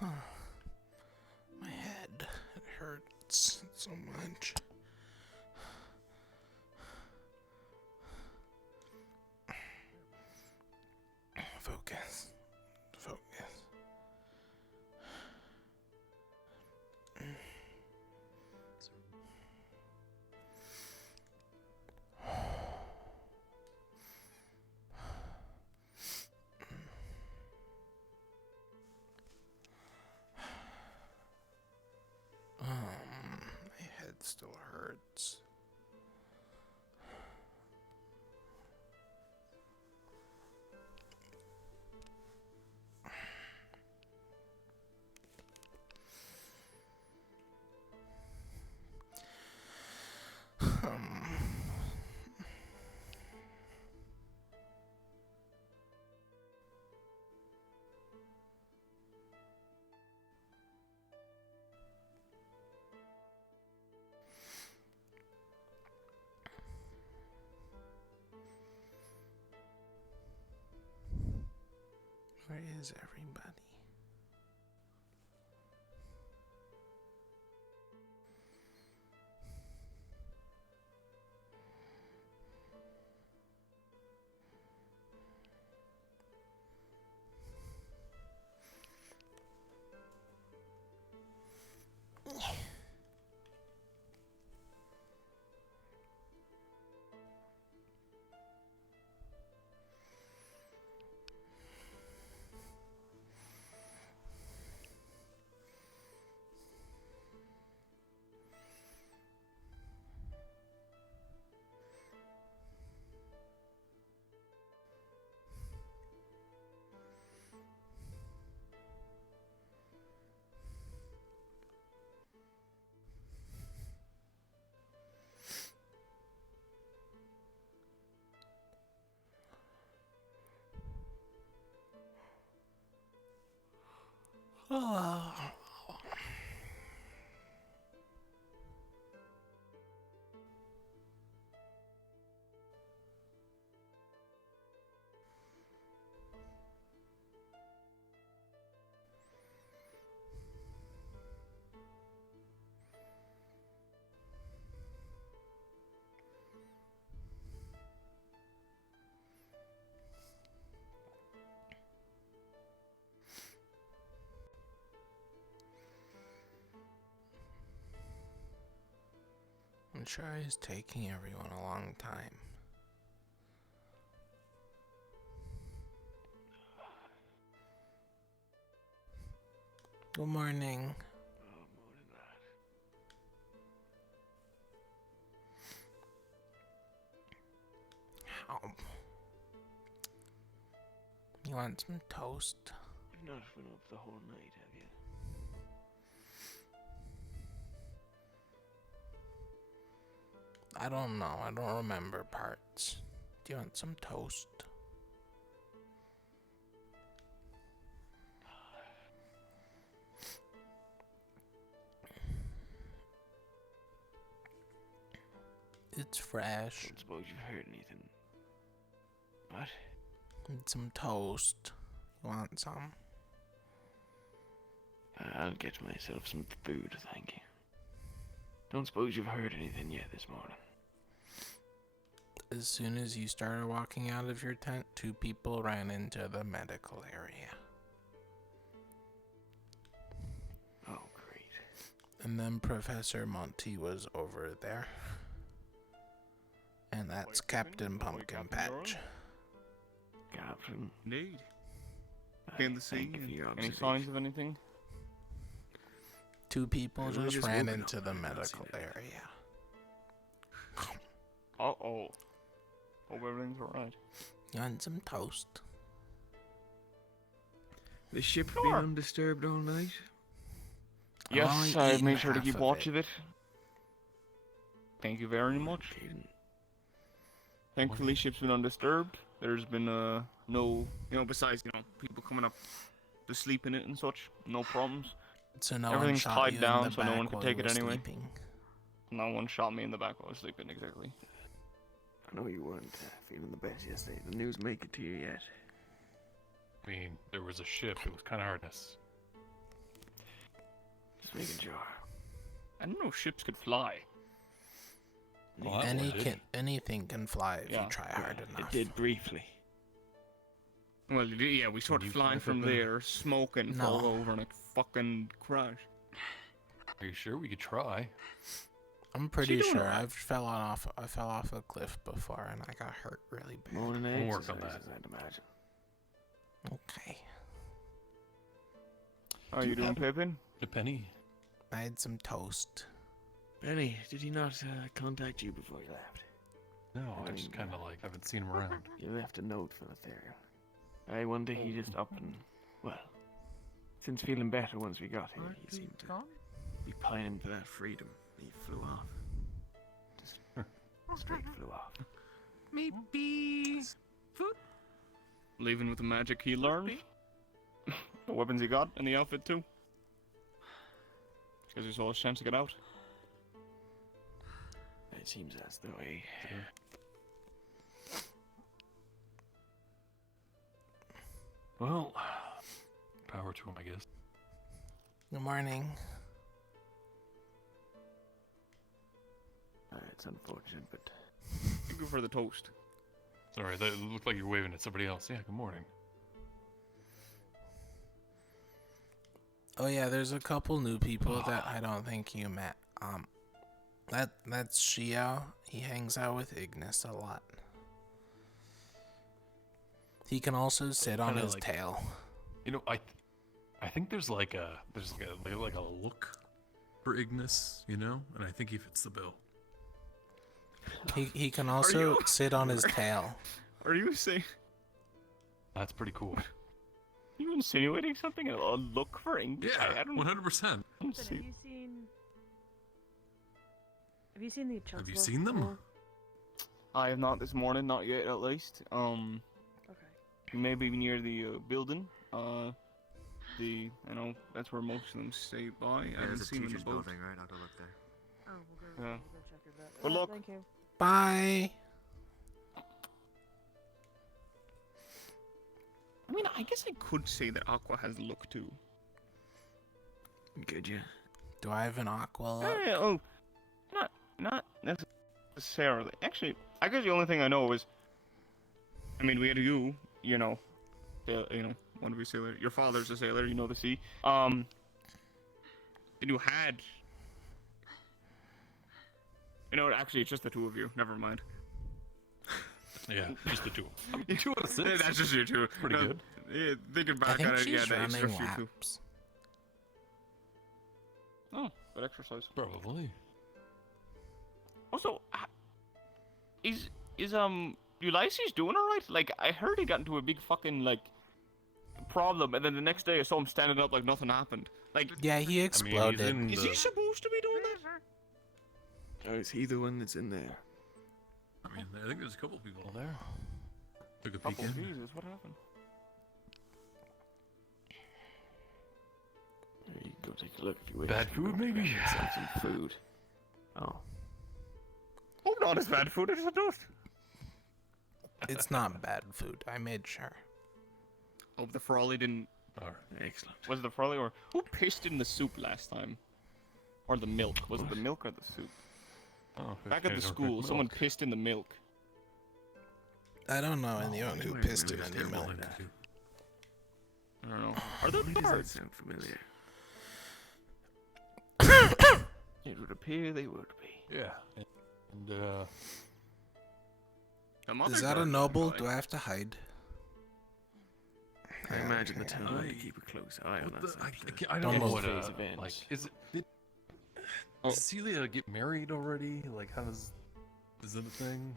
My head, it hurts so much. Focus. Focus. My head still hurts. Where is everybody? Oh. I'm sure it's taking everyone a long time. Good morning. How? You want some toast? You've not been up the whole night, have you? I don't know. I don't remember parts. Do you want some toast? It's fresh. Don't suppose you've heard anything. What? Need some toast. You want some? I'll get myself some food, thank you. Don't suppose you've heard anything yet this morning. As soon as you started walking out of your tent, 2 people ran into the medical area. Oh, great. And then Professor Monty was over there. And that's Captain Pumpkin Patch. Captain. Indeed. Came to see Thank you for your any observation. signs of anything? 2 people They were just just ran woken into up. the I did not see medical that. area. Uh-oh. Hope everything's alright. You want some toast? The ship Sure. been undisturbed all night? Yes, I I made sure to keep watch of it. Thank you very much. Caden. Thankfully, ship's been undisturbed. There's been no, besides people coming up to sleep in it and such. No problems. So no Everything's one shot tied you down, in the so no back one could while take you it were anyway. sleeping. No one shot me in the back while I was sleeping, exactly. I know you weren't feeling the best yesterday. The news make it to you yet? I mean, there was a ship. It was kind of hard to Just making sure. I didn't know ships could fly. Well, that one did. Anything can fly if Yeah. you try hard enough. It did briefly. Well, yeah, we started you flying fly from Pippin? there, smoking, No. fall over, and it fucking crash. Are you sure we could try? I'm pretty doing sure alright? I fell off a cliff before and I got hurt really bad. Morning We'll work on exercises, I'd imagine. Okay. How are you doing, Pippin? A penny? I had some toast. Benny, did he not contact you before you left? No, I don't just know. kind of like haven't seen him around. You left a note for Ethereum. I one day he just up and, well, since feeling better once we got here, he seemed to be pining for that freedom. He flew off. Just straight flew off. Maybe food? Leaving with the magic he learned? The weapons he got, and the outfit too? Because he saw his chance to get out. It seems that's the way. Well, power to him, I guess. Good morning. It's unfortunate, but Thank you for the toast. Sorry, that looked like you're waving at somebody else. Yeah, good morning. Oh yeah, there's a couple new people that I don't think you met. That's Xiao. He hangs out with Ignis a lot. He can also sit on Kinda his like- tail. You know, I think there's like a look for Ignis, you know, and I think he fits the bill. He can also you- sit on his tail. Are you saying... That's pretty cool. you insinuating something? A look for English? I don't 100%. see. Have you seen the Chancellor? Have you seen them? I have not this morning, not yet at least. Okay. Maybe near the building. I know that's where most of them stay by. I haven't There's a seen them in the teacher's boat. building, right? I'll go look there. Oh, Yeah. we'll go check your bed. Good luck. Thank you. Bye. I mean, I guess I could say that Aqua has look too. good, yeah. Do I have an aqua look? Oh, not necessarily. Actually, I guess the only thing I know is, I mean, we had you know, one of you sailor. Your father's a sailor, you know the sea. And you had. Actually, it's just the two of you. Never mind. Yeah, just the two. Two out of six. Yeah, that's just you two. Pretty good. Yeah, thinking I back think on it, yeah, she's that extra running few two. laps. Oh, good exercise. Probably. Also, is Ulysses doing alright? Like, I heard he got into a big fucking problem, and then the next day I saw him standing up like nothing happened. Like, Yeah, he exploded. is he supposed to be doing that? Oh, is he the one that's in there? I mean, I think there's a couple people there. Took a peek Oh, in. Jesus, what happened? There you go take a look if you wish. Bad food, maybe? Grab yourself some food. Oh. Oh, not as bad food as I thought. It's not bad food. I made sure. Oh, the Frawley didn't. Alright. Excellent. Was it the Frawley or who pissed in the soup last time? Or the milk? Was it the milk or the soup? Oh, Back at the school, someone pissed in the milk. I don't know anyone who wait, pissed in maybe any that's milk. terrible. I don't know. Are there Why does that cards? sound familiar? It would appear they would be. Yeah. And Is that a noble? Do I have to hide? I Yeah, imagine the okay. town would keep a close eye on what us. the, actually. I don't know Almost what phase of ends. like is it did Oh. Celia get married already? Like how is it a thing?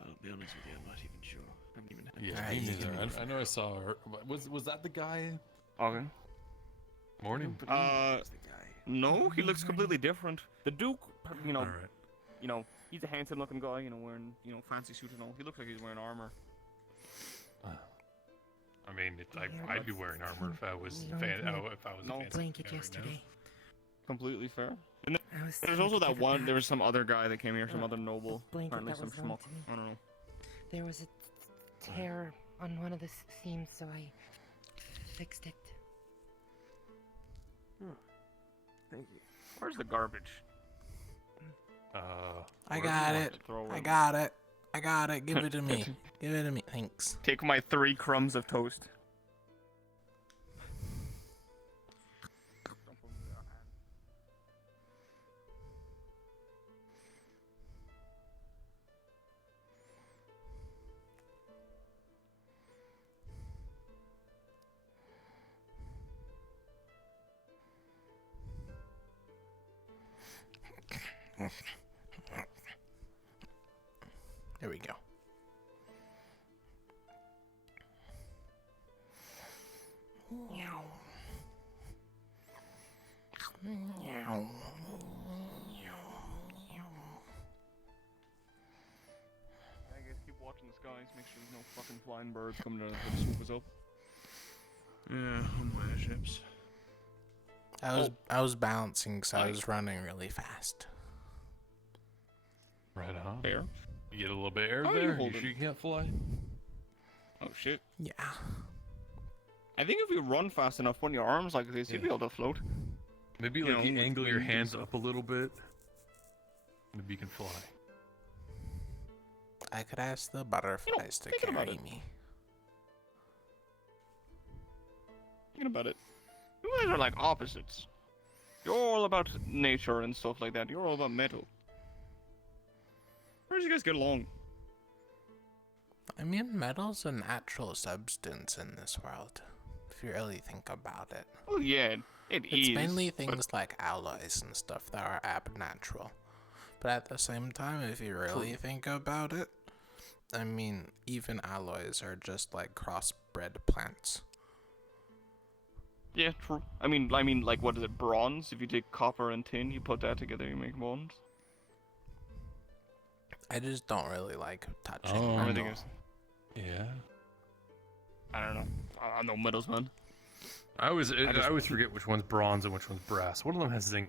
I'll be honest with you, I'm not even sure. I haven't even had Yeah, Right. me neither. I know I saw her. but Was that the guy? Okay. Morning. That's the guy. No, he looks completely different. The Duke, All right. He's a handsome-looking guy, wearing, fancy suit and all. He looks like he's wearing armor. I mean, I'd be wearing armor if I was a fan. If I was No. a fancy Blanket guy right now. yesterday. Completely fair. I was There's trying also to that give it one. back. There was some other guy that came here, some other noble. Blanket Apparently, that some was loaned schmuck. to me. I don't know. There was a tear on one of the seams, so I fixed it. Thank you. Where's the garbage? I wherever got you want it. to Throw I in. got it. I got it. Give it to me. Give it to me. Thanks. Take my 3 crumbs of toast. There we go. Meow. Meow. I guess keep watching the skies, make sure there's no fucking flying birds coming down to swoop us up. Yeah, on my ships. I was bouncing, so I Nice. was running really fast. Right on. Fair. You get a little bit of air How are you there. You holding? sure you can't fly? Oh shit. Yeah. I think if you run fast enough, putting your arms like this, you'd be Yeah. able to float. Maybe You like know, you with angle your wind and hands stuff. up a little bit. Maybe you can fly. I could ask the butterflies to thinking about carry it. me. Thinking about it. You guys are like opposites. You're all about nature and stuff like that. You're all about metal. Where did you guys get along? I mean, metal's a natural substance in this world, if you really think about it. Well, yeah, it It's is. mainly but- things like alloys and stuff that are abnatural. But at the same time, if you really think about it, I mean, even alloys are just like crossbred plants. Yeah, true. I mean, like, what is it? Bronze? If you take copper and tin, you put that together, you make bronze. I just don't really like touching Oh. Everything metal. is. Yeah. I don't know. I'm no metals man. I always just- forget which one's bronze and which one's brass. One of them has zinc.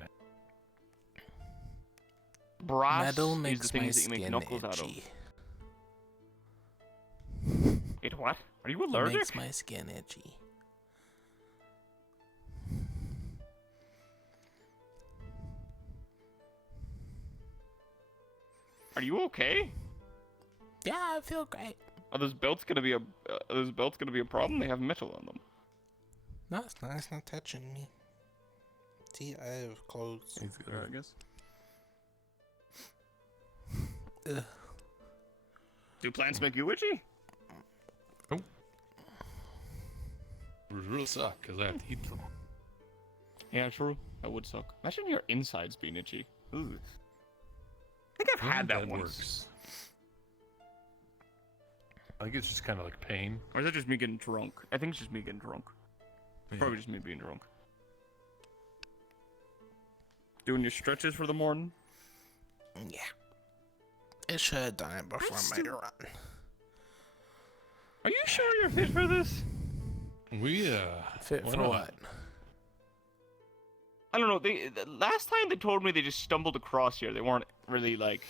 Brass Metal is the makes my things that you make skin knuckles out of. itchy. Wait, what? Are you It allergic? makes my skin itchy. Are you okay? Yeah, I feel great. Are those belts gonna be a problem? They have metal on them. No, it's not touching me. See, I have clothes. He's I guess. Ugh. Do plants make you itchy? It would really suck because I have to eat them. Yeah, true. That would suck. Imagine your insides being itchy. Ooh. I think I've had that once. Works. I think it's just kind of like pain. Or is that just me getting drunk? I think it's just me getting drunk. Yeah. Probably just me being drunk. Doing your stretches for the morning? Yeah. I should have done it before my run. Are you sure you're fit for this? We Fit why for not? what? I don't know. The last time they told me they just stumbled across here. They weren't really like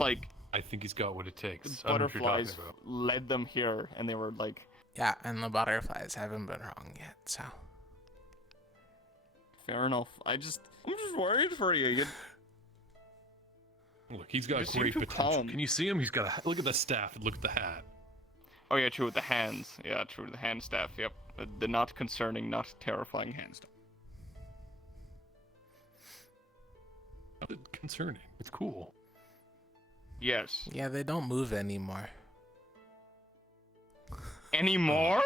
I think he's got what it takes. the I don't know what you're talking butterflies about. led them here, and they were like, Yeah, and the butterflies haven't been wrong yet, so. fair enough. I'm just worried for you. Look, he's got just seem great too potential. calm. Can you see him? He's got a look at the staff and look at the hat. Oh yeah, true with the hands. Yeah, true with the hand staff. Yep, the not concerning, not terrifying hand staff. Not concerning. It's cool. Yes. Yeah, they don't move anymore. Anymore?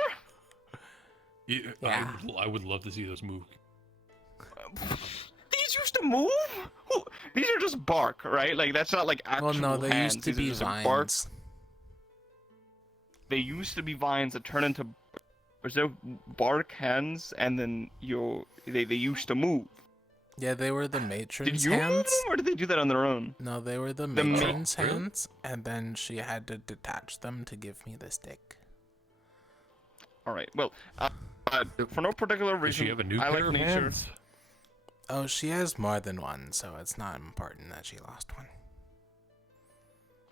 Yeah, Yeah. I would love to see those move. These used to move? These are just bark, right? Like that's not like actual Well, no, they hands. used to These are be just a bark. vines. They used to be vines that turn into bark hands, and then they used to move. Yeah, they were the Did matron's you move hands. them, or did they do that on their own? No, they were the The ma- matron's Really? hands, and then she had to detach them to give me the stick. All right. Well, for no particular Does reason, she have a new I pair like of nature. hands? Oh, she has more than one, so it's not important that she lost one.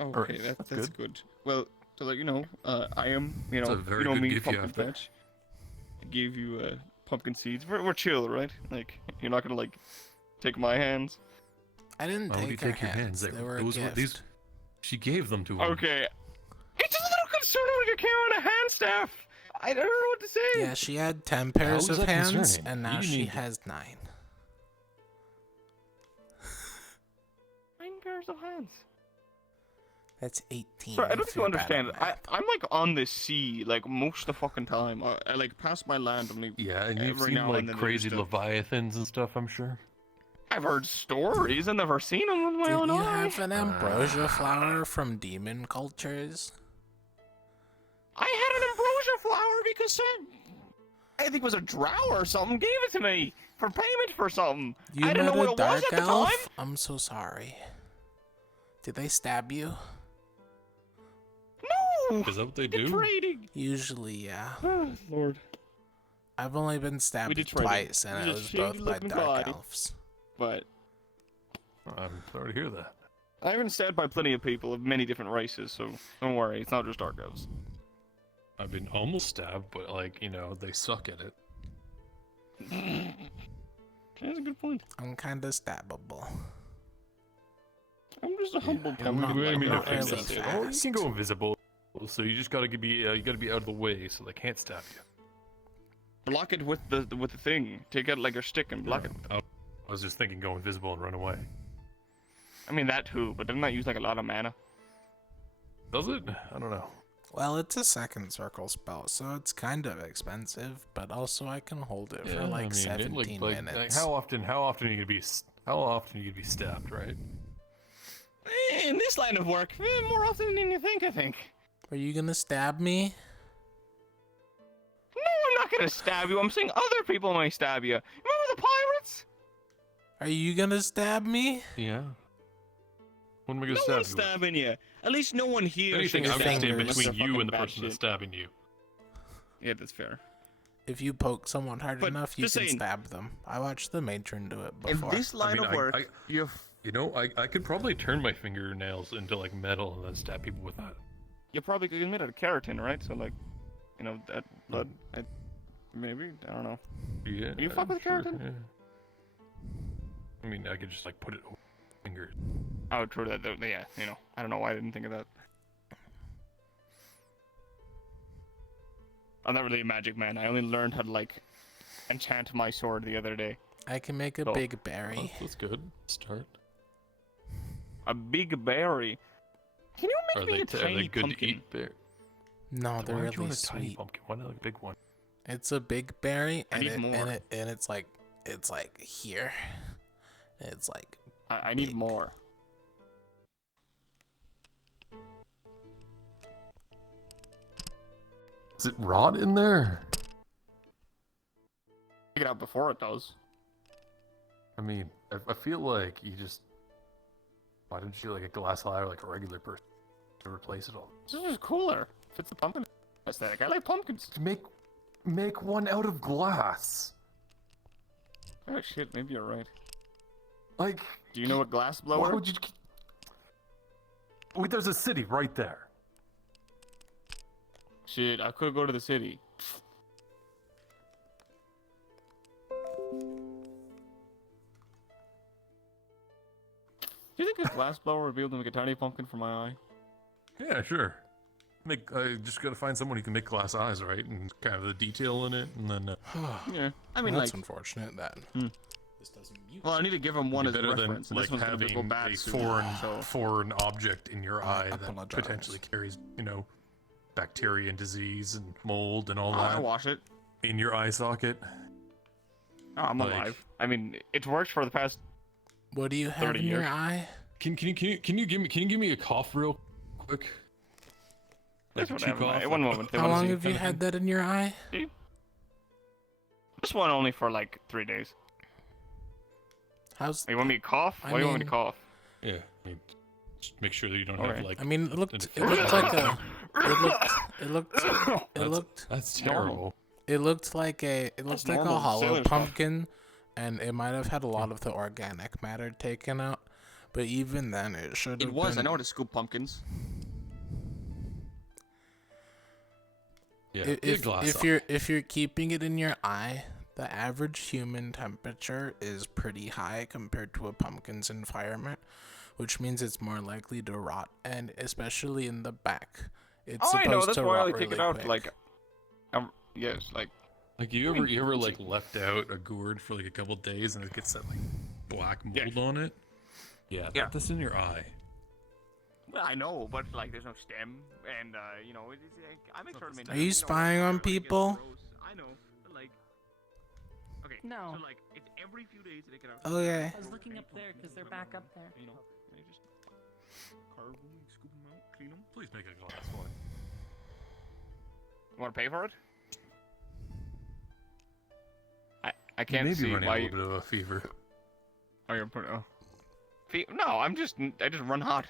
Okay, Alright, that's good. Well, to let you know, I am, It's a very you know good me, gift you pumpkin have there. patch. I gave you pumpkin seeds. We're chill, right? Like, you're not gonna like take my hands. I didn't Why would you take her take your hands? hands. They were a those gift. these. She gave them to him. Okay. It's just a little concerning when you're carrying a hand staff. I don't know what to say. Yeah, she had 10 pairs How is of that hands, concerning? and now You she need- has 9. 9 pairs of hands. That's 18. Bro, I don't if think you you're bad understand. at I'm like on the sea like most of the fucking time. I like pass my land only. Yeah, and you've Every seen now like and then crazy there's leviathans and stuff, I'm sure. I've heard stories. I've never seen them with my Didn't own you eye. have an ambrosia flower from demon cultures? I had an ambrosia flower because I think it was a drow or something gave it to me for payment for something. You I didn't met know a what it was dark at the elf? time. I'm so sorry. Did they stab you? No. Is that what they We did do? trading. Usually, yeah. Lord. I've only been We stabbed did trading. twice, and He's it a was both by shady-looking dark guy. elves. But I'm sorry to hear that. I've been stabbed by plenty of people of many different races, so don't worry. It's not just dark elves. I've been almost stabbed, but like, you know, they suck at it. That's a good point. I'm kinda stabbable. I'm just a humble I'm pumpkin. not- I mean, not to fix really that. Oh, you fast. can go invisible, so you just gotta be out of the way so they can't stab you. Block it with the thing. Take out like your stick and block it. I was just thinking go invisible and run away. I mean that too, but doesn't that use like a lot of mana? Does it? I don't know. Well, it's a second circle spell, so it's kind of expensive, but also I can hold it for like 17 minutes. how often are you gonna be stabbed, right? In this line of work, more often than you think, I think. Are you gonna stab me? No, I'm not gonna stab you. I'm saying other people may stab you. Remember the pirates? Are you gonna stab me? Yeah. When am I gonna No stab one's you? stabbing you. At least no one here. Anything should I'm stab gonna stand unless between they're you fucking and the bad person that's shit. stabbing you. Yeah, that's fair. If you poke someone hard But enough, you just can saying- stab them. I watched the matron do it In before. this line of work, You know, I could probably turn my fingernails into like metal and then stab people with that. you probably could made out of keratin, right? So like, you know that blood. Maybe I don't know. Yeah. You fuck with sure, keratin? yeah. I mean, I could just like put it over my fingers. I would true that. Though, yeah, you know, I don't know why I didn't think of that. I'm not really a magic man. I only learned how to like enchant my sword the other day. I can make a Oh. big berry. That's good. Start. A big berry. Can you Are make me they, a are they tiny good pumpkin? to eat? Bear? No, they're Why would you really want a tiny sweet. pumpkin? Why not a big one? It's a big berry, I and need more. it's like here. It's like I need big. more. Is it rot in there? Take it out before it does. I mean, I feel like you just. Why don't you like a glass eye or like a regular person to replace it all? This is just cooler. Fits the pumpkin aesthetic. I like pumpkins. Make one out of glass. Oh shit, maybe you're right. Like, Do you know what glass why blower? would you? Wait, there's a city right there. Shit, I could go to the city. Do you think a glass blower would be able to make a tiny pumpkin for my eye? Yeah, sure. I just gotta find someone who can make glass eyes, right? And kind of the detail in it, and then Yeah. I mean, that's like, unfortunate that this doesn't mute. well, I need to give him one as a better than reference. and like this one's gonna having go bad a soon, so. foreign object in your eye that apologize. potentially carries, you know, bacteria and disease and mold and all Oh, I that wash it. in your eye socket. Oh, I'm Like- alive. I mean, it's worked for the past. What do you have 30 in your years. eye? Can you give me a cough real quick? That's a what cheap happened. cough? One moment. they How wanna long see have you anything. had that in your eye? This one only for like 3 days. How's? You want me to cough? I Why do you want me to mean- cough? Yeah, I mean, just make sure that you don't Okay. have like. I mean, it looked Interference. like a. It looked That's normal. terrible. It looked like a normal. hollow Sailor's cough. pumpkin, and it might have had a lot of the organic matter taken out. But even then, it should have It was. been. I know how to scoop pumpkins. Yeah, If, get a glass if eye. you're keeping it in your eye, The average human temperature is pretty high compared to a pumpkin's environment, which means it's more likely to rot, and especially in the back. It's Oh, I know. supposed That's to why I rot take really it out. quick. Like, yes, like. Like you ever like left out a gourd for like a couple days and it gets that like black mold on it? Yeah, that's in your eye. Well, I know, but like, there's no stem, and you know, I make sure to maintain. Are you spying on people? I know, but like, okay. No. So like, it's every few days they take it out. Okay. I was looking up there because they're back up there. You know, they just carve them, scoop them out, clean them. Please make a glass one. You want to pay for it? I can't Maybe see running why a you. little bit of a fever. Oh, you're putting. Oh. No, I just run hot.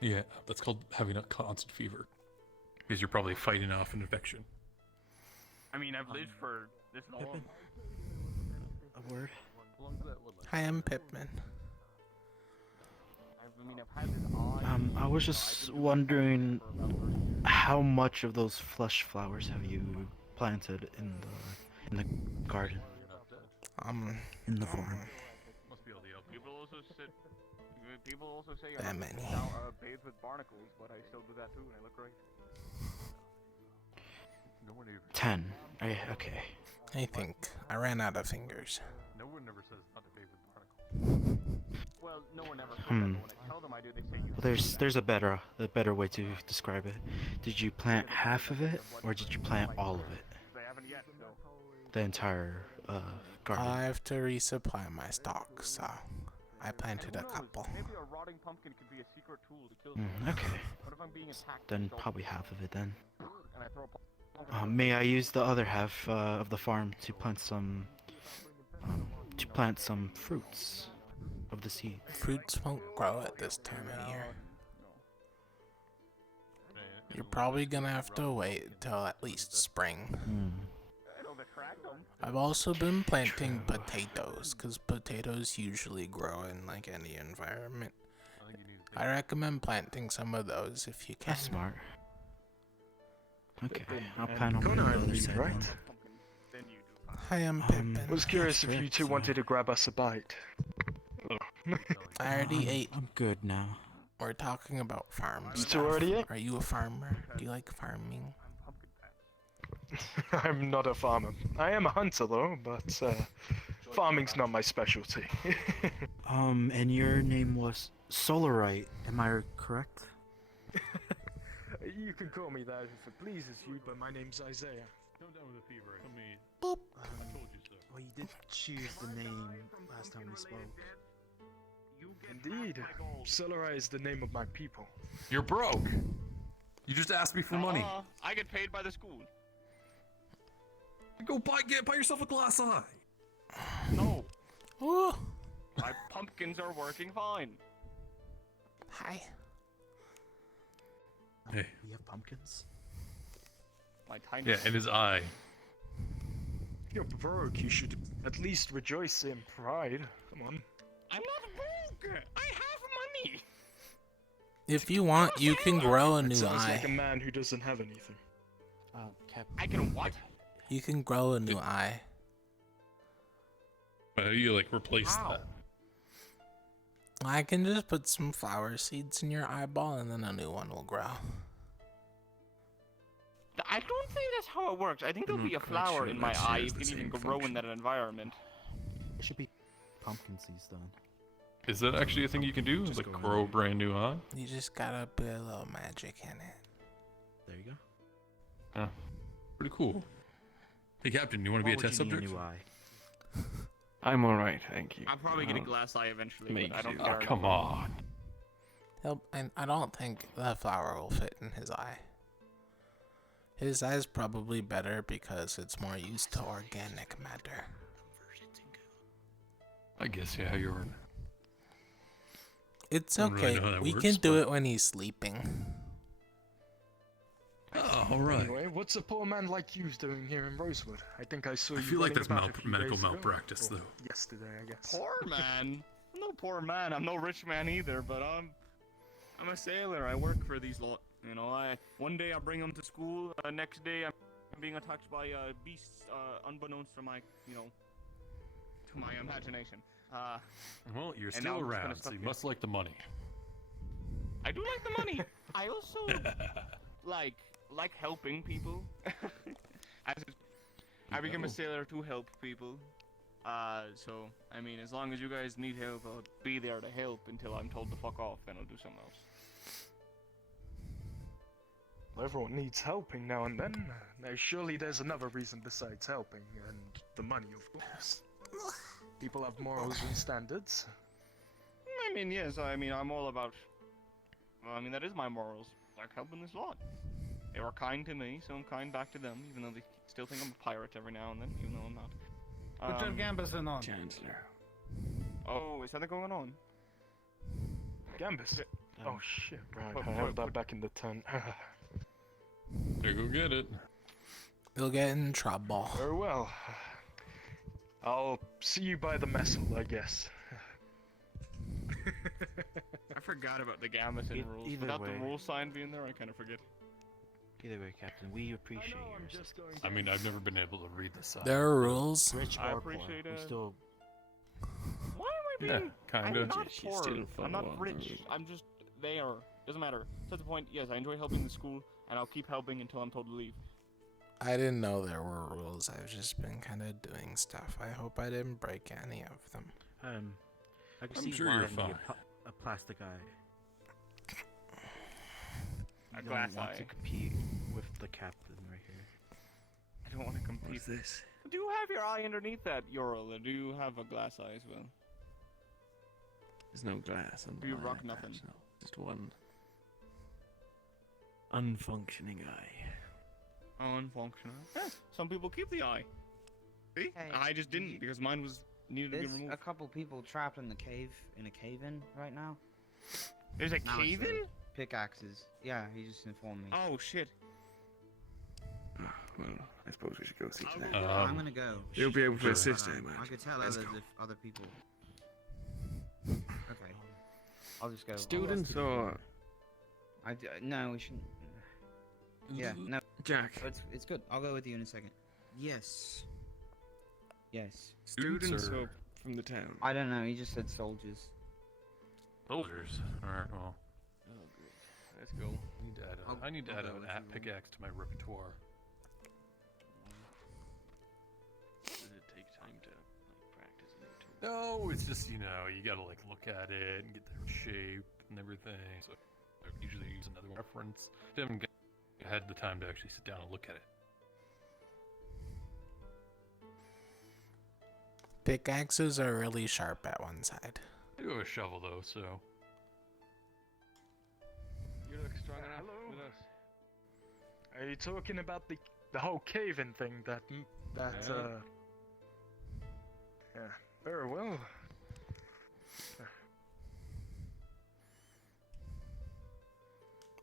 Yeah, that's called having a constant fever. Because you're probably fighting off an infection. I mean, I've lived for this long. A word? Hi, I'm Pippin. I was just wondering how much of those flesh flowers have you planted in the garden? In the farm. People also say That many. bathed with barnacles, but I still do that too, and I look great. 10. Okay. I think I ran out of fingers. No one ever says not to bathe with barnacles. Well, no one ever says that, but when I tell them I do, they say you. Well, there's a better way to describe it. Did you plant half of it, or did you plant all of it? They haven't yet, so. The entire garden. I have to resupply my stock, so I planted a couple. Maybe a rotting pumpkin could be a secret tool to kill someone. Okay. What if I'm being attacked? Then probably half of it then. And I throw a pumpkin. May I use the other half of the farm to plant some fruits of the seed? Fruits won't grow at this time of year. You're probably gonna have to wait till at least spring. I've also been planting potatoes, because potatoes usually grow in like any environment. I recommend planting some of those if you can. That's smart. Okay, I'll plant on the Connor, other side right? then. Hi, I'm Pippin. I was curious if you two wanted to grab us a bite. I already ate. I'm good now. We're talking about farm You stuff. two already ate? Are you a farmer? Do you like farming? I'm not a farmer. I am a hunter though, but farming's not my specialty. And your name was Solarite, am I correct? You can call me that if it pleases you, but my name's Isaiah. Come down with a fever. Tell me. Boop. I told you so. Well, you did choose the name last time we spoke. Indeed. Solarite is the name of my people. You're broke. You just asked me for money. I get paid by the school. Go buy yourself a glass eye. No, Ooh. my pumpkins are working fine. Hi. Hey. We have pumpkins? My tiny. Yeah, in his eye. You're broke, you should at least rejoice in pride. Come on. I'm not broke. I have money. If you want, you can grow a It new sounds like a eye. man who doesn't have anything. Cap. I can what? You can grow a new eye. You like replace that. I can just put some flower seeds in your eyeball and then a new one will grow. I don't think that's how it works. I think there'll be a quite flower sure in my that eye shares if the it can even same grow in function. that environment. It should be pumpkin seeds then. Is that actually a thing you can do? Just Like go in grow a there. brand new eye? You just gotta put a little magic in it. There you go. Pretty cool. Hey, Captain, you want to be a Why would test you need subject? new eye? I'm alright, thank you. I'll probably get a Uh, glass eye eventually, me but I don't too. care. Oh, come on. I don't think the flower will fit in his eye. His eye's probably better because it's more used to organic matter. I guess, yeah, you're right. It's Don't really okay. know how that We works, can do but- it when he's sleeping. Oh, alright. Anyway, what's a poor man like you doing here in Rosewood? I think I saw you. I feel like running that's about a few medical days ago. malpractice, Or though. Yesterday, I guess. Poor man. I'm no poor man. I'm no rich man either, but I'm a sailor. I work for these lot. You know, one day I bring them to school. Next day I'm I'm being attacked by beasts, unbeknownst to my, to my imagination. Well, you're and still now I'm just gonna around, stop so you here. must like the money. I do like the money. I also like helping people. I became a sailor to help people. So I mean, as long as you guys need help, I'll be there to help until I'm told to fuck off. Then I'll do something else. Well, everyone needs helping now and then. Now, surely there's another reason besides helping, and the money, of course. People have morals and standards. I mean, yes. I mean, I'm all about. Well, I mean, that is my morals. Like helping this lot. They were kind to me, so I'm kind back to them. Even though they still think I'm a pirate every now and then, even though I'm not. Put your gambison on. Chancellor. Oh, is that going on? Gambus. Oh shit, right. put- I have put- that back in the tent. There, go get it. You'll get in trouble. Very well. I'll see you by the mess hall, I guess. I forgot about the Gamison rules. either Without way. the rule sign being there, I kind of forget. Either way, Captain, we appreciate I'm your just going I mean, I've never been able to read the sign. There are rules. rich I or poor. appreciate We it. still Why am I Yeah, being? kind I'm of. not She's poor. still I'm follow not on rich. the- I'm just there. Doesn't matter. To the point. Yes, I enjoy helping the school, and I'll keep helping until I'm told to leave. I didn't know there were rules. I've just been kind of doing stuff. I hope I didn't break any of them. I can I'm see sure why you're I need fine. a plastic eye. A You glass don't want eye. to compete with the captain right here. I don't want to compete. What's this? Do you have your eye underneath that, Ural, or do you have a glass eye as well? There's no glass on Do you my rock eye, nothing? perhaps, no. Just one unfunctioning eye. Unfunctional. Yeah, some people keep the eye. See? Hey, I just did didn't you- because mine needed to be There's removed. a couple people trapped in a cave-in right now. There's a Now it's cave in? Pickaxes. Yeah, he just informed me. Oh shit. Well, I suppose we should go see to that. I'm gonna go. You'll be able to sure. assist, I I imagine. could tell Let's others go. if other people. Okay. I'll just go. Students or No, we shouldn't. Yeah, no. Jack? It's good. I'll go with you in a second. Yes. Yes. Students or or from the town? I don't know. He just said soldiers. soldiers? Alright, well, Oh, great. Let's go. I need to add I'll go an with you. pickaxe to my repertoire. Does it take time to practice a new tool? No, it's just, you gotta look at it and get the shape and everything. So I usually use another reference. Haven't had the time to actually sit down and look at it. Pickaxes are really sharp at one side. I do have a shovel though, so. You look strong enough Hello. with us. Are you talking about the whole cave-in thing that Yeah. Yeah, very well.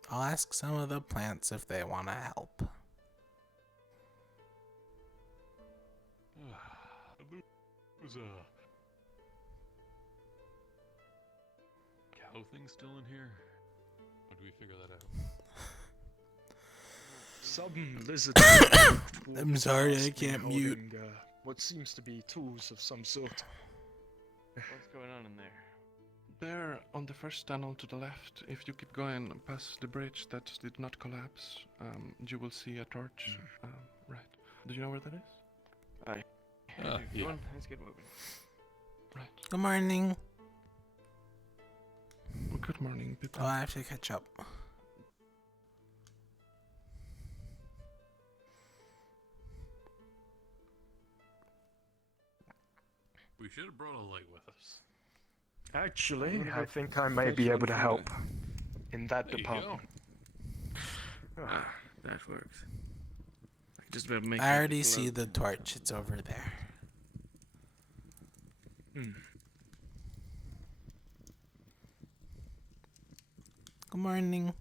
I'll ask some of the plants if they want to help. Was cow thing still in here? Or do we figure that out? Some lizard. I'm sorry, I can't mute. What seems to be tools of some sort. What's going on in there? There, on the first tunnel to the left, if you keep going past the bridge that did not collapse, you will see a torch. Right. Do you know where that is? Aye. Yeah. Come on, let's get moving. Right. Good morning. Good morning, Pippin. Oh, I have to catch up. We should have brought a light with us. Actually, I think I may be able to help in that There you department. Ah, that works. I can just about make I it already float. see the torch. It's over there. Good morning.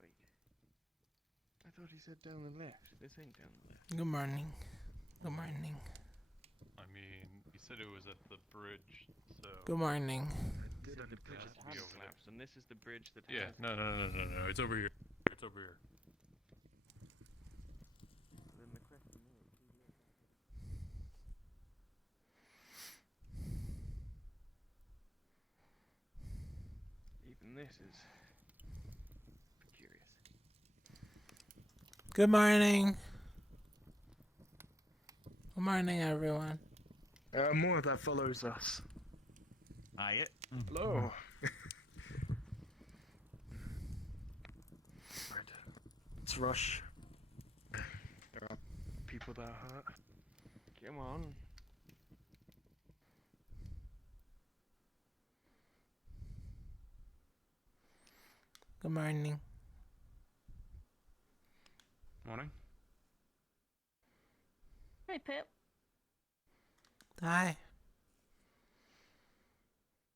Wait. I thought he said down the left. This ain't down the left. Good morning. Good morning. I mean, he said it was at the bridge, so. Good morning. said didn't. the bridge had collapsed, and this is the bridge that. Yeah, no. It's over here. It's over here. Then the question is, even this is curious. Good morning. Good morning, everyone. More that follows us. Aye. Hello. Let's rush. There are people that are hurt. Come on. Good morning. Morning. Hey, Pip. Hi.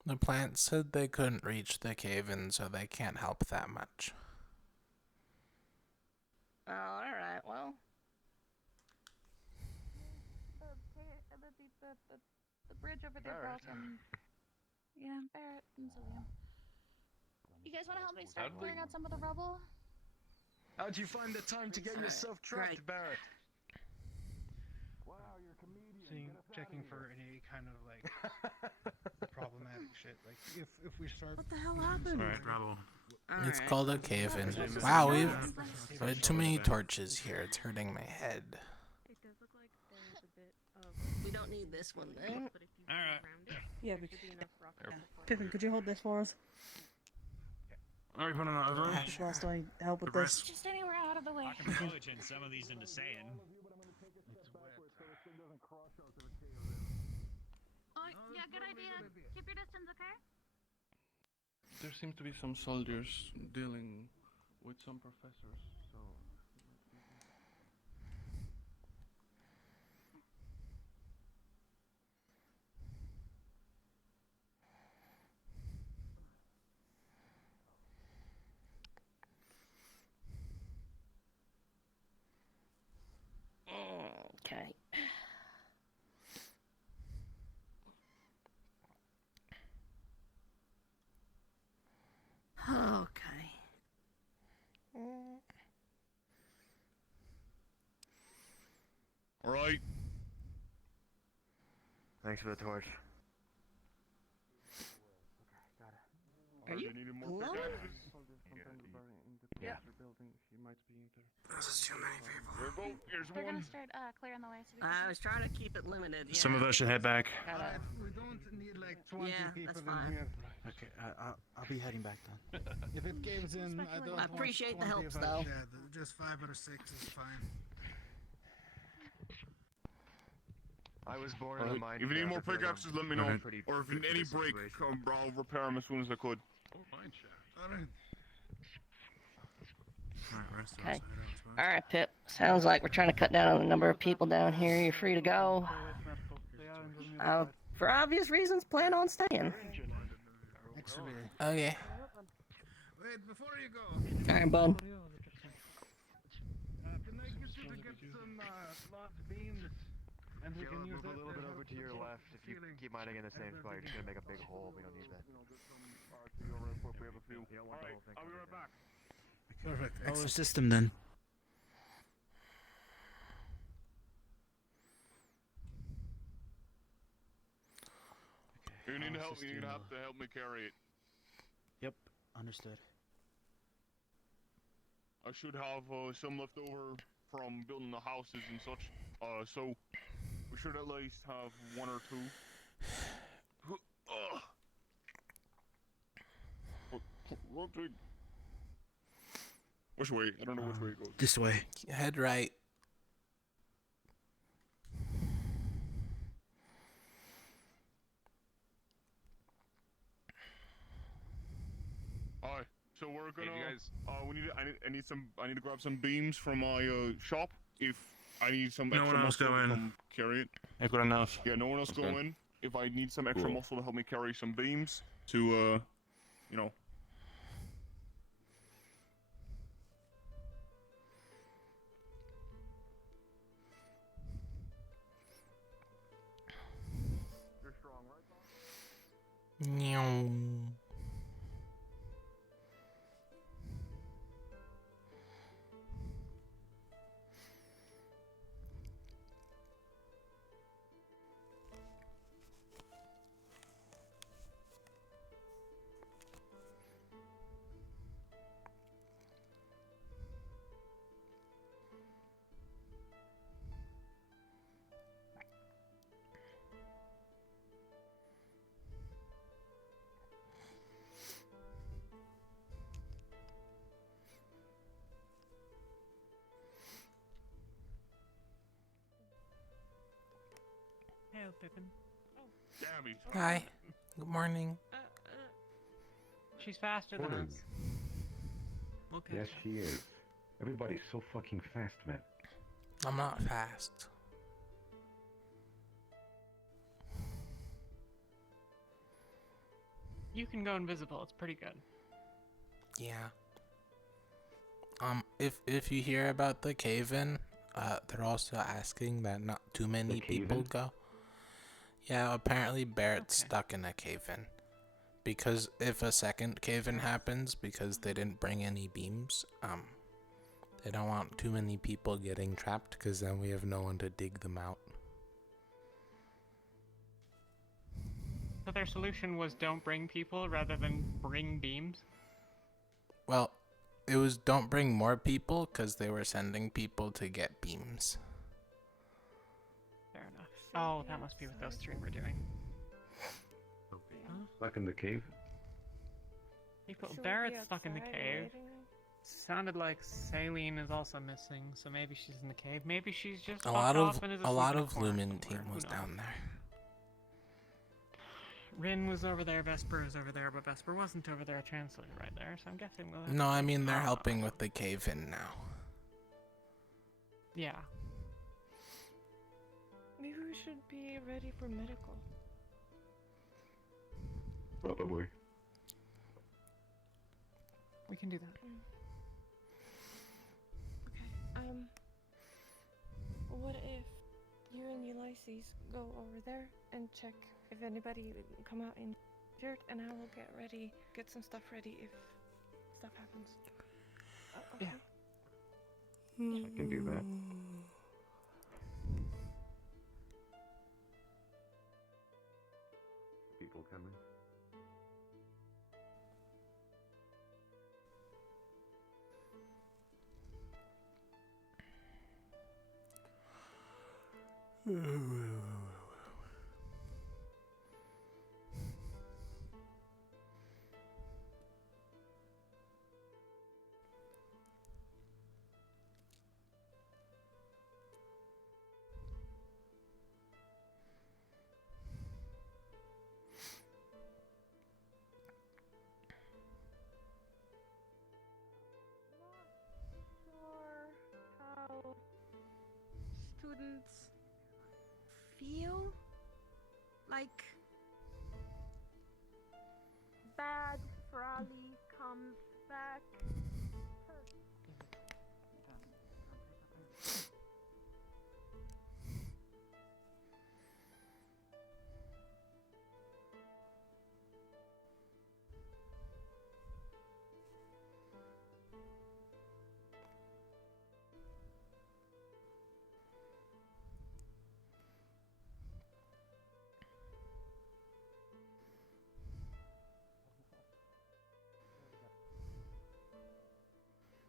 The plants said they couldn't reach the cave-in, so they can't help that much. Oh, alright, well. The bridge over there Barrett. broken. Yeah, Barrett and Zillian. You guys want to help me start clearing out some of the rubble? How'd you find the time to get yourself trapped, Barrett? Checking for any kind of like problematic shit. Like if we start. What the hell happened? Alright, Bravo. It's called a cave-in. Wow, we have too many torches here. It's hurting my head. It does look like there's a bit of. We don't need this one then. Alright. Yeah, but Pippin, could you hold this for us? Alright, put it over. Just whilst I help with this. Just anywhere out of the way. I can probably turn some of these into sand. Oh, yeah, good idea. Keep your distance, okay? There seem to be some soldiers dealing with some professors, so. Okay. Okay. All right. Thanks for the torch. Are you alone? Yeah. Building, she might be there. There's too many people. Here's They're one. gonna start clearing the way. So I was trying to keep it limited. Yeah. Some of us should head back. We don't need like 20 people that's in fine. here. Okay, I'll be heading back then. If it caves in, I don't. I appreciate the want helps, 20 though. Yeah, just 5 or 6 is fine. I was born in a mine. If you need more pickaxes, let me know. Pretty Or if you need any break, I'll repair them as soon as I could. Oh, fine, chef. Alright. Okay. All right, Pip. Sounds like we're trying to cut down on the number of people down here. You're free to go. For obvious reasons, plan on staying. Actually, Okay. wait, before you go, All right, bud. can I get you to get some large beams? And we can use Move a that little to bit help over to with your the left. If you ceiling. keep mining in the same spot, you're just gonna make a big hole. We don't need that. You don't want the whole thing. I'll be right back. Perfect. Power system then. You need Power help. You system, have to help me carry it. Yep, understood. I should have some left over from building the houses and such. So we should at least have 1 or 2. Which way? I don't know which way it goes. This way. Head right. Alright, so we're gonna. I need to grab some beams from my shop. If I need some extra muscle to come carry it. Yeah, good enough. Yeah, no one else go in. If I need some extra muscle to help me carry some beams to, you know. You're strong, right? Meow. Hello, Pippin. Damn, Hi. Good morning. She's faster than Morning. us. Okay. Yes, she is. Everybody's so fucking fast, man. I'm not fast. You can go invisible. It's pretty good. Yeah. If you hear about the cave-in, they're also asking that not too many people go. Yeah, apparently Barrett's stuck in a cave-in. Because if a second cave-in happens, because they didn't bring any beams, they don't want too many people getting trapped, because then we have no one to dig them out. So their solution was don't bring people rather than bring beams? Well, it was don't bring more people, because they were sending people to get beams. Fair enough. Oh, that must be what those three were doing. Stuck in the cave? People, Barrett's stuck in the cave. Sounded like Saline is also missing, so maybe she's in the cave. Maybe she's just A lot of Lumen team was down there. Rin was over there, Vesper was over there, but Vesper wasn't over there, translated right there, so I'm guessing we'll have No, I mean they're helping with the cave-in now. Yeah. Maybe we should be ready for medical. Probably. We can do that. Okay. What if you and Ulysses go over there and check if anybody would come out injured, and I will get some stuff ready if stuff happens. Okay. Yeah. I can do that. People coming? Sure how students feel like bad Frali comes back.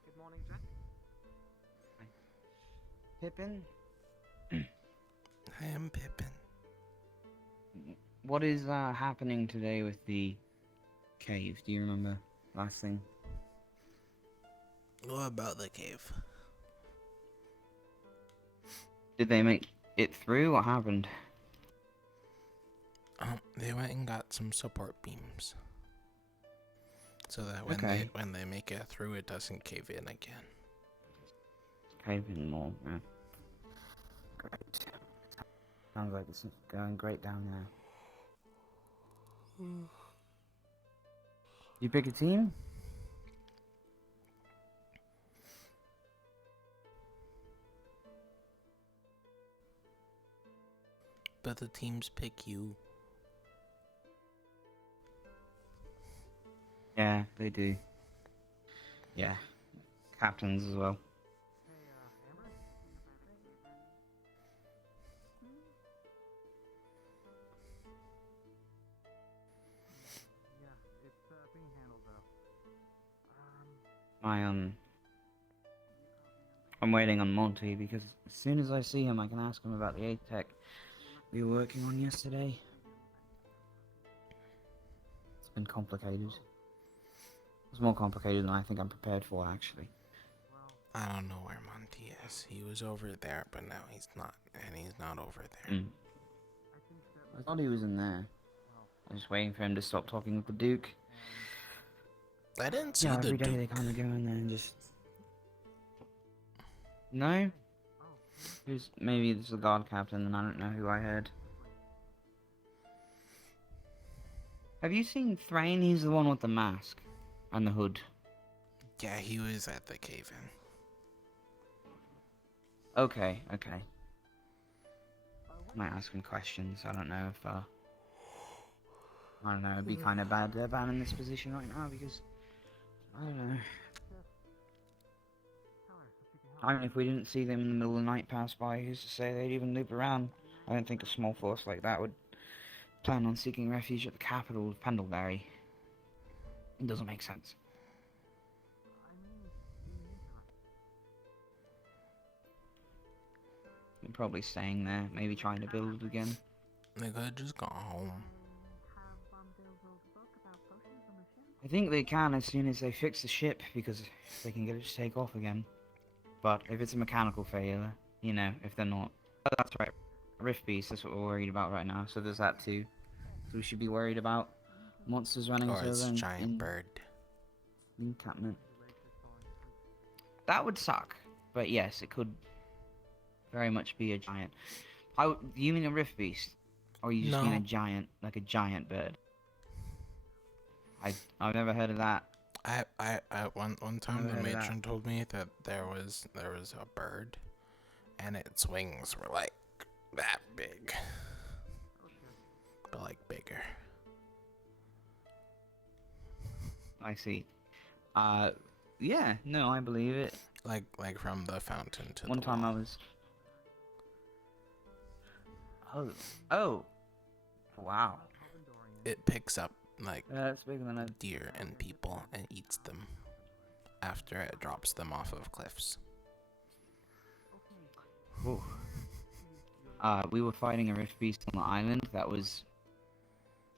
Good morning, Jack. Pippin? I am Pippin. What is happening today with the cave? Do you remember last thing? What about the cave? Did they make it through? What happened? They went and got some support beams. So that when they make it through, it doesn't cave in again. Cave in more, yeah. Great. Sounds like it's going great down there. You pick a team? But the teams pick you. Yeah, they do. Yeah. Captains as well. I'm waiting on Monty because as soon as I see him, I can ask him about the 8th tech we were working on yesterday. It's been complicated. It's more complicated than I think I'm prepared for, actually. I don't know where Monty is. He was over there, but now he's not, and he's not over there. I thought he was in there. I was just waiting for him to stop talking with the Duke. I didn't see Yeah, the every day Duke. they kind of go in there and just... No? Maybe it's the guard captain and I don't know who I heard. Have you seen Thrain? He's the one with the mask and the hood. Yeah, he was at the cave-in. Okay. I might ask him questions. I don't know if, I don't know, it'd be kind of bad to ban in this position right now because, I don't know. I mean, if we didn't see them in the middle of the night pass by, who's to say they'd even loop around? I don't think a small force like that would plan on seeking refuge at the capital of Pendlebury. It doesn't make sense. They're probably staying there, maybe trying to build it again. They could have just gone home. I think they can as soon as they fix the ship, because they can get it to take off again. But if it's a mechanical failure, you know, if they're not... Oh, that's right. Rift Beast, that's what we're worried about right now, so there's that too. So we should be worried about monsters running Or to it's a them giant bird. encampment. That would suck, but yes, it could very much be a giant. You mean a Rift Beast? Or you just mean a giant, like a giant bird? I've never heard of that. One time the matron told me that there was a bird, and its wings were like that big, but like bigger. I see. Yeah, no, I believe it. Like from the fountain to one the time wall. I was. Oh, wow. It picks up like that's bigger than a deer and people and eats them after it drops them off of cliffs. Ooh. We were fighting a Rift Beast on the island that was,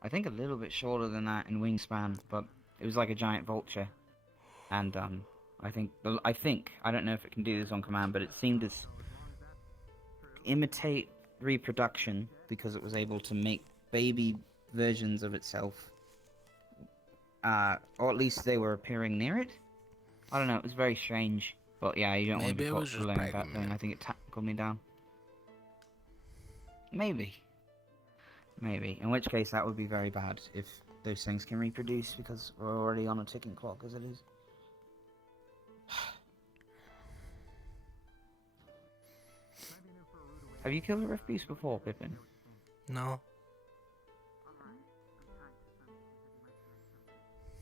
I think, a little bit shorter than that in wingspan, but it was like a giant vulture. And I think I don't know if it can do this on command, but it seemed to imitate reproduction because it was able to make baby versions of itself. Or at least they were appearing near it. I don't know, it was very strange. But yeah, you don't want to Maybe be it caught was just alone that pregnant. thing. I think it tackled me down. Maybe. In which case that would be very bad if those things can reproduce, because we're already on a ticking clock as it is. Have you killed a Rift Beast before, Pippin? No.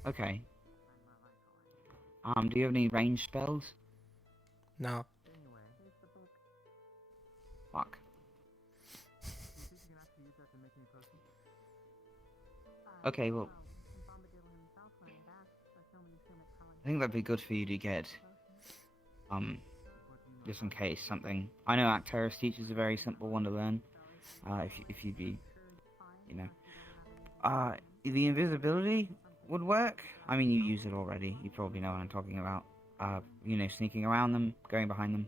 Okay. Do you have any ranged spells? No. Fuck. Okay, well, I think that'd be good for you to get, just in case something. I know Acteris teaches a very simple one to learn, if you'd be, you know. The invisibility would work. I mean, you use it already. You probably know what I'm talking about. You know, sneaking around them, going behind them.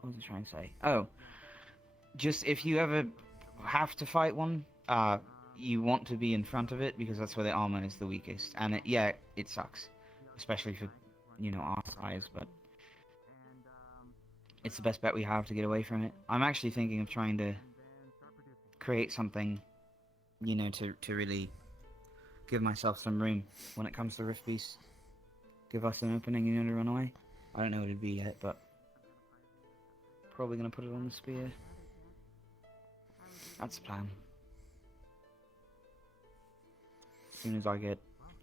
What was I trying to say? Oh, just if you ever have to fight one, you want to be in front of it because that's where the armor is the weakest. And it sucks, especially for, you know, our size, but it's the best bet we have to get away from it. I'm actually thinking of trying to create something, you know, to really give myself some room when it comes to Rift Beast. Give us an opening, you know, to run away. I don't know what it'd be yet, but probably gonna put it on the spear. That's the plan. As soon as I get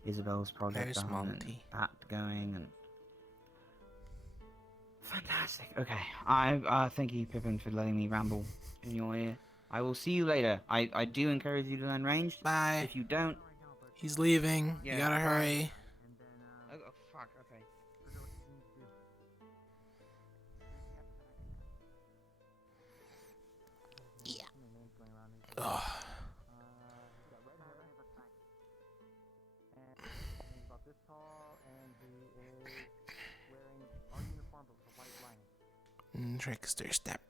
Isabel's project There's done and Monty. that going and... Fantastic. Okay. I thank you, Pippin, for letting me ramble in your ear. I will see you later. I do encourage you to learn ranged. Bye. If you don't... He's leaving. Yeah, you gotta bye. hurry. Oh, fuck, okay. Ugh. Trickster step.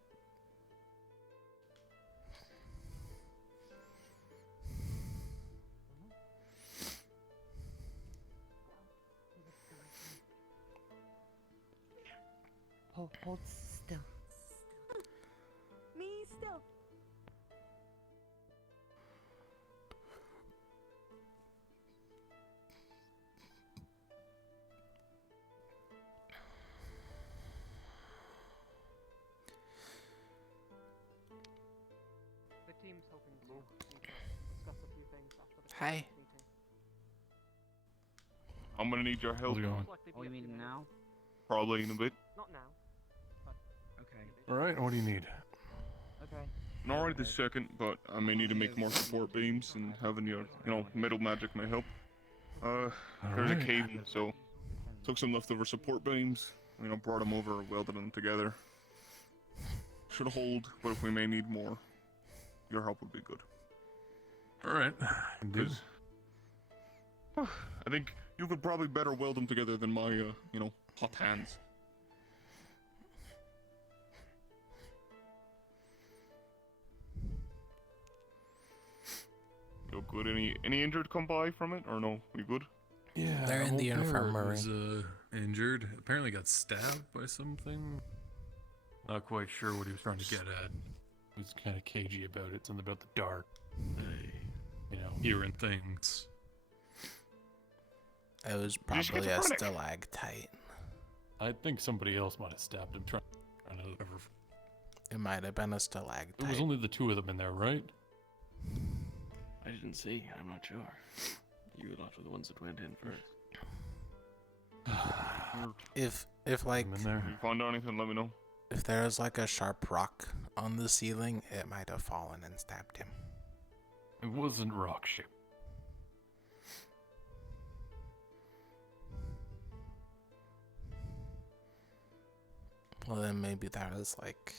Hold still. Me still. The team's hoping to discuss a few things after the Hi. meeting. I'm gonna need your help. How's it going? Oh, you mean now? Probably in a bit. Not now. Okay. Alright, what do you need? Okay. Not right this second, but I may need to make more support beams, and having your, metal magic may help. There's a Alright. cave, so took some leftover support beams, brought them over, welded them together. Should hold, but if we may need more, your help would be good. Alright. Because I think you could probably better weld them together than my, hot hands. You good? Any injured come by from it, or no? You good? Yeah, They're in the old Barrett infirmary. was injured. Apparently got stabbed by something. Not quite sure what he was trying to get at. He was kind of cagey about it. Something about the dark. Hearing things. It was probably a stalactite. I think somebody else might have stabbed him trying to... It might have been a stalactite. There was only the two of them in there, right? I didn't see. I'm not sure. You lot were the ones that went in first. If like in there. If you find anything, let me know. If there was like a sharp rock on the ceiling, it might have fallen and stabbed him. It wasn't rock shaped. Well, then maybe that was like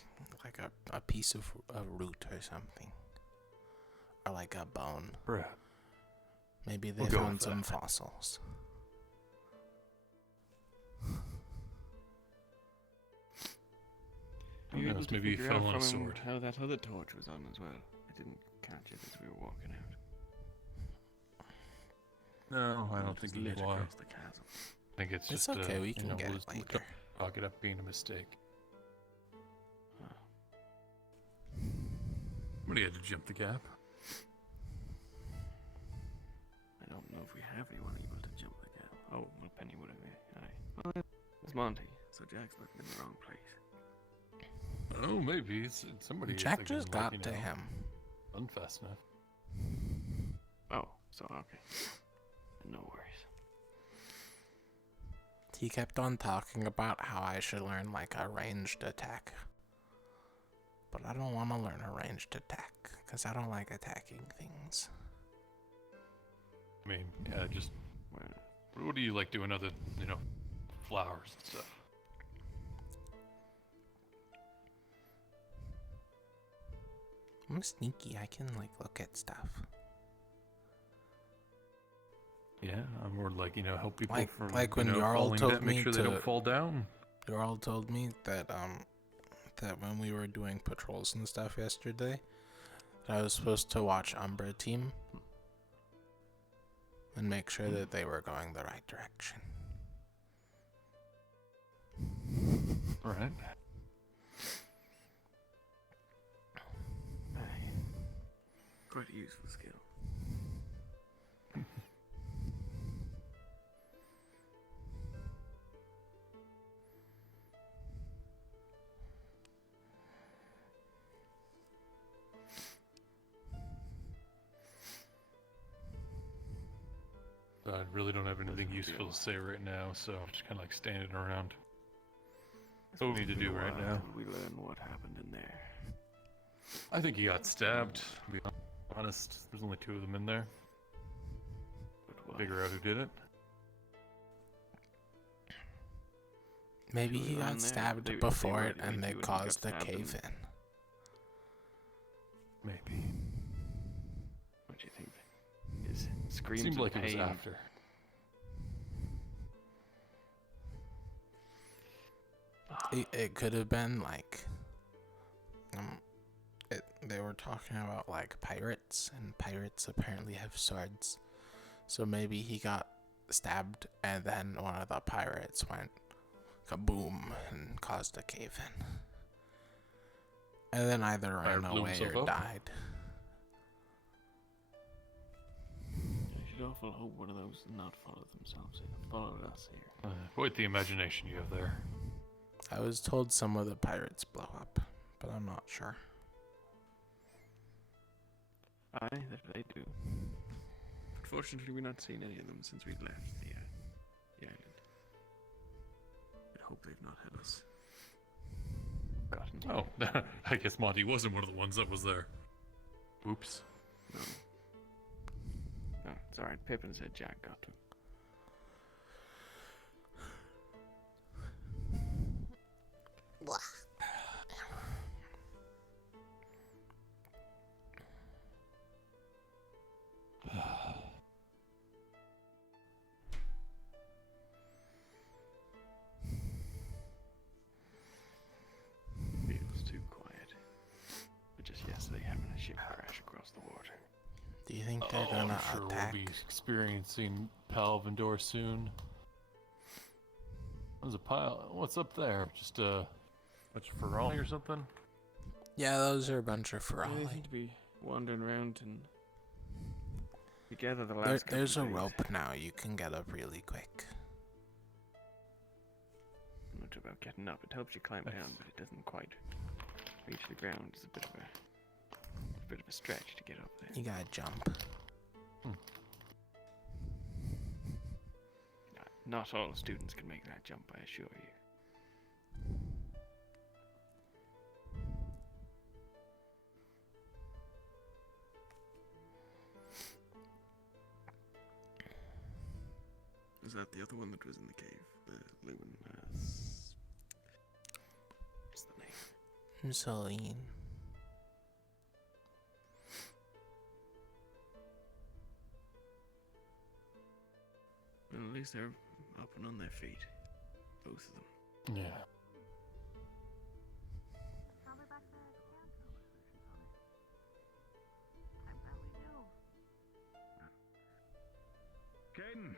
a piece of a root or something, or like a bone. Bruh. Maybe they We'll go found with some that. fossils. Were you Who able knows, to maybe he figure fell out on a from him sword. how that other torch was on as well? I didn't catch it as we were walking out. No, I don't Just think he lit knew why. across the chasm. I think it's It's just okay, we can get it we'll later. chalk it up being a mistake. Somebody had to jump the gap. I don't know if we have anyone able to jump the gap. Oh, well, Penny would have been. Aye. Well, it's Monty, so Jack's looking in the wrong place. Oh, maybe it's somebody. Jack just got to him. Unfast enough. Oh, so okay. No worries. He kept on talking about how I should learn like a ranged attack. But I don't want to learn a ranged attack, because I don't like attacking things. I mean, yeah, just what do you like doing other, flowers and stuff? I'm sneaky, I can like look at stuff. Yeah, I'm more like, help people Like, from when Jarl falling told down, me make sure to they don't fall down. Jarl told me that that when we were doing patrols and stuff yesterday, that I was supposed to watch Umbra Team and make sure that they were going the right direction. Right. Quite a useful skill. I really don't have anything useful to say right now, so I'm just kind of like standing around. That's what we need to do right now. We learn what happened in there. I think he got stabbed, to be honest. There's only two of them in there. Figure out who did it. Maybe She he was on got there. stabbed They before were it and with they you and he got caused the stabbed cave in. Maybe. What do you think? His screams Seemed of like it was pain. after. It could have been like, they were talking about like pirates, and pirates apparently have swords. So maybe he got stabbed and then one of the pirates went, kaboom and caused a cave-in. And then either ran blew away himself or up? died. I should awful hope one of those did not follow themselves here. Followed us here. Quite the imagination you have there. I was told some of the pirates blow up, but I'm not sure. Aye, that they do. Unfortunately, we've not seen any of them since we've left the island. I hope they've not had us. Oh, I guess Monty wasn't one of the ones that was there. Oops. No. No, it's alright. Pippin said Jack got them. Feels too quiet. But just yesterday having a ship crash across the water. Do you think they're gonna I'm sure attack? we'll be experiencing Palvendor soon. There's a pile. What's up there? Just a bunch of Ferrari or something? Yeah, those are a bunch of They Ferrari. seem to be wandering around and together the last There's a couple of days. rope now. You can get up really quick. Not about getting up. It helps you climb down, but it doesn't quite reach the ground. It's a bit of a stretch to get up there. You gotta jump. Not all students can make that jump, I assure you. Is that the other one that was in the cave? The Lewin, what's the name? Celine. Well, at least they're up and on their feet. Both of them. Yeah. Caden,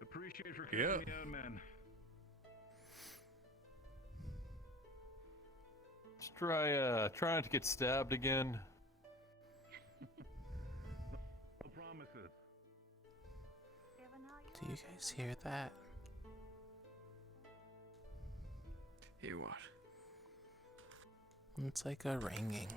appreciate for Yeah. kicking me out, man. Just try not to get stabbed again. No promises. Do you guys hear that? Hear what? It's like a ringing.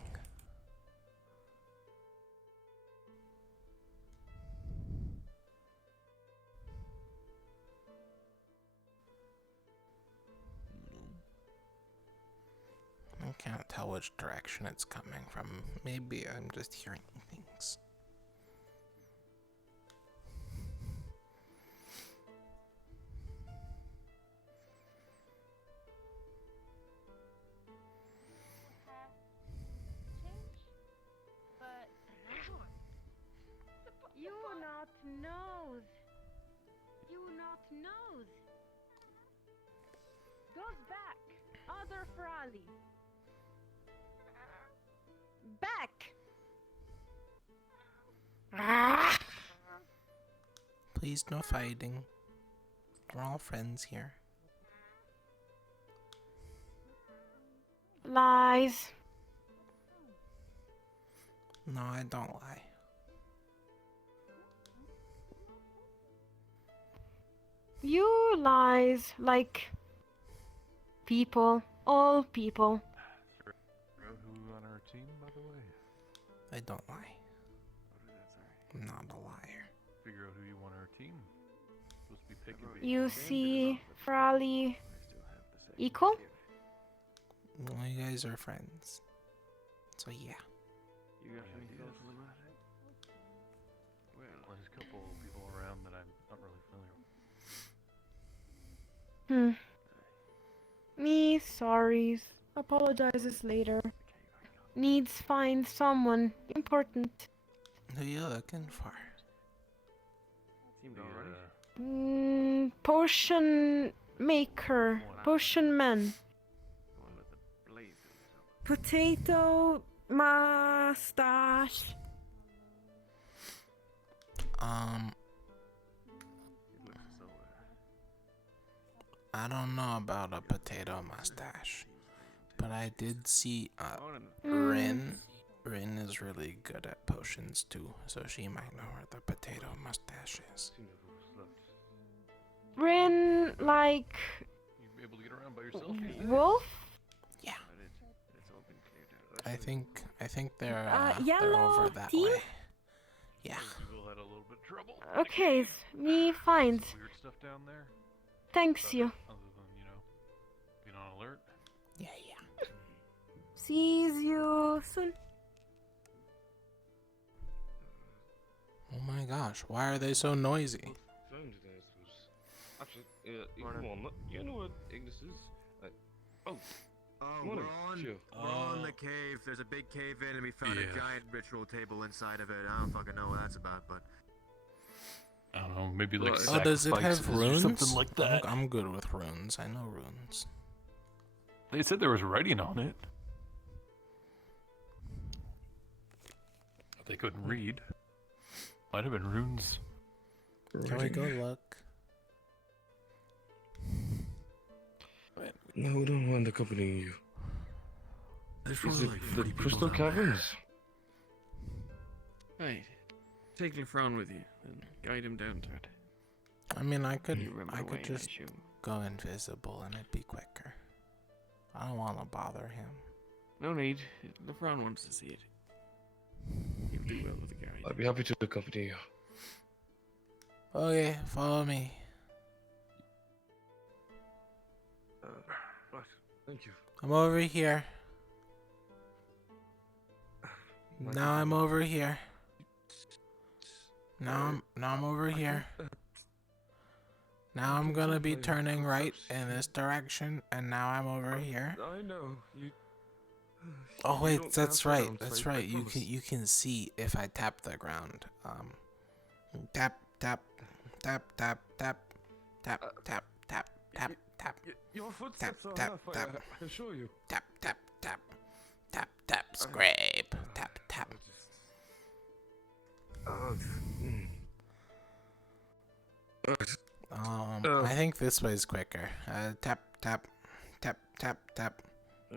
I can't tell which direction it's coming from. Maybe I'm just hearing things. But You not knows. You not knows. Goes back. Other Frali. Back. Please, no fighting. We're all friends here. Lies. No, I don't lie. You lies like people. All people. Who on our team, by the way? I don't lie. I'm not a liar. Figure out who you want on our team. Supposed to be picking. You see Frali equal? Well, you guys are friends. So yeah. You got any thoughts on the matter? Well, there's a couple people around that I'm not really familiar with. Me sorries. Apologizes later. Needs find someone important. Who you looking for? Seemed alright. Potion maker. Potion man. Potato mustache. I don't know about a potato mustache, but I did see Rin. Rin is really good at potions too, so she might know where the potato mustache is. Rin, like. You'd be able to get around by yourself. Wolf? Yeah. It's all been cleared out. I think they're yellow over that team? way. Yeah. People had a little bit of trouble. Okay, me find. Weird stuff down there. Thanks you. Other than, being on alert. Yeah. Sees you soon. Oh my gosh, why are they so noisy? Actually, come on, you know what Ignis is? Oh, morning. we're Sure. on the cave. There's a big cave in, and we found a giant ritual table inside of it. I don't fucking know what that's about, but. I don't know, maybe like Oh, does it have sacrifices or runes? something like that. I'm good with runes. I know runes. They said there was writing on it. But they couldn't read. Might have been runes. Can we go look? No, we don't want accompanying you. Is it the crystal caverns? Right. Take Lefron with you and guide him down to it. I mean, I could way, just I assume. go invisible and it'd be quicker. I don't want to bother him. No need. Lefron wants to see it. He'll do well with the guide. I'd be happy to accompany you. Okay, follow me. Right, thank you. I'm over here. Now I'm over here. Now I'm over here. Now I'm gonna be turning right in this direction, and now I'm over here. I know you. Oh wait, that's right. That's right. You can see if I tap the ground. Tap tap tap tap tap tap tap tap tap tap. Your footsteps are tap, enough, tap. I assure you. Tap tap tap tap tap scrape tap tap. I think this way's quicker. Tap tap tap tap tap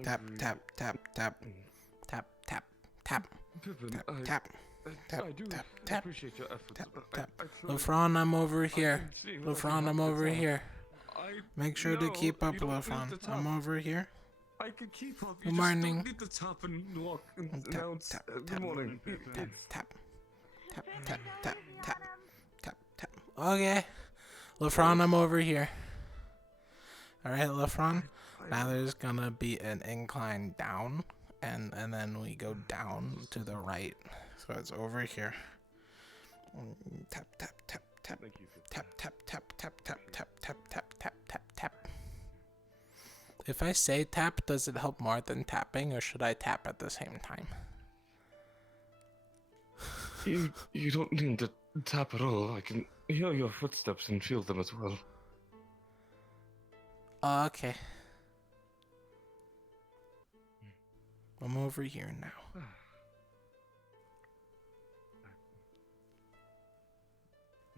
tap tap tap tap tap tap tap Pippin, tap I tap tap do tap tap appreciate your efforts. tap but tap. I truly- Lefron, I'm over here. can see what I can Lefron, I'm help over with. here. I Make sure to know keep up, you don't need Lefron. to I'm tap. over here. I can keep up. Good You morning. just don't need to tap and walk and Tap, announce. tap, Good tap, morning. tap, tap, tap, tap, tap, tap, tap, tap. Okay, Lefron, I'm over here. All right, Lefron. Now there's gonna be an incline down, and then we go down to the right. So it's over here. Tap tap tap tap tap tap tap tap tap tap tap tap tap tap tap. If I say tap, does it help more than tapping, or should I tap at the same time? You don't need to tap at all. I can hear your footsteps and feel them as well. Oh, okay. I'm over here now.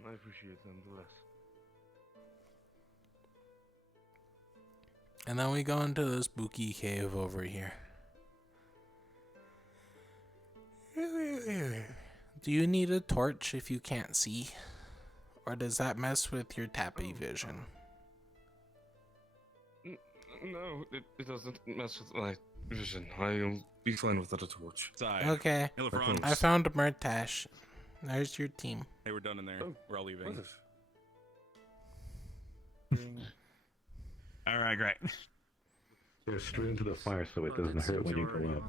I appreciate it nonetheless. And then we go into the spooky cave over here. Do you need a torch if you can't see? Or does that mess with your tappy vision? No, it doesn't mess with my vision. I'll be fine without a torch. Okay. I found Murtash. There's your team. Hey, we're done in there. We're all leaving. All right, great. Go straight into the fire so it doesn't hurt when you go up.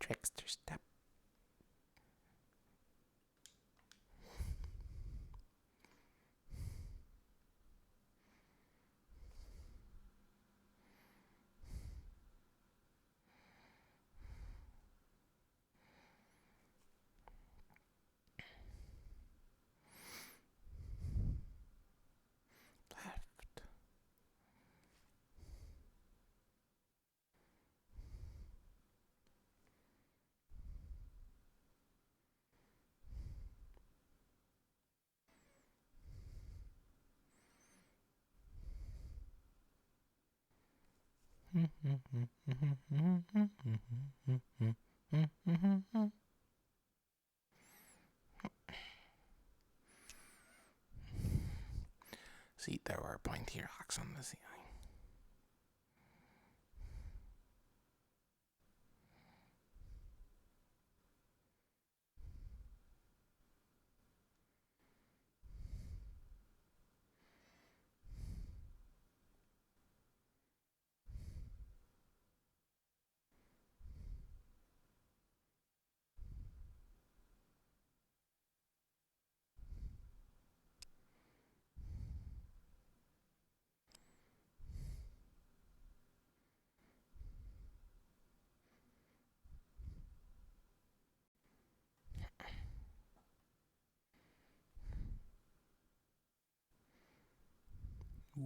Trickster step. Left. See, there were pointy rocks on the ceiling. Ooh.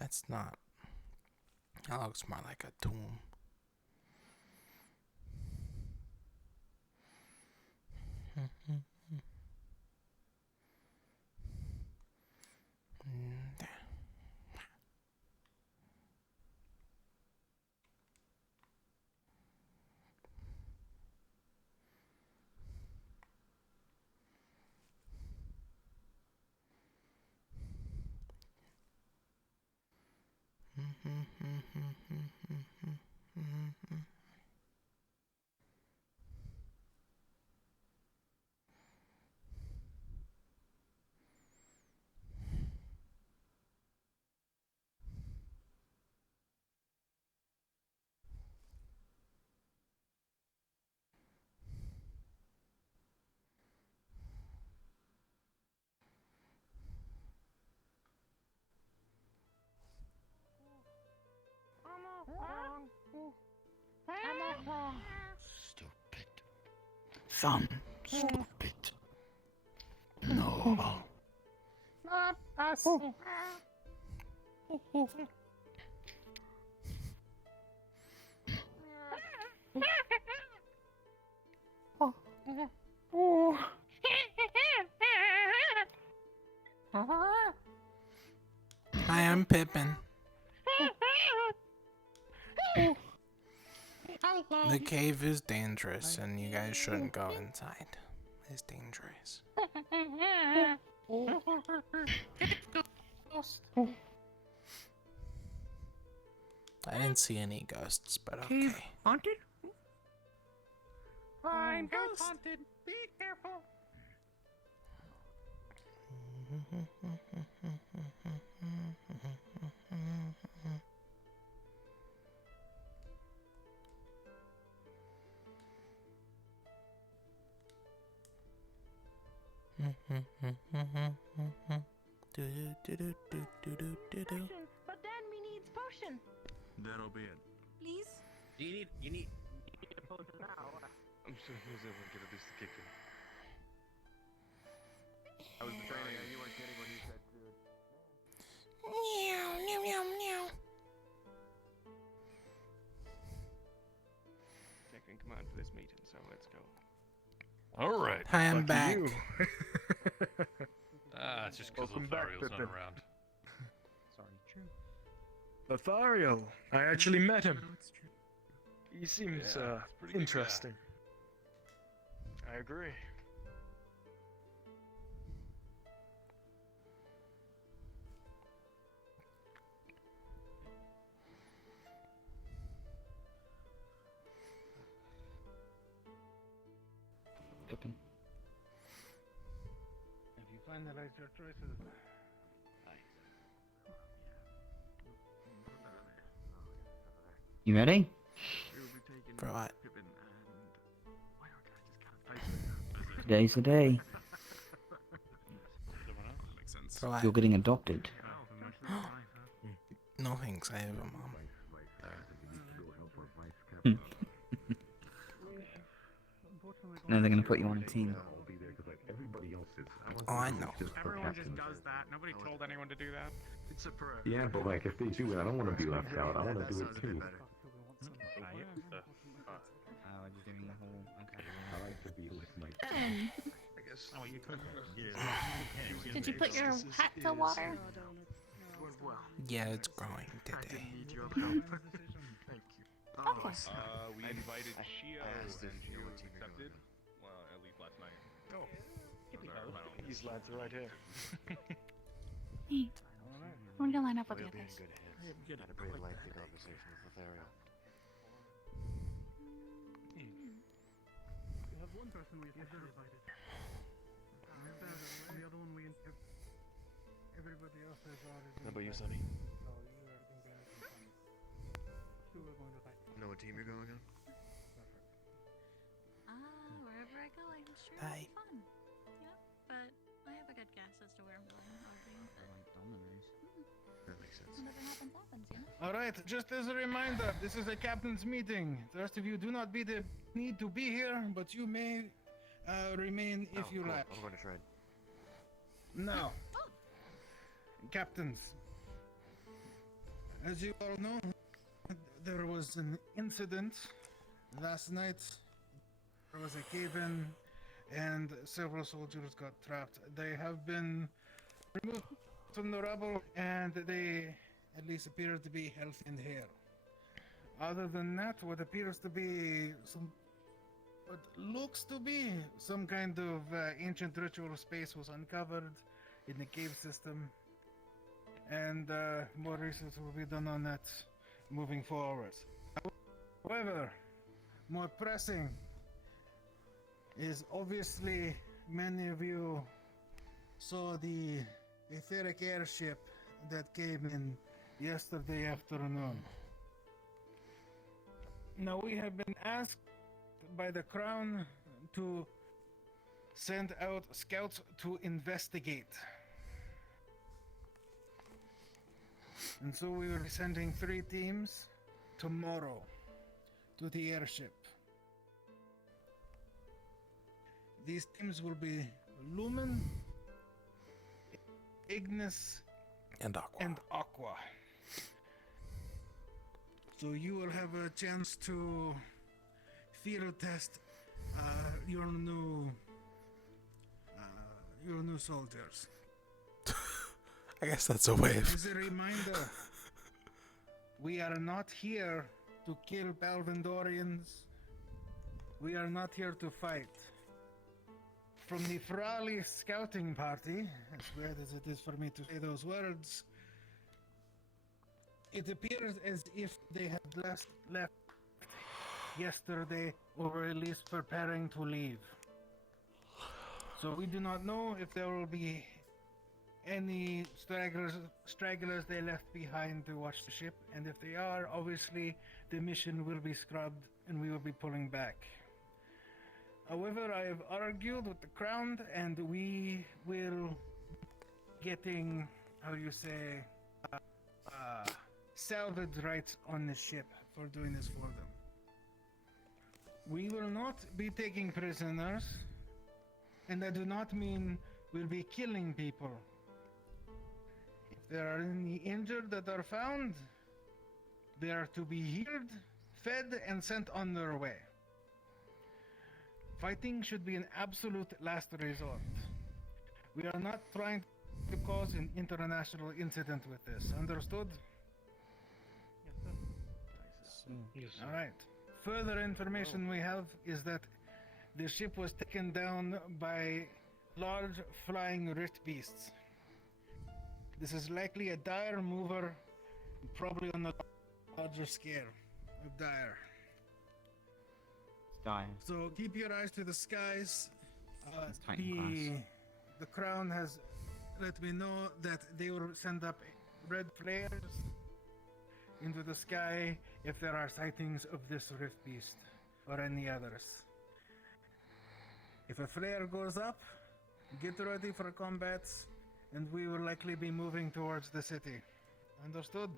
That's not. That looks more like a tomb. Stupid. Son, stupid. No. Not us. I am Pippin. The cave is dangerous and you guys shouldn't go inside. It's dangerous. I didn't see any ghosts, but okay. Cave haunted? Fine, ghost haunted. Be careful. But then we need potion. That'll be it. Please? You need a potion now. I'm sure he was able to get a boost to kick in. I was the training. You weren't kidding when you said to it. Meow, meow, meow, meow. Second command for this meeting, so let's go. All right. Hi, I'm back. It's just because Welcome back, Lothariel's not Pippin. around. Sorry, true. Lothariel, I actually met him. He seems Yeah, he's a pretty good interesting. I agree. Pippin. If you finalize your choices. You ready? For what? Today's the day. Makes sense. For what? You're getting adopted. No thanks, I have a mom. No, they're gonna put you on a team. Oh, I know. Everyone just does that. Nobody told anyone to do that. It's a prayer. Yeah, but like if they do it, I don't want to be left out. I want to do it too. Oh, you're doing the whole. Okay. I like to be with my. guess. Oh, you could. Did you put your hat to water? Well, Yeah, it's growing I today. didn't need your help. Thank you. Okay. We invited Shio, and Shio was accepted. Well, at least last night. Oh, That was our final. these lads are right here. Neat. We're gonna line up with the We'll be in others. good hands. Had a pretty lengthy conversation with Lothario. We have one person we have invited. The other one we everybody else has already. How about you, Sonny? So you are in there. Two are going to fight. Know what team you're going on? Wherever I go, I'm sure Bye. it'll be fun. Yep, but I have a good guess as to where I'm going. That makes sense. Whatever happens, happens, you know? All right, just as a reminder, this is a captain's meeting. The rest of you do not need to be here, but you may remain if you cool. like. I'm going to trade. Now, captains, as you all know, there was an incident last night. There was a cave-in, and several soldiers got trapped. They have been removed from the rubble, and they at least appear to be healthy and hale. Other than that, what appears to be what looks to be some kind of ancient ritual space was uncovered in the cave system, and more research will be done on that moving forward. However, more pressing is obviously many of you saw the etheric airship that came in yesterday afternoon. Now we have been asked by the Crown to send out scouts to investigate. And so we will be sending 3 teams tomorrow to the airship. These teams will be Lumen, Ignis, And Aqua. So you will have a chance to field test your new soldiers. I guess that's a way of. As a reminder, we are not here to kill Palvandorians. We are not here to fight. From the Frali scouting party, as weird as it is for me to say those words, it appears as if they had left yesterday, or were at least preparing to leave. So we do not know if there will be any stragglers they left behind to watch the ship, and if they are, obviously the mission will be scrubbed and we will be pulling back. However, I have argued with the Crown, and we will getting, how you say, salvage rights on the ship for doing this for them. We will not be taking prisoners, and I do not mean we'll be killing people. If there are any injured that are found, they are to be healed, fed, and sent on their way. Fighting should be an absolute last resort. We are not trying to cause an international incident with this. Understood? Yes, sir. All right. Further information we have is that the ship was taken down by large flying rift beasts. This is likely a dire mover, probably on a larger scale of dire. Dire. So keep your eyes to the skies. Titan The Crown has let me know that they will send up red flares into the sky if there are sightings of this rift beast or any others. If a flare goes up, get ready for combat, and we will likely be moving towards the city. Understood?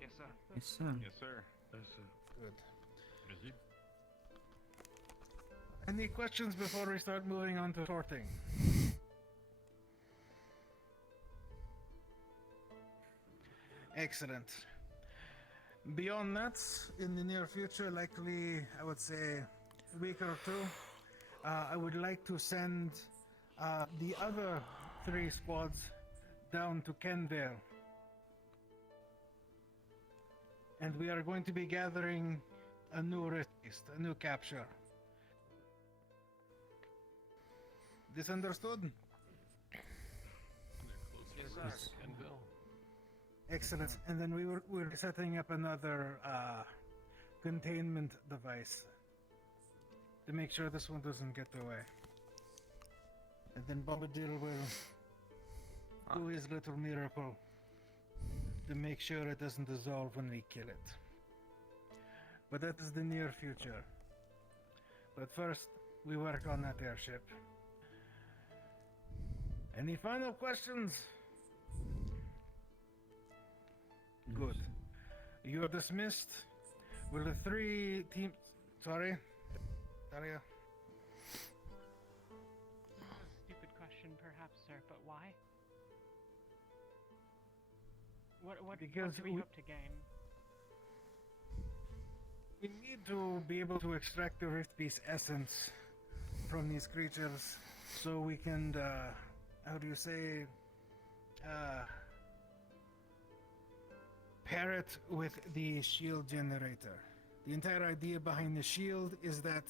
Yes, sir. Yes, sir. Yes, sir. Yes, sir. Good. Busy? Any questions before we start moving on to sorting? Excellent. Beyond that, in the near future, likely, I would say, a week or two, I would like to send the other 3 squads down to Kenvale. And we are going to be gathering a new rift beast, a new capture. This understood? Yes, Kenville. Excellent. And then we're setting up another containment device to make sure this one doesn't get away. And then Bombadil will do his little miracle to make sure it doesn't dissolve when we kill it. But that is the near future. But first, we work on that airship. Any final questions? Good. You are dismissed. Will the 3 teams... Sorry? Talia? Stupid question, perhaps, sir, but why? What do we hope to gain? We need to be able to extract the Rift Beast essence from these creatures so we can, how do you say, pair it with the shield generator. The entire idea behind the shield is that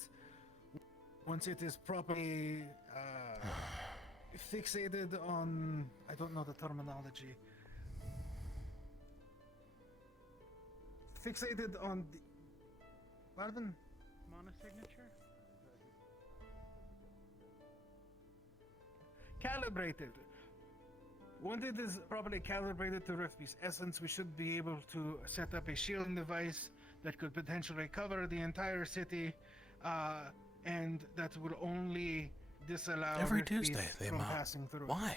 once it is properly fixated on, I don't know the terminology, fixated on the, pardon? Monosignature? Calibrated. Once it is properly calibrated to Rift Beast essence, we should be able to set up a shielding device that could potentially cover the entire city, and that will only disallow Every Rift Tuesday Beasts they from mow. passing through. Why?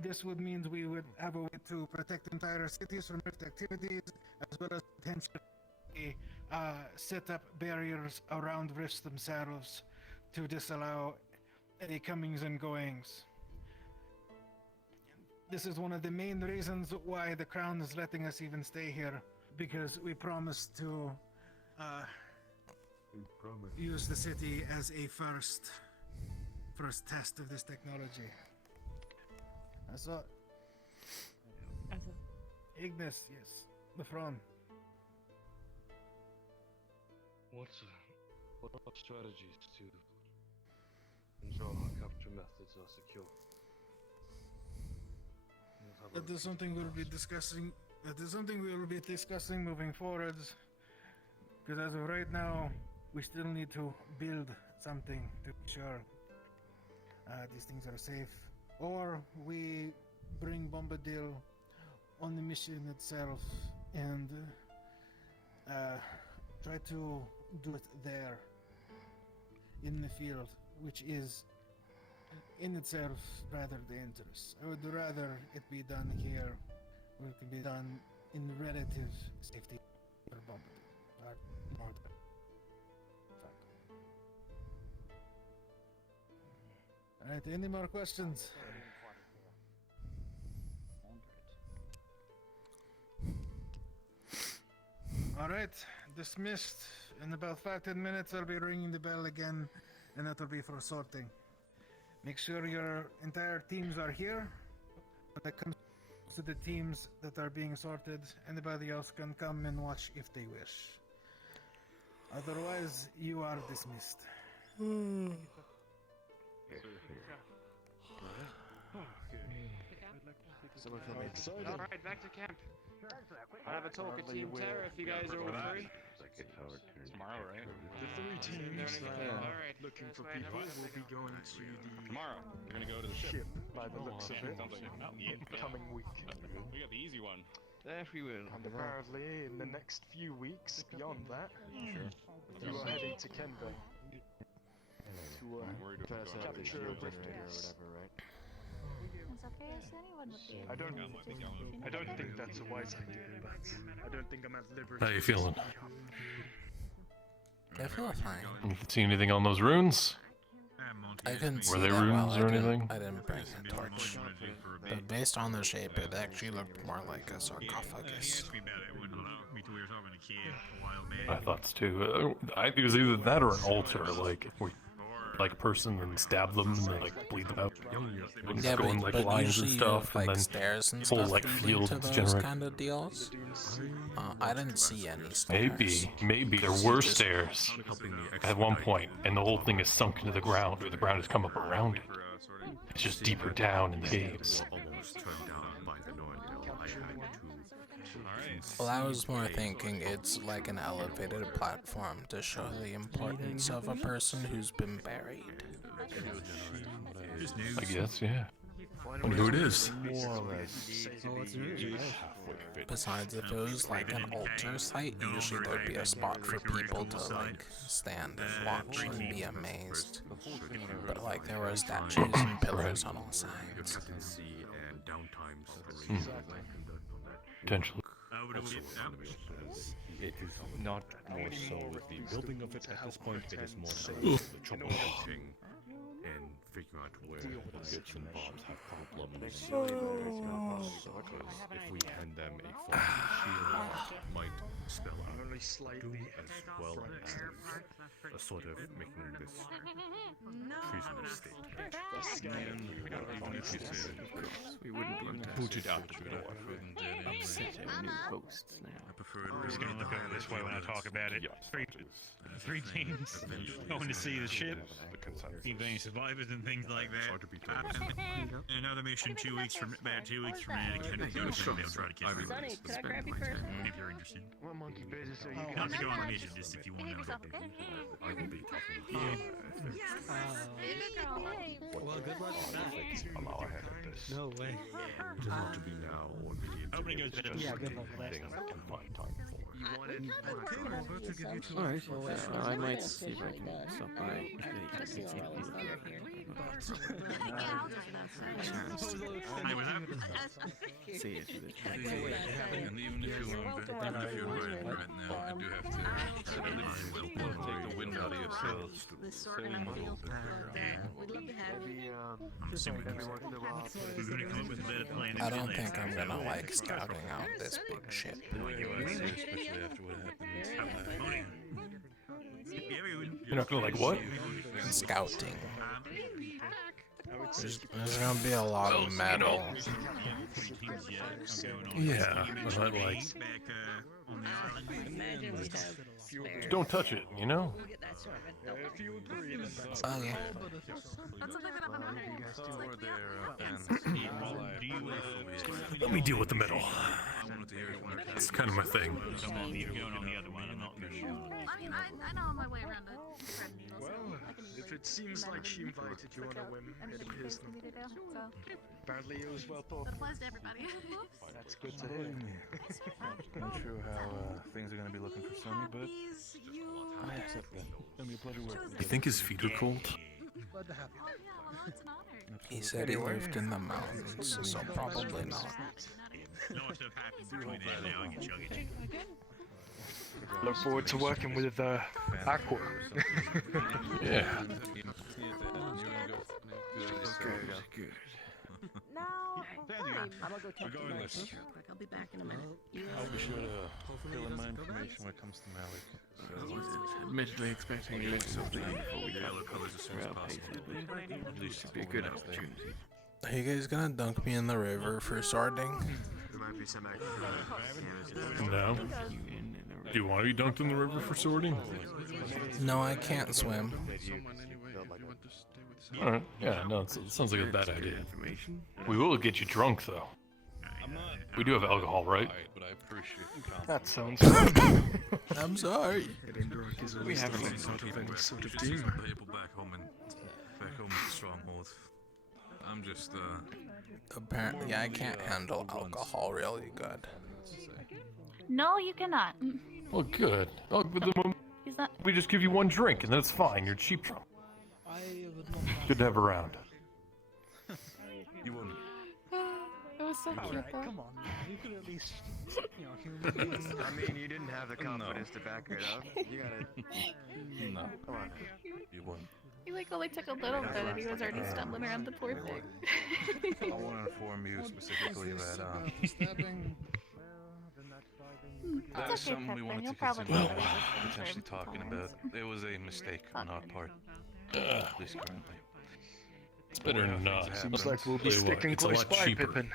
This would mean we would have a way to protect entire cities from Rift activities, as well as potentially set up barriers around Rifts themselves to disallow any comings and goings. This is one of the main reasons why the Crown is letting us even stay here, because we promised to use the city as a first test of this technology. So, Ignis, yes, the front. What are strategies to ensure our capture methods are secure? That is something we'll be discussing. That is something we will be discussing moving forwards. Because as of right now, we still need to build something to be sure these things are safe. Or we bring Bombadil on the mission itself and try to do it there in the field, which is in itself rather dangerous. I would rather it be done here, where it can be done in relative safety for Bombadil. Alright, any more questions? Alright, dismissed. In about 5-10 minutes I'll be ringing the bell again, and that will be for sorting. Make sure your entire teams are here. When it comes to the teams that are being sorted, anybody else can come and watch if they wish. Otherwise, you are dismissed. Alright, back to camp. I'll have a talk at Team Terror if you guys are all free. Tomorrow, right? The 3 teams looking for people will be going to the Tomorrow. We're gonna go to the ship. by the looks of it, Sounds like not yet. coming week. We got the easy one. There we will. And apparently in the next few weeks beyond that, you are heading to Kenville to capture Rift Beast. It's okay if anyone would be. I don't think that's a wise idea, but I don't think I'm at liberty. How you feeling? I feel fine. You see anything on those runes? I couldn't see Were they that runes well. or anything? I didn't bring a torch. But based on the shape, it actually looked more like a sarcophagus. I thought so too. It was either that or an altar. Like if we like person and stab them and then like bleed them out. And Yeah, go in like lines and usually stuff, you have, and like, then stairs and whole stuff like leading fields to those generate. kind of deals. I didn't see any stairs. Maybe there were stairs at one point, and the whole thing is sunk into the ground, or the ground has come up around it. It's just deeper down in the caves. Well, I was more thinking it's like an elevated platform to show the importance of a person who's been buried. I guess, yeah. Wonder who it is. Besides, if it was like an altar site, usually there'd be a spot for people to like stand and watch and be amazed. But like there were statues and pillars on all sides. Potentially. It is not more so the building of it at this point, it is more so the troubleshooting and figuring out where the bits and bobs have problems. Because if we hand them a full shield, it might spell out do as well as a sort of making this prisoner state. We wouldn't want to boot it out. upset our new hosts now. I'm just gonna look over this way when I talk about it. Three teams going to see the ship. See if any survivors and things like that. And another mission 2 weeks from about 2 weeks from now. They'll try to catch me. Sonny, could I grab you for a second? If you're interested. What monkey business are you Not to go on a mission, just if you want to know. I will be talking to you. Well, good luck with that. Allow ahead of this. No way. It is not to be now or immediately. Opening goes It's better. just Yeah, good luck a with thing that. I can find time for. Alright, I might see if I can stop by. Hey, what's up? See if And even if you're riding right now, I do have to take the wind out of your sails. I'm assuming we're gonna come up with a better plan. I don't think I'm gonna like scouting out this big ship. Especially after what happened. You're not gonna like what? Scouting. There's gonna be a lot of metal. Yeah, but I like. Don't touch it, you know? Oh yeah. Let me deal with the metal. It's kind of my thing. I'm either going on the other one, I'm not for sure. I mean, I know my way around the thread needles. Well, if it seems like she invited you on a whim, it appears for me to do, so apparently it was well thought. that applies to everybody. That's good to hear. Not sure how things are going to be looking for Sonny, but I accept that. It's going to be a pleasure working with You think his feet are cold? Glad to have you. He said he lived in the mountains, so probably not. No stuff happens between now and chug it. Look forward to working with Aqua. Yeah. Good. Now, I'm gonna go talk to you Regardless. real quick. I'll be back in a minute. I'll be sure to fill in my information when it comes to Malik. admittedly expecting a little something before we go. This should be a good opportunity. Are you guys gonna dunk me in the river for sorting? There might be some extra. No. Do you want to be dunked in the river for sorting? No, I can't swim. Alright, yeah, no, it sounds like a bad idea. We will get you drunk, though. We do have alcohol, right? But I appreciate the That sounds I'm sorry. Getting drunk is We always haven't the been sort of talking any about sort of Just team. some people back home in the stronghold. I'm just, Apparently, I can't handle alcohol really good. No, you cannot. Well, good. Oh, but then He's not. we just give you one drink, and then it's fine. You're cheap drunk. Good to have around. You won't. it was so cute though. Come on, man. You could at least, I mean, you didn't have the confidence to back it up. You gotta. No. Come on. You won't. He like only took a little bit and he was already stumbling around the poor thing. I want to inform you specifically that that is It's okay, something we Pippin. wanted You'll to probably consider get it. potentially talking about. It was a mistake on our part. least currently. It's better than not. Seems like we'll be Tell you what, sticking it's a close lot by, cheaper. Pippin.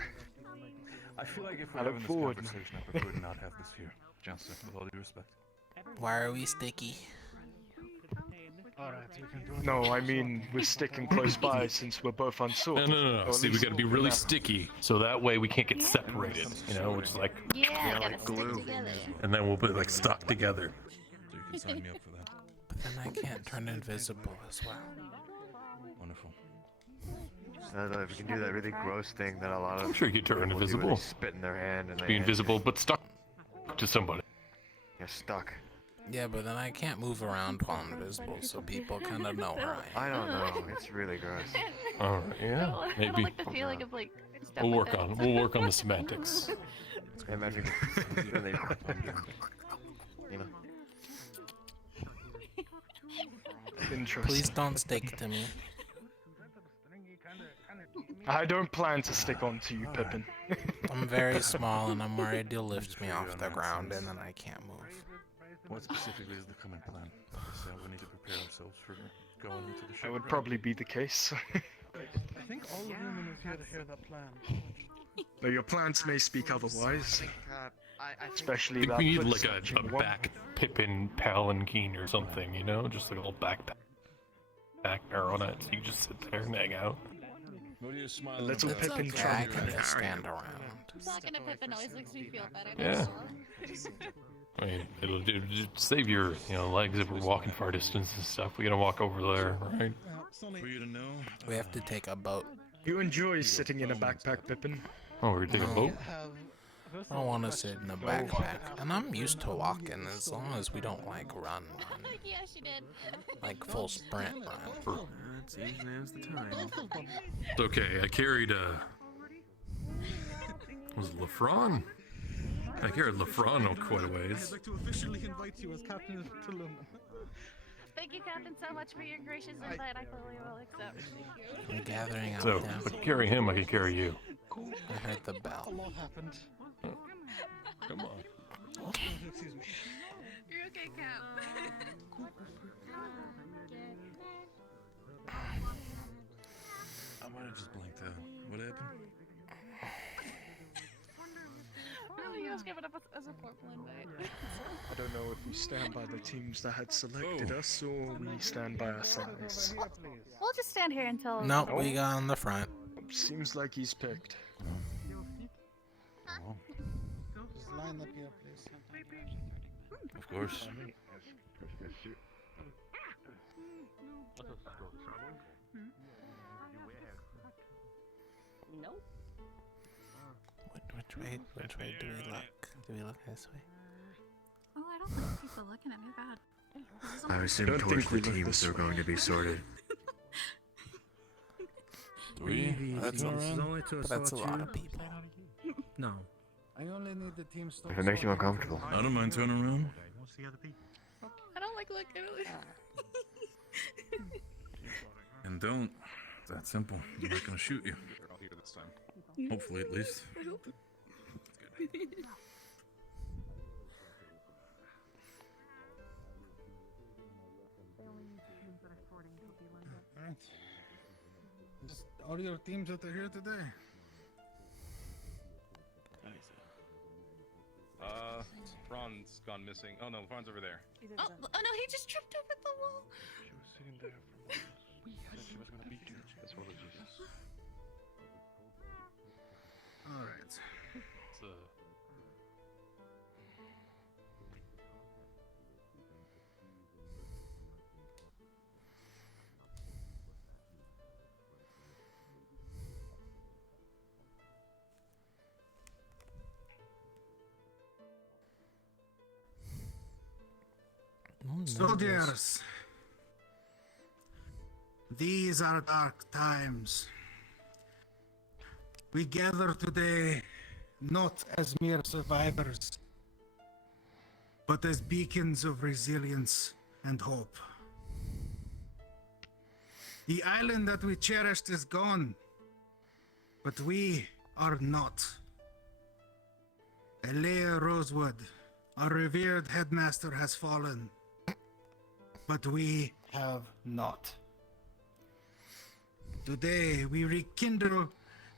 I feel like if we're I look having this forward. conversation, I prefer to not have this here, Johnson, with all due respect. Why are we sticky? Alright, we can do it. No, I mean, we're sticking close by since we're both No, unsorted. no. See, we gotta be really sticky, so that way we can't get separated. You know, which is like, Yeah, gotta stick together. and then we'll be like stuck together. So you can sign me up for that. But then I can't turn invisible as well. Wonderful. So if you can do that really gross thing that a lot of I'm sure you can turn people do, where invisible. they spit in their hand and they Be invisible, but stuck to somebody. You're stuck. Yeah, but then I can't move around while I'm invisible, so people kind of know where I am. I don't know. It's really gross. All right, yeah, I don't maybe. like the feeling of like. stuff We'll like work that. on. We'll work on the semantics. Imagine when they, you know. Interesting. Please don't stick to me. I don't plan to stick onto you, Pippin. I'm very small and I'm worried you'll lift me off the ground and then I can't move. What specifically is the coming plan? So we need to prepare ourselves for going into the ship. That would probably be the case. I think all the women is here to hear that plan. Though your plans may speak otherwise. I Especially think that we need foot like snatching a one. back Pippin palanquin or something, you know, just like a little back there on it, so you just sit there and hang out. What are you A smiling little about? Pippin Okay, I trunk. can just stand around. Talking to Pippin always makes me feel better. Yeah. I mean, it'll save your, legs if we're walking far distance and stuff. We gotta walk over there, right? For you to know. We have to take a boat. You enjoy sitting in a backpack, Pippin? Oh, we're gonna take a boat? I don't want to sit in a backpack. And I'm used to walking as long as we don't like run. Yeah, she did. Like full sprint run. It seems now's the time. It's okay. I carried was it Lafron? I carried Lafron quite a ways. I'd like to officially invite you as captain of Tulum. Thank you, Captain, so much for your gracious invite. I fully will accept. Thank you. We're gathering up So, now. if I can carry him, I can carry you. I heard the bell. A lot happened. Come on. Excuse me. You're okay, Cap. I might have just blanked out. What happened? Really, you just giving up a support plan, mate. I don't know if we stand by the teams that had selected us or we stand by our size. We'll just stand here until. Nope, we got on the front. Seems like he's picked. Oh, Just line up here, please. of course. Nope. Which way do we look? Do we look this way? Oh, I don't like people looking at me bad. I assume towards the teams are going to be sorted. That's That's a lot of people. No. I only need the team stop. If it makes you uncomfortable. I don't mind turning around. I don't like looking at And don't. That's simple. I'm not gonna shoot you. I'll hear this time. Hopefully, at least. Alright. Just all your teams that are here today. Fran's gone missing. Oh no, Fran's over there. Oh no, he just tripped over the wall. She was sitting there for months. She was gonna beat you. That's what it is. Alright. Soldiers, these are dark times. We gather today not as mere survivors, but as beacons of resilience and hope. The island that we cherished is gone, but we are not. Alea Rosewood, our revered headmaster, has fallen. But we have not. Today we rekindle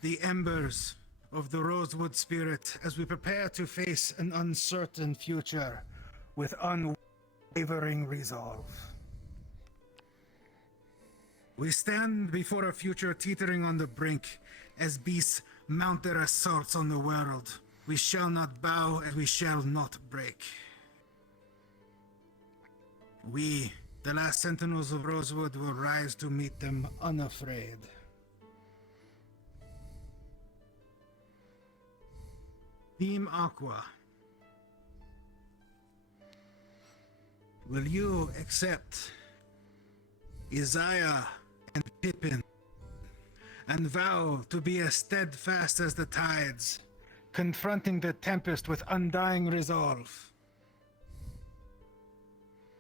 the embers of the Rosewood spirit as we prepare to face an uncertain future with unwavering resolve. We stand before a future teetering on the brink as beasts mount their assaults on the world. We shall not bow and we shall not break. We, the last sentinels of Rosewood, will rise to meet them unafraid. Team Aqua, will you accept Isaiah and Pippin and vow to be as steadfast as the tides, confronting the tempest with undying resolve?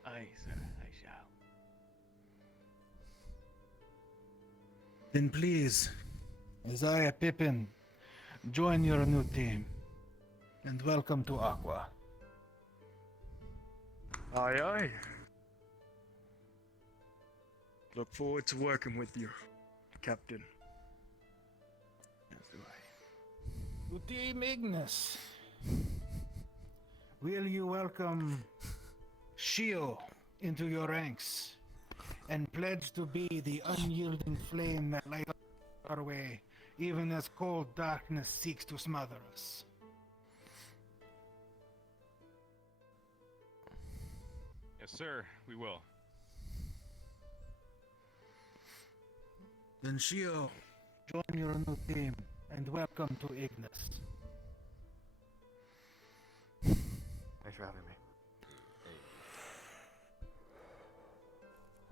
Aye, sir, I shall. Then please, Isaiah, Pippin, join your new team, and welcome to Aqua. Aye, aye. Look forward to working with you, Captain. As do I. To Team Ignis, will you welcome Shio into your ranks and pledge to be the unyielding flame that lights our way, even as cold darkness seeks to smother us? Yes, sir, we will. Then Shio, join your new team and welcome to Ignis. Thanks for having me.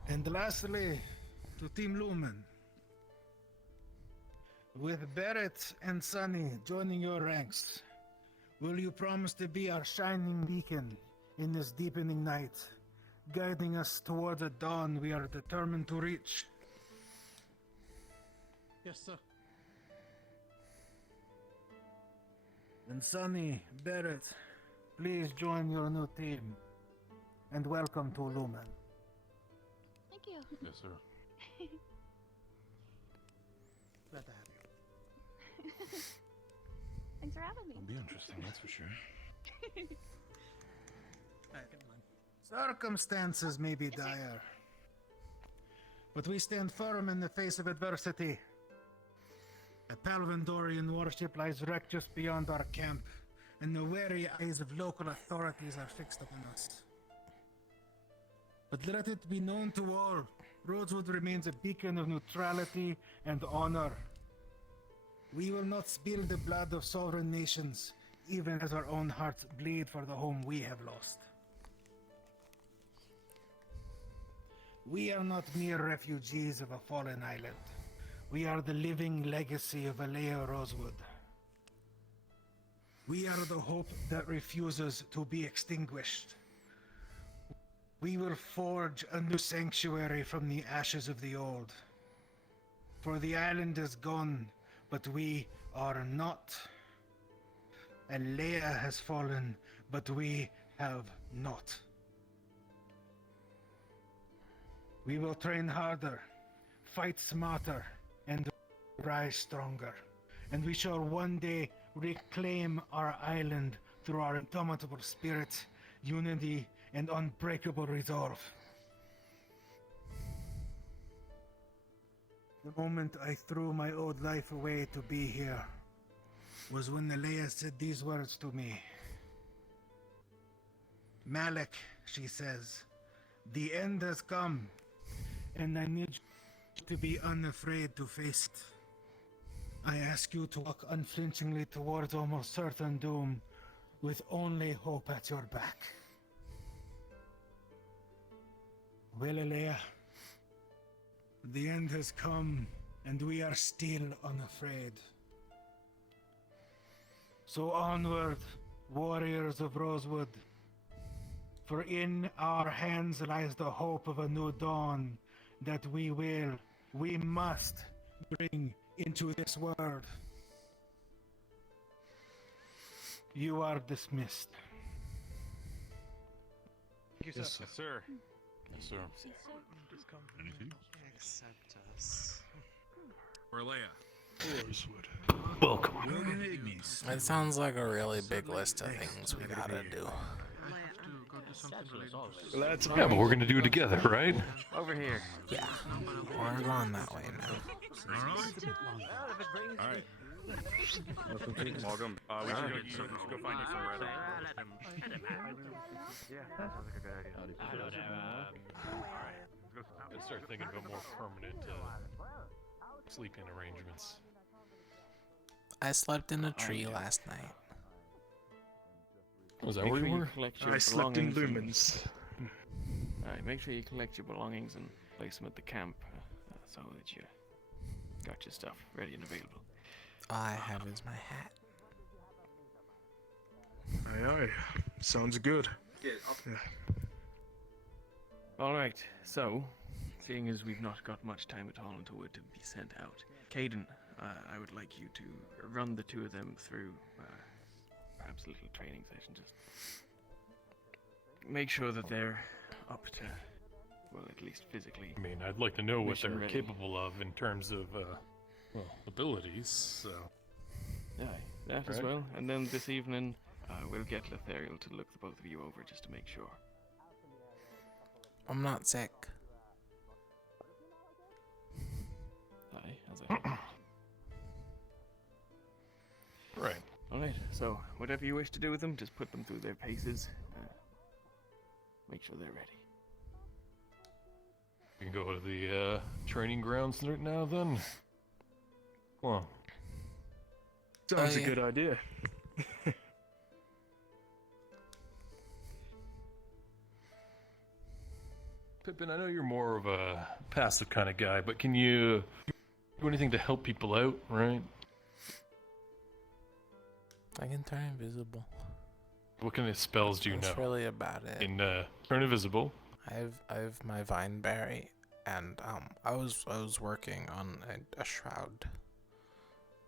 And lastly, to Team Lumen. With Barrett and Sunny joining your ranks, will you promise to be our shining beacon in this deepening night, guiding us toward a dawn we are determined to reach? Yes, sir. And Sunny, Barrett, please join your new team, and welcome to Lumen. Thank you. Yes, sir. Glad to have you. Thanks for having me. It'll be interesting, that's for sure. Alright, never mind. Circumstances may be dire, but we stand firm in the face of adversity. A Palvandorian warship lies wrecked just beyond our camp, and the wary eyes of local authorities are fixed upon us. But let it be known to all, Rosewood remains a beacon of neutrality and honor. We will not spill the blood of sovereign nations, even as our own hearts bleed for the home we have lost. We are not mere refugees of a fallen island. We are the living legacy of Alea Rosewood. We are the hope that refuses to be extinguished. We will forge a new sanctuary from the ashes of the old. For the island is gone, but we are not. Alea has fallen, but we have not. We will train harder, fight smarter, and rise stronger. And we shall one day reclaim our island through our indomitable spirit, unity, and unbreakable resolve. The moment I threw my old life away to be here was when Alea said these words to me. Malik, she says, the end has come, and I need you to be unafraid to face it. I ask you to walk unflinchingly towards almost certain doom, with only hope at your back. Well, Alea, the end has come, and we are still unafraid. So onward, warriors of Rosewood, for in our hands lies the hope of a new dawn that we must bring into this world. You are dismissed. Thank you, sir. Yes, sir. Yes, sir. Just come. Anything? Accept us. Rosewood. Welcome. It sounds like a really big list of things we gotta do. Yeah, but we're gonna do it together, right? Over here. Yeah, we're going that way now. Alright. Welcome. We should go find you some red. Yeah, that sounds like a good idea. Alright. Let's start thinking about more permanent sleeping arrangements. I slept in a tree last night. Was that where you were? I slept in lumens. Alright, make sure you collect your belongings and place them at the camp so that you got your stuff ready and available. All I have is my hat. Aye, aye. Sounds good. Yeah. Alright, so, seeing as we've not got much time at all until we're to be sent out, Caden, I would like you to run the two of them through perhaps a little training session. Just make sure that they're up to, well, at least physically. I mean, I'd like to know what they're mission ready. capable of in terms of, well, abilities, so... Aye, that as well. And then this evening, we'll get Lethariel to look the both of you over just to make sure. I'm not sick. Aye, as I heard. Right. Alright, so whatever you wish to do with them, just put them through their paces. Make sure they're ready. We can go to the training grounds right now, then. Come on. Sounds a good idea. Pippin, I know you're more of a passive kind of guy, but can you do anything to help people out, right? I can turn invisible. What kind of spells do you know? That's really about it. In turn invisible. I have my vine berry, and I was working on a shroud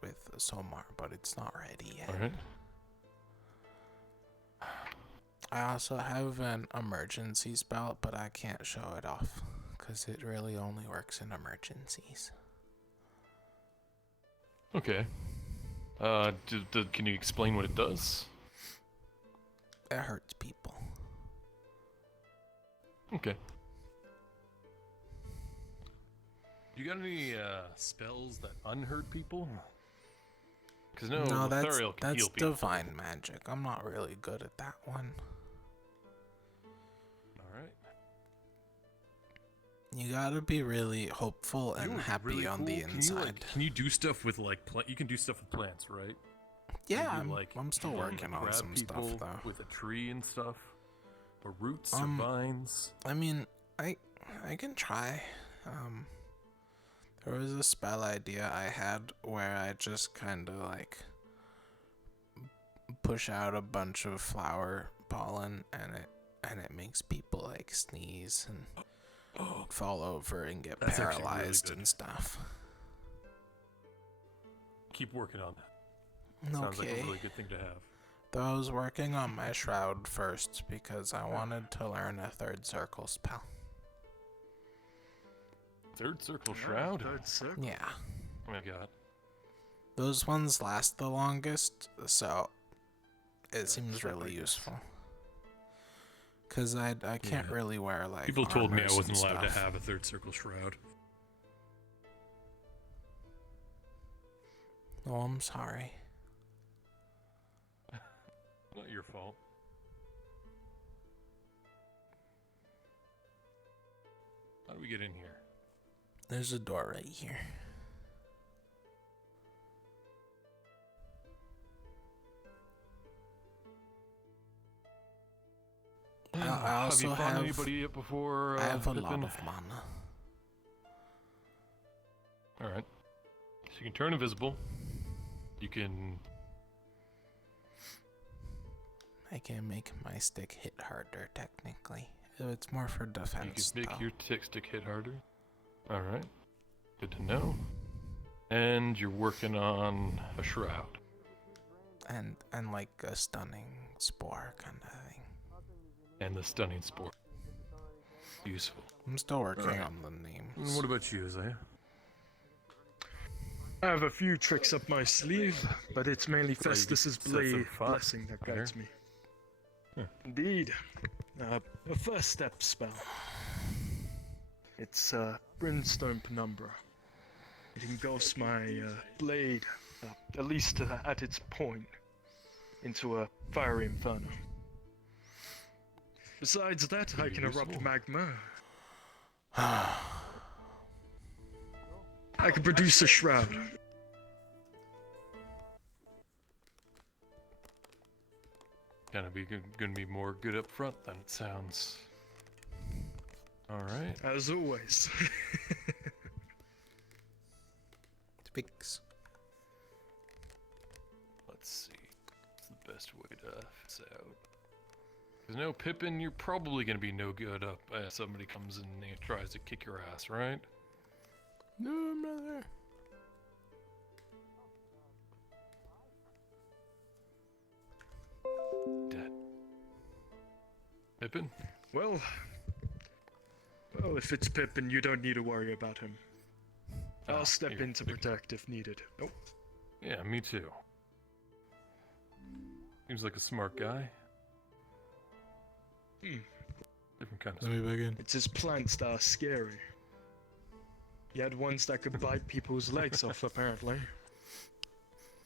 with Somar, but it's not ready yet. All right. I also have an emergency spell, but I can't show it off because it really only works in emergencies. Okay. Can you explain what it does? It hurts people. Okay. You got any spells that unhurt people? Because no, Lethariel can heal people. That's divine magic. I'm not really good at that one. Alright. You gotta be really hopeful and happy really on the inside. Can you do stuff with like you can do stuff with plants, right? Yeah, like, I'm still working on some stuff though. With a tree and stuff, or roots or vines. I mean, I can try. There was a spell idea I had where I just kind of like push out a bunch of flower pollen and it makes people like sneeze and fall over and get paralyzed and stuff. Keep working on that. Sounds like a really good thing to have. Though I was working on my shroud first because I wanted to learn a third circle spell. Third circle shroud? Third circle? Yeah. Oh my god. Those ones last the longest, so it seems really useful. Because I can't really wear like people told me I armors wasn't and allowed to stuff. have a third circle shroud. Oh, I'm sorry. Not your fault. How do we get in here? There's a door right here. I also have you found anybody yet before? I have a Pippin? lot of mana. Alright. So you can turn invisible. You can... I can make my stick hit harder, technically. It's more for defense, You can make though. your stick hit harder. Alright. Good to know. And you're working on a shroud. And like a stunning spore kind of thing. And the stunning spore. Useful. I'm still working Alright. on the names. And what about you, Isaiah? I have a few tricks up my sleeve, but it's mainly So you Festus's set some fire. blessing that guides me. Indeed. A first step spell. It's Brimstone Penumbra. It engulfs my blade, at least at its point, into a fiery inferno. Besides that, I can erupt magma. I can produce a shroud. Gonna be more good up front than it sounds. All right. As always. Fix. Let's see. What's the best way to fix out? Because no, Pippin, you're probably gonna be no good up. Somebody comes in and tries to kick your ass, right? No, brother. Dead. Pippin? Well, if it's Pippin, you don't need to worry about him. I'll step in to protect if needed. Nope. Yeah, me too. Seems like a smart guy. Different kind of. Let me begin. It's his plants that are scary. He had ones that could bite people's legs off, apparently.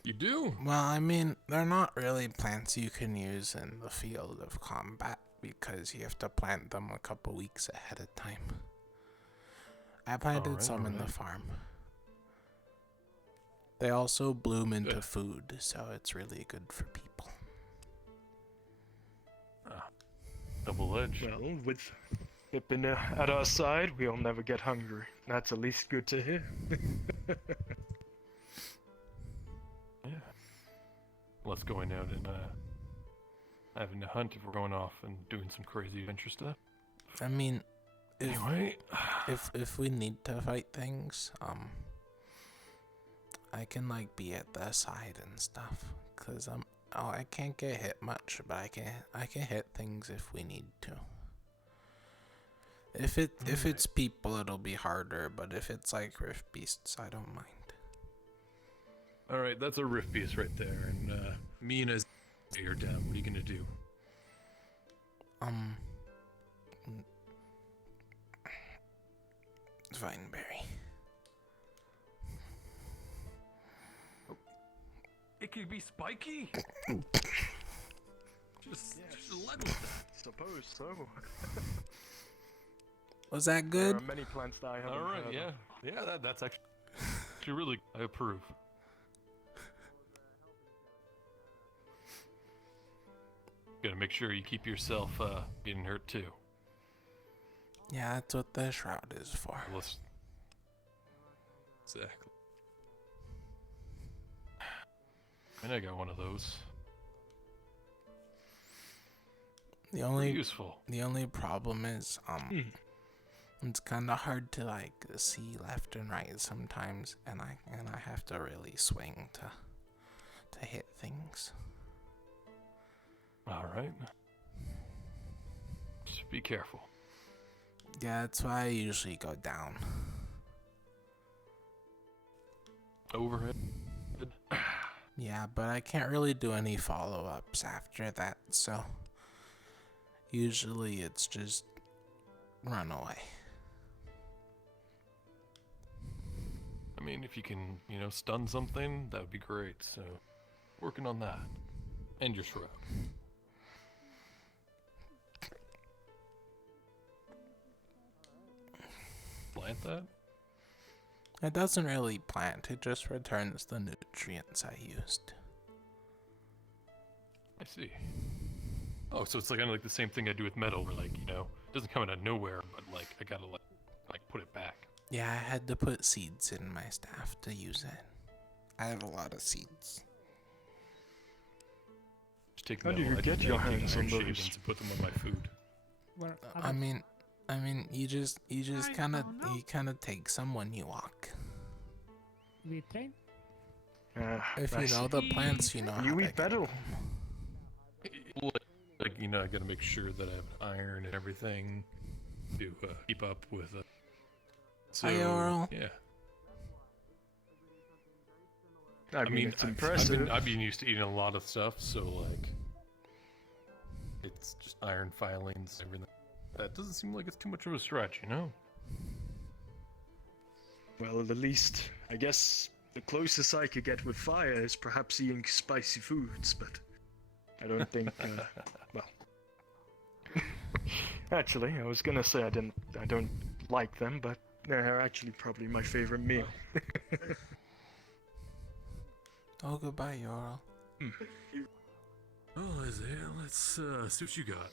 You do? Well, I mean, they're not really plants you can use in the field of combat because you have to plant them a couple weeks ahead of time. I planted some in the farm. They also bloom into food, so it's really good for people. Double-edged. Well, with Pippin at our side, we'll never get hungry. That's at least good to hear. Yeah. Let's going out and having a hunt if we're going off and doing some crazy adventure stuff. I mean, Anyway, if we need to fight things, I can like be at the side and stuff, cause I can't get hit much, but I can hit things if we need to. If it's people, it'll be harder, but if it's like rift beasts, I don't mind. all right, that's a rift piece right there, and me and you're down. What are you gonna do? Vineberry. It could be spiky. just let with that. Suppose so. Was that good? There are many plants that I haven't All right, heard of. yeah, that's actually really. I approve. Gotta make sure you keep yourself getting hurt too. Yeah, that's what the shroud is for. Listen. Exactly. And I got one of those. The only useful. The only problem is it's kind of hard to like see left and right sometimes, and I have to really swing to hit things. All right. Just be careful. Yeah, that's why I usually go down. Overhead. Yeah, but I can't really do any follow-ups after that, so usually it's just run away. I mean, if you can, stun something, that would be great. So, working on that. And your shroud. Plant that? It doesn't really plant, it just returns the nutrients I used. I see. Oh, so it's like kind of like the same thing I do with metal, where like, it doesn't come out of nowhere, but like I gotta like put it back. Yeah, I had to put seeds in my staff to use it. I have a lot of seeds. Just take How do metal, you I get take your iron hands on those? shavings and put them on my food. I mean, you just kind of take some when you walk. We train? If you know the plants, you know how You to eat better. Like, I gotta make sure that I have iron and everything to keep up with. So, Hi, Oral. yeah. I mean, it's impressive. I've been used to eating a lot of stuff, so like, it's just iron filings, everything. That doesn't seem like it's too much of a stretch, you know? Well, at least, I guess, the closest I could get with fire is perhaps eating spicy foods, but I don't think, well... Actually, I was gonna say I don't like them, but they're actually probably my favorite meal. Oh, goodbye, Yoral. Well, Isaiah, let's see what you got.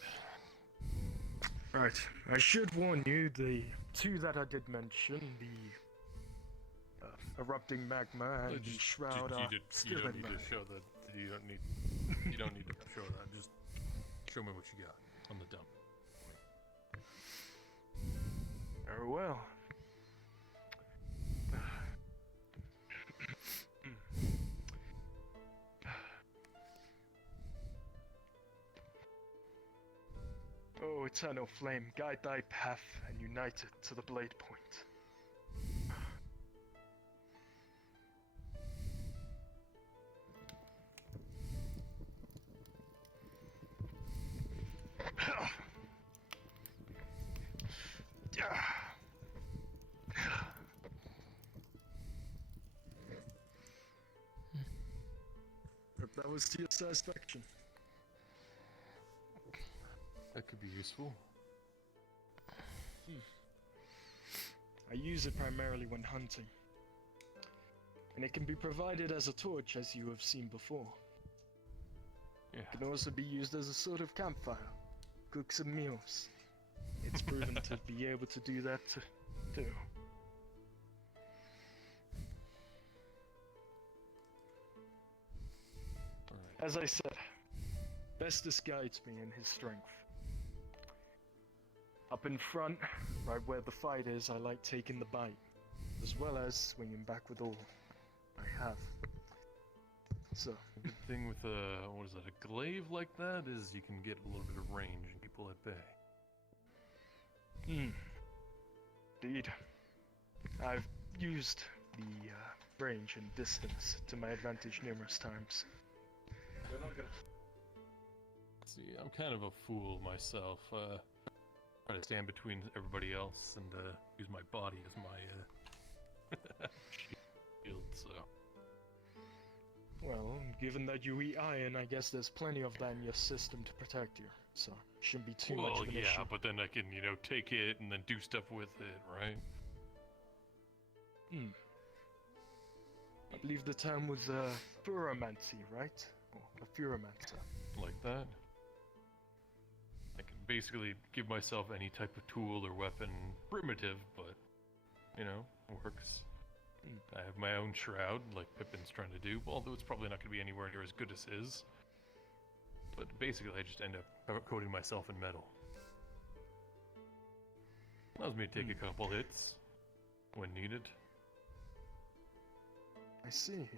Right, I should warn you, the two that I did mention, the erupting magma and the shroud are still you don't in need my... to show that. You don't need to show that. Just show me what you got on the dump. Very well. Oh, eternal flame, guide thy path and unite it to the blade point. Hope that was to your satisfaction. That could be useful. I use it primarily when hunting. And it can be provided as a torch, as you have seen before. Yeah. It can also be used as a sort of campfire. Cook some meals. It's proven to be able to do that too. As I said, Bestus guides me in his strength. Up in front, right where the fight is, I like taking the bite, as well as swinging back with all I have. So, the good thing with what is that, a glaive like that, is you can get a little bit of range and people at bay. Indeed. I've used the range and distance to my advantage numerous times. They're not gonna... See, I'm kind of a fool myself. Try to stand between everybody else and use my body as my shield, so... Well, given that you eat iron, I guess there's plenty of that in your system to protect you, so shouldn't be too much of an issue. Well, yeah, but then I can, take it and then do stuff with it, right? I believe the term was, furomancy, right? Or a furomancer. Like that? I can basically give myself any type of tool or weapon, primitive, but, works. I have my own shroud, like Pippin's trying to do, although it's probably not going to be anywhere near as good as his. But basically, I just end up coating myself in metal. Allows me to take a couple hits when needed. I see.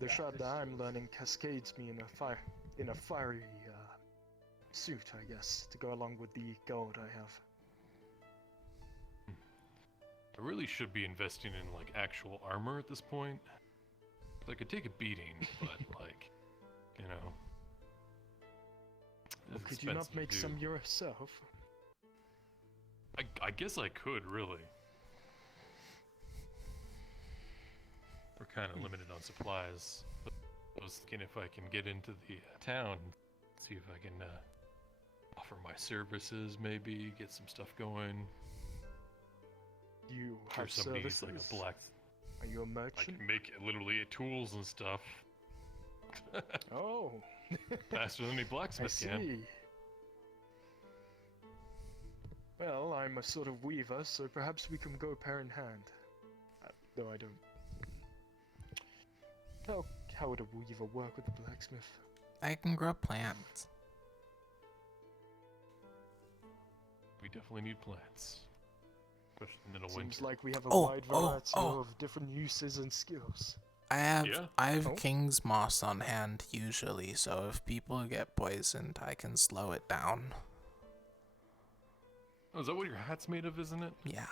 The shroud that I'm learning cascades me in a fiery suit, I guess, to go along with the gold I have. I really should be investing in actual armor at this point. I could take a beating, but Well, could you not make some yourself? I guess I could, really. We're kind of limited on supplies. But I was thinking if I can get into the town, see if I can offer my services, maybe get some stuff going. You have services? Like a black. Are you a merchant? I can make literally tools and stuff. Oh. Faster than any blacksmith can. Well, I'm a sort of weaver, so perhaps we can go pair in hand. Though I don't. How would a weaver work with a blacksmith? I can grow plants. We definitely need plants. Especially in the middle of winter. Seems like we have a wide variety of different uses and skills. I have King's Moss on hand usually, so if people get poisoned, I can slow it down. Oh, is that what your hat's made of, isn't it? Yeah.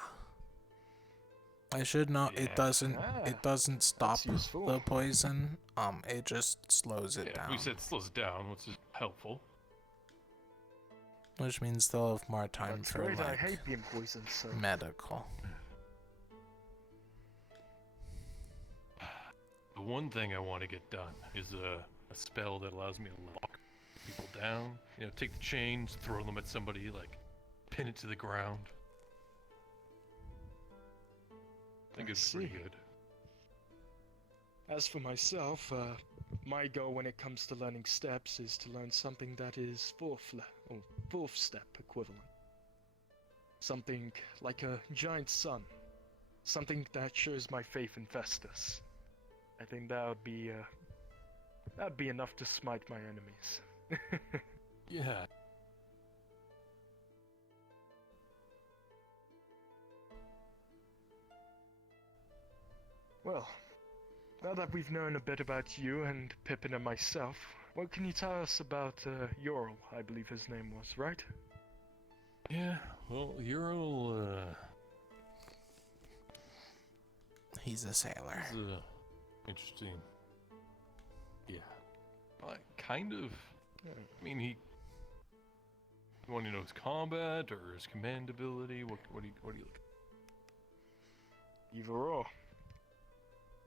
I should know Yeah. it doesn't stop useful. the poison. It just slows it down. We said slows it down, which is helpful. Which means they'll have more time That's for great. I like hate being poisoned. So. medical. The one thing I want to get done is a spell that allows me to lock people down. You know, take the chains, throw them at somebody, like pin it to the ground. I think it's pretty good. As for myself, my goal when it comes to learning steps is to learn something that is fourth step equivalent. Something like a giant sun. Something that shows my faith in Festus. I think that'd be enough to smite my enemies. Yeah. Well, now that we've known a bit about you and Pippin and myself, what can you tell us about Ural, I believe his name was, right? Yeah, well, Ural, He's a sailor. He's, interesting. Yeah. Kind of. I mean, he... You want to know his combat or his command ability? What do you look? Either or.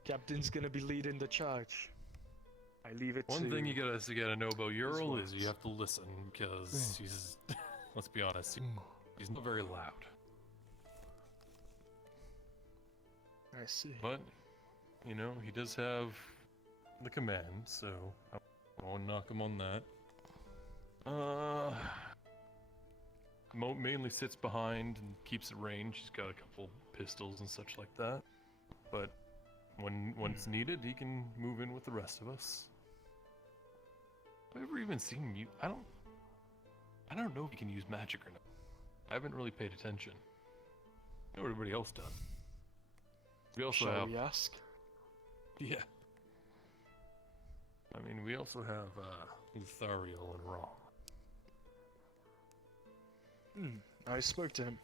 Captain's gonna be leading the charge. I leave it to... One thing you gotta know about Ural is you have to listen, because he's... let's be honest, he's not very loud. I see. But, you know, he does have the command, so I won't knock him on that. Mainly sits behind and keeps at range. He's got a couple pistols and such like that. But when it's needed, he can move in with the rest of us. Have I ever even seen him use... I don't know if he can use magic or not. I haven't really paid attention. I know everybody else does. We also Shall have... we ask? Yeah. I mean, we also have Luthariel and Rom. I spoke to him.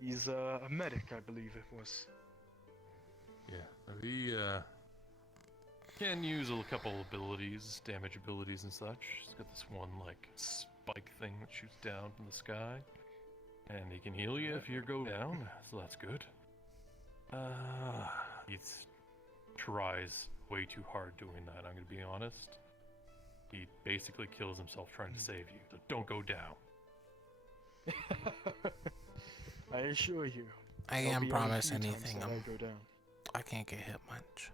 He's a medic, I believe it was. Yeah, he can use a couple abilities, damage abilities and such. He's got this one, like, spike thing that shoots down from the sky. And he can heal you if you go down, so that's good. He tries way too hard doing that, I'm gonna be honest. He basically kills himself trying to save you, so don't go down. I assure you. I there'll can't be only a promise few times anything. that I go down. I can't get hit much.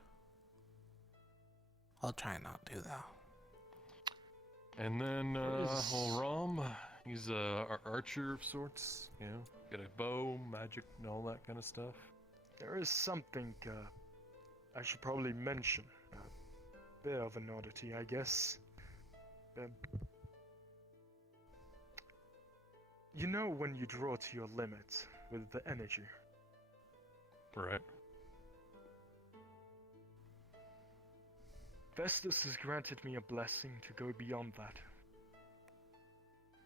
I'll try not to, though. And then, Rom, he's a archer of sorts, you know, got a bow, magic, and all that kind of stuff. There is something I should probably mention. A bit of an oddity, I guess. You know when you draw to your limit with the energy? Right. Festus has granted me a blessing to go beyond that.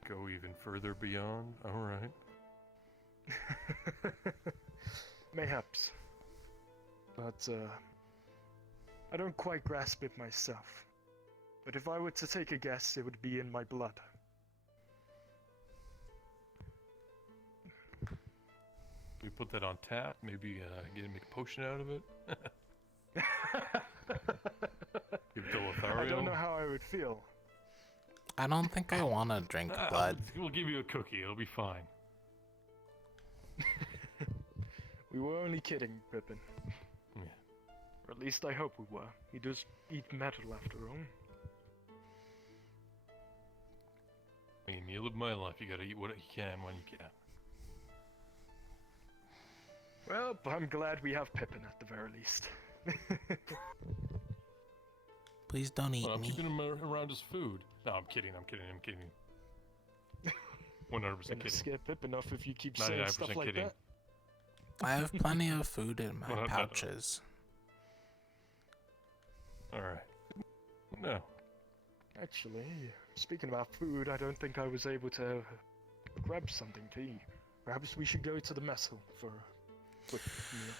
Go even further beyond? Alright. Mayhaps. But, I don't quite grasp it myself. But if I were to take a guess, it would be in my blood. We put that on tap, maybe make a potion out of it? Give it to Lothario. I don't know how I would feel. I don't think I want to drink blood. We'll give you a cookie, it'll be fine. We were only kidding, Pippin. Yeah. Or at least I hope we were. He does eat metal after all. I mean, you live my life, you gotta eat what you can when you can. Well, I'm glad we have Pippin at the very least. Please don't eat I'm me. keeping him around as food. No, I'm kidding. 100% kidding. Scare Pippin off if you keep saying stuff like kidding. that. I have plenty of food in my pouches. Alright. No. Actually, speaking about food, I don't think I was able to grab something to eat. Perhaps we should go to the mess hall for a quick meal.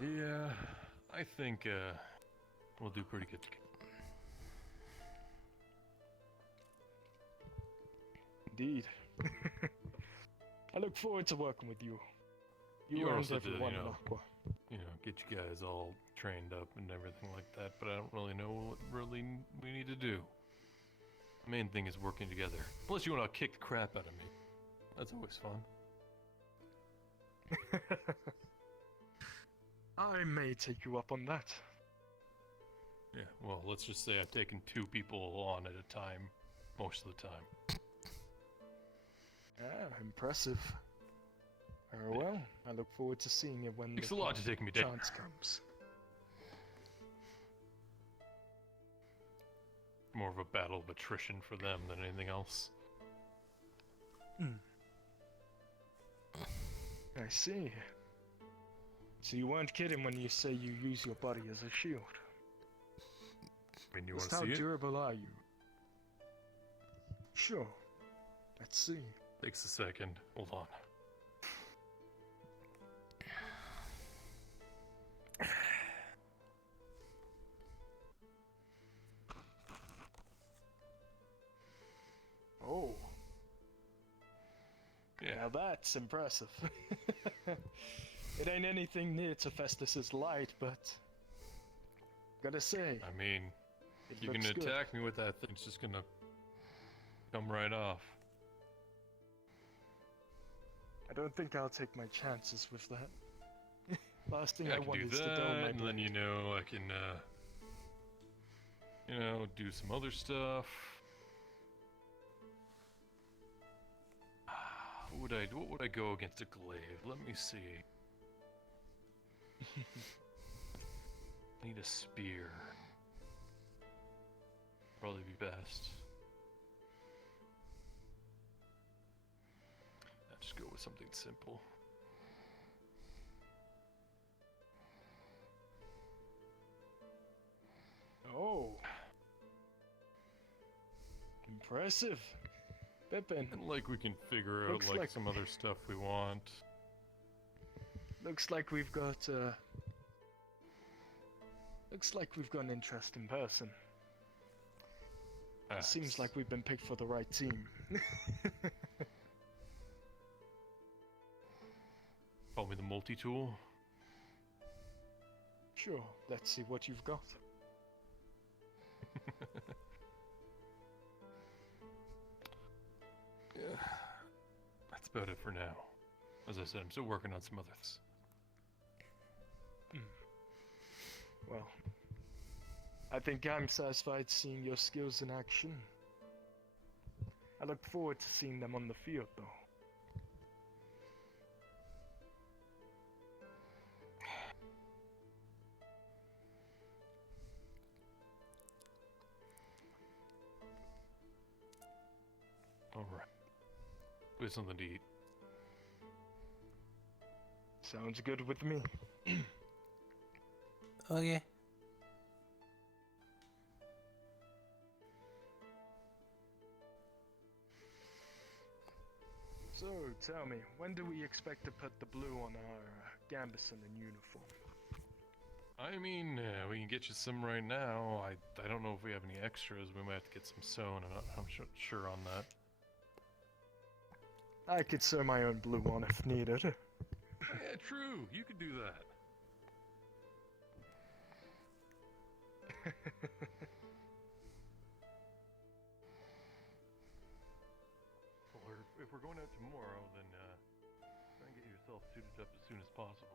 Yeah, I think we'll do pretty good. Indeed. I look forward to working with you. You and also did, everyone in Aqua. Get you guys all trained up and everything like that, but I don't really know what really we need to do. The main thing is working together. Plus you want to kick the crap out of me. That's always fun. I may take you up on that. Yeah, well, let's just say I've taken 2 people on at a time, most of the time. Ah, impressive. Very well. I look forward to seeing it when Takes the a lot to take me down. chance comes. More of a battle of attrition for them than anything else. I see. So you weren't kidding when you say you use your body as a shield. I mean, you want Just to how see it? durable are you? Sure. Let's see. Takes a second. Hold on. Oh. Yeah. Now that's impressive. It ain't anything near to Festus's light, but gotta say. I mean, it you can looks good. attack me with that thing, it's just gonna come right off. I don't think I'll take my chances with that. Last thing Yeah, I I can want do is to that, dull my and then blade. I can do some other stuff. What would I go against a glaive? Let me see. Need a spear. Probably be best. I'll just go with something simple. Oh. Impressive. Pippin. And like we can figure out Looks like like- some other stuff we want. Looks like we've got an interesting person. It seems like we've been picked for the right team. Call me the multi-tool. Sure, let's see what you've got. Yeah, that's about it for now. As I said, I'm still working on some others. Well, I think I'm satisfied seeing your skills in action. I look forward to seeing them on the field, though. Alright. We have something to eat. Sounds good with me. Okay. So, tell me, when do we expect to put the blue on our Gambison and uniform? I mean, we can get you some right now. I don't know if we have any extras. We might have to get some sewn. I'm not sure on that. I could sew my own blue one if needed. Yeah, true. You could do that. Well, if we're going out tomorrow, then try and get yourself suited up as soon as possible.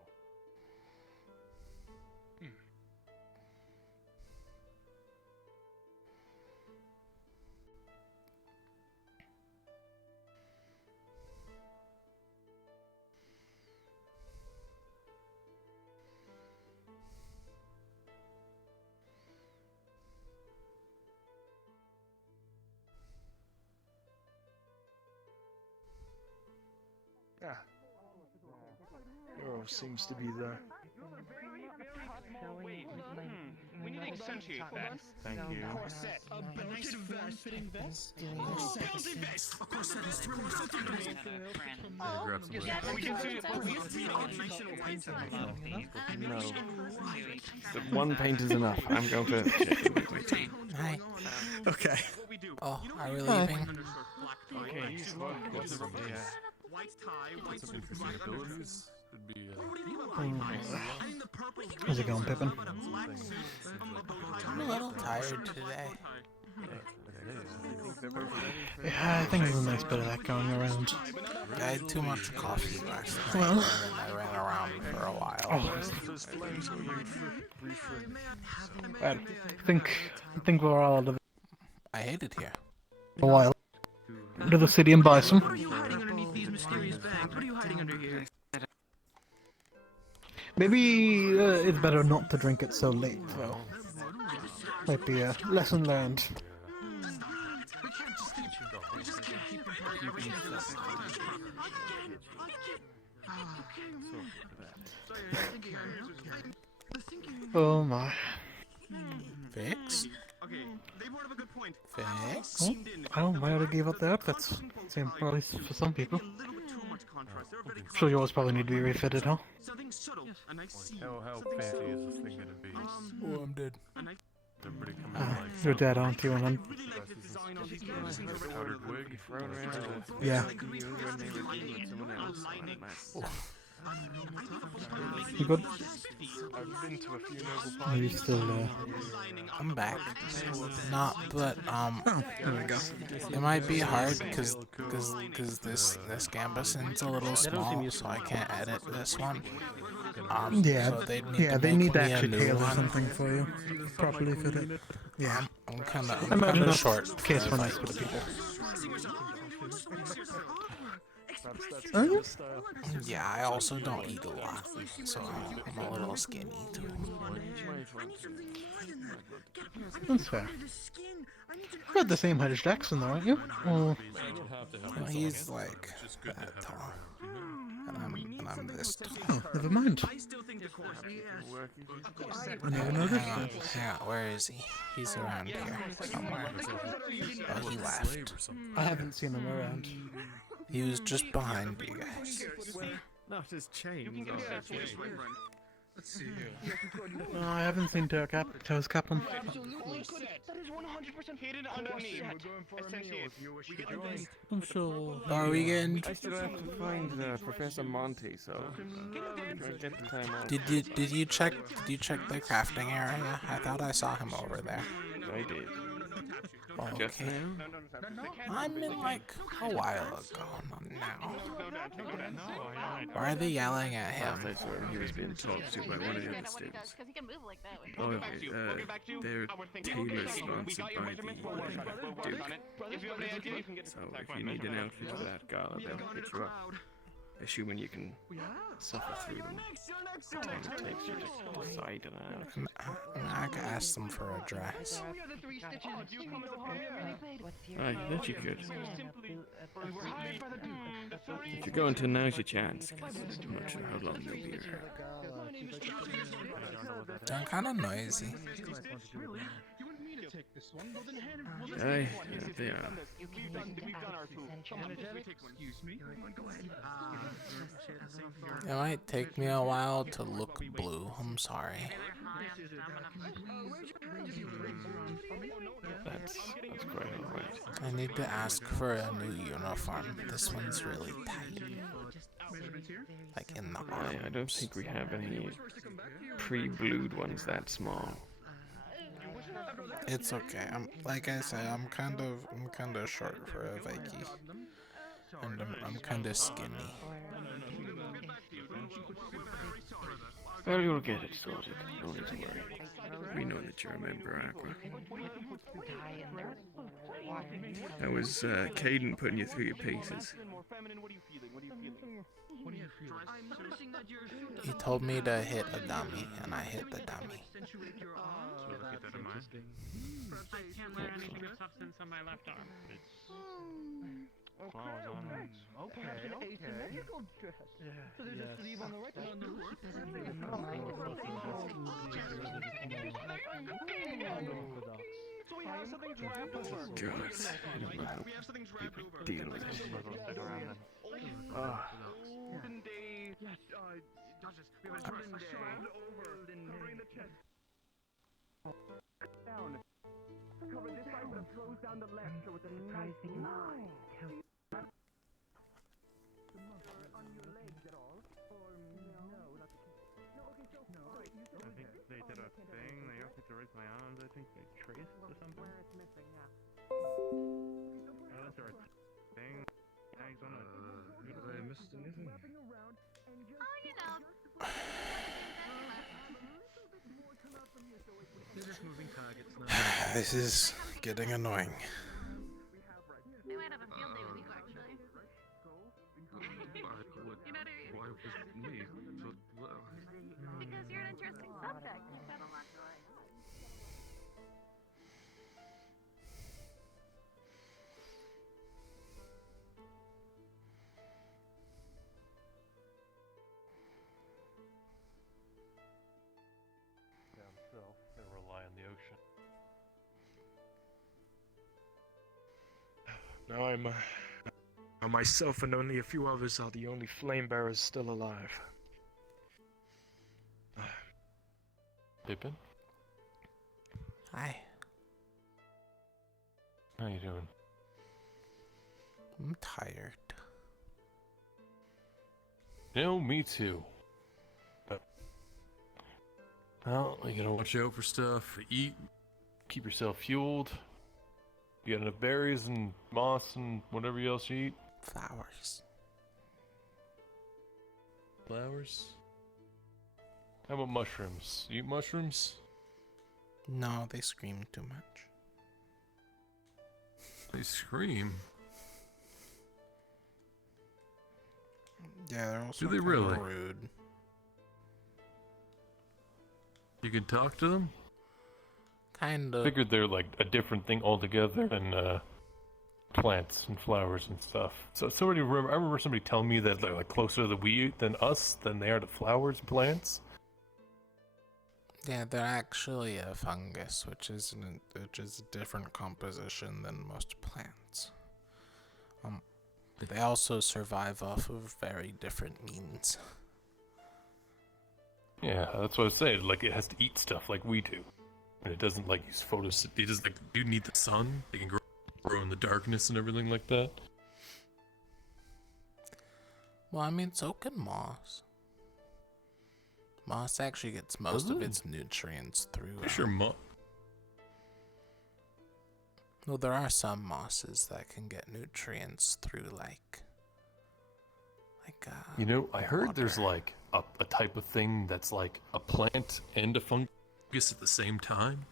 Ah. Euro seems to be there. accentuate that. Thank you. Corset. A nice form-fitting vest. Fancy vest. Of course, that is really something. Grab some Yeah, of We can see it, but we Nice and white. No. The one paint is enough. I'm going to check in with my team. Hi. Okay. Oh, are we leaving? Okay, what's the White tie, white Some suit, interesting black undershirt. abilities. Could be How's it going, Pippin? I'm a little tired today. Yeah, I think there's a nice bit of that going around. I had too much coffee last night, Well. and then I ran around for a while. Oh. I think we're all out of I hate it here. a while. To the city and buy some. What are you hiding underneath these mysterious bags? What are you hiding under here? Maybe it's better not to drink it so late, though. Might be a lesson learned. Oh my. Fix? Okay, they brought up a good point. Fix? Oh, I don't know why they gave up the outfits. Same, at least for some people. Sure, yours probably need to be refitted, huh? Something subtle, a nice scene. How fancy is this thing gonna be? Oh, I'm dead. Everybody come in like You're dead, aren't you? And then, powdered wig. yeah. You good? I've been to a few noble Are you still, I'm back. Not, but, there we go. it might be hard, cause this Gambuson's a little small, so I can't edit this one. Yeah, so they'd need yeah, to they make need to me a actually new tailor one. something for you. Properly fit it. Yeah. I'm I kinda imagine that's short. the case for most of the people. Are you? Yeah, I also don't eat a lot, so I'm a little skinny too. That's fair. You're at the same height as Jackson, though, aren't you? Well, Well, he's like that tall, and I'm this tall. oh, never mind. I never noticed. Hang on, where is he? He's around here somewhere. Oh, he left. I haven't seen him around. He was just behind you guys. Not his chain. Let's see here. No, I haven't seen Toes Captain. Absolutely. That is 100% hidden underneath. I'm sure. Are we getting? I still have to find Professor Monty, so I get the time off. Did you check the crafting area? I thought I saw him over there. I did. Oh, Just okay. now? I mean, like a while ago, not now. Why are they yelling at him? I saw him. He was being talked to by one of the other students. Because he can move like that. Oh, they're tailor sponsored by the Duke. So if you need an outfit for that gala, they'll hit you up. Assuming you can suffer through them. The time it takes you to decide on an outfit. I could ask them for a dress. I bet you could. If you're going to, now's your chance, 'cause I'm not sure how long you'll be here. They're kind of noisy. Aye, yeah, they are. It might take me a while to look blue. I'm sorry. That's quite alright. I need to ask for a new uniform. This one's really tight. Like in the arms. I don't think we have any pre-blued ones that small. It's okay. Like I said, I'm kind of short for a Viking, and I'm kind of skinny. Well, you'll get it sorted. Don't need to worry. We know that you're a member, Aqua. How was Caden putting you through your paces? He told me to hit a dummy, and I hit the dummy. flowers on it. Okay. So there's a sleeve on the right one. So we have something wrapped over. We have something wrapped over. Deal with it. Olden days. Yes. Duchess, we have a shroud over covering the chest. Down. Cover this side, but it flows down the left, so it's a nice line. On your legs at all? Or no, not the case. No, okay, so alright, you said I think they did a thing. They asked me to raise my arms. I think they traced or something. where it's missing, yeah. Oh, that's our thing. Tags on it. I missed anything? Oh, you know. They're just moving targets now. This is getting annoying. They might have a field day with you, actually. You know, Why was it me? because you're an interesting subject. You've got a lot to learn. Down south, gotta rely on the ocean. Now myself and only a few others are the only flame bearers still alive. Pippin? Hi. How you doing? I'm tired. You know, me too. But, well, you gotta watch out for stuff, eat, keep yourself fueled. You got enough berries and moss and whatever else you eat? Flowers. Flowers? How about mushrooms? You eat mushrooms? No, they scream too much. They scream? Yeah, they're also Do they kinda really? rude. You can talk to them? Kind of. Figured they're like a different thing altogether than plants and flowers and stuff. So I remember somebody telling me that they're like closer than us than they are to flowers and plants. Yeah, they're actually a fungus, which is a different composition than most plants. They also survive off of very different means. Yeah, that's what I was saying. Like it has to eat stuff like we do, and it doesn't like use photosynthesis. It doesn't like do need the sun. They can grow in the darkness and everything like that. Well, I mean, so can moss. Moss actually gets most of its nutrients through. Sure, Well, there are some mosses that can get nutrients through, like You know, I heard there's like a type of thing that's like a plant and a fungus at the same time.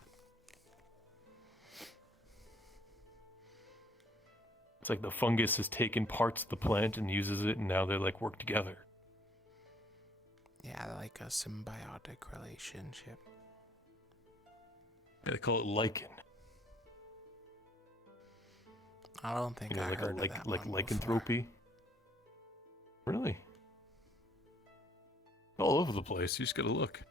It's like the fungus has taken parts of the plant and uses it, and now they like work together. Yeah, like a symbiotic relationship. Yeah, they call it lichen. I don't think I heard of that like one lycanthropy. Really? All over the place. You just gotta look.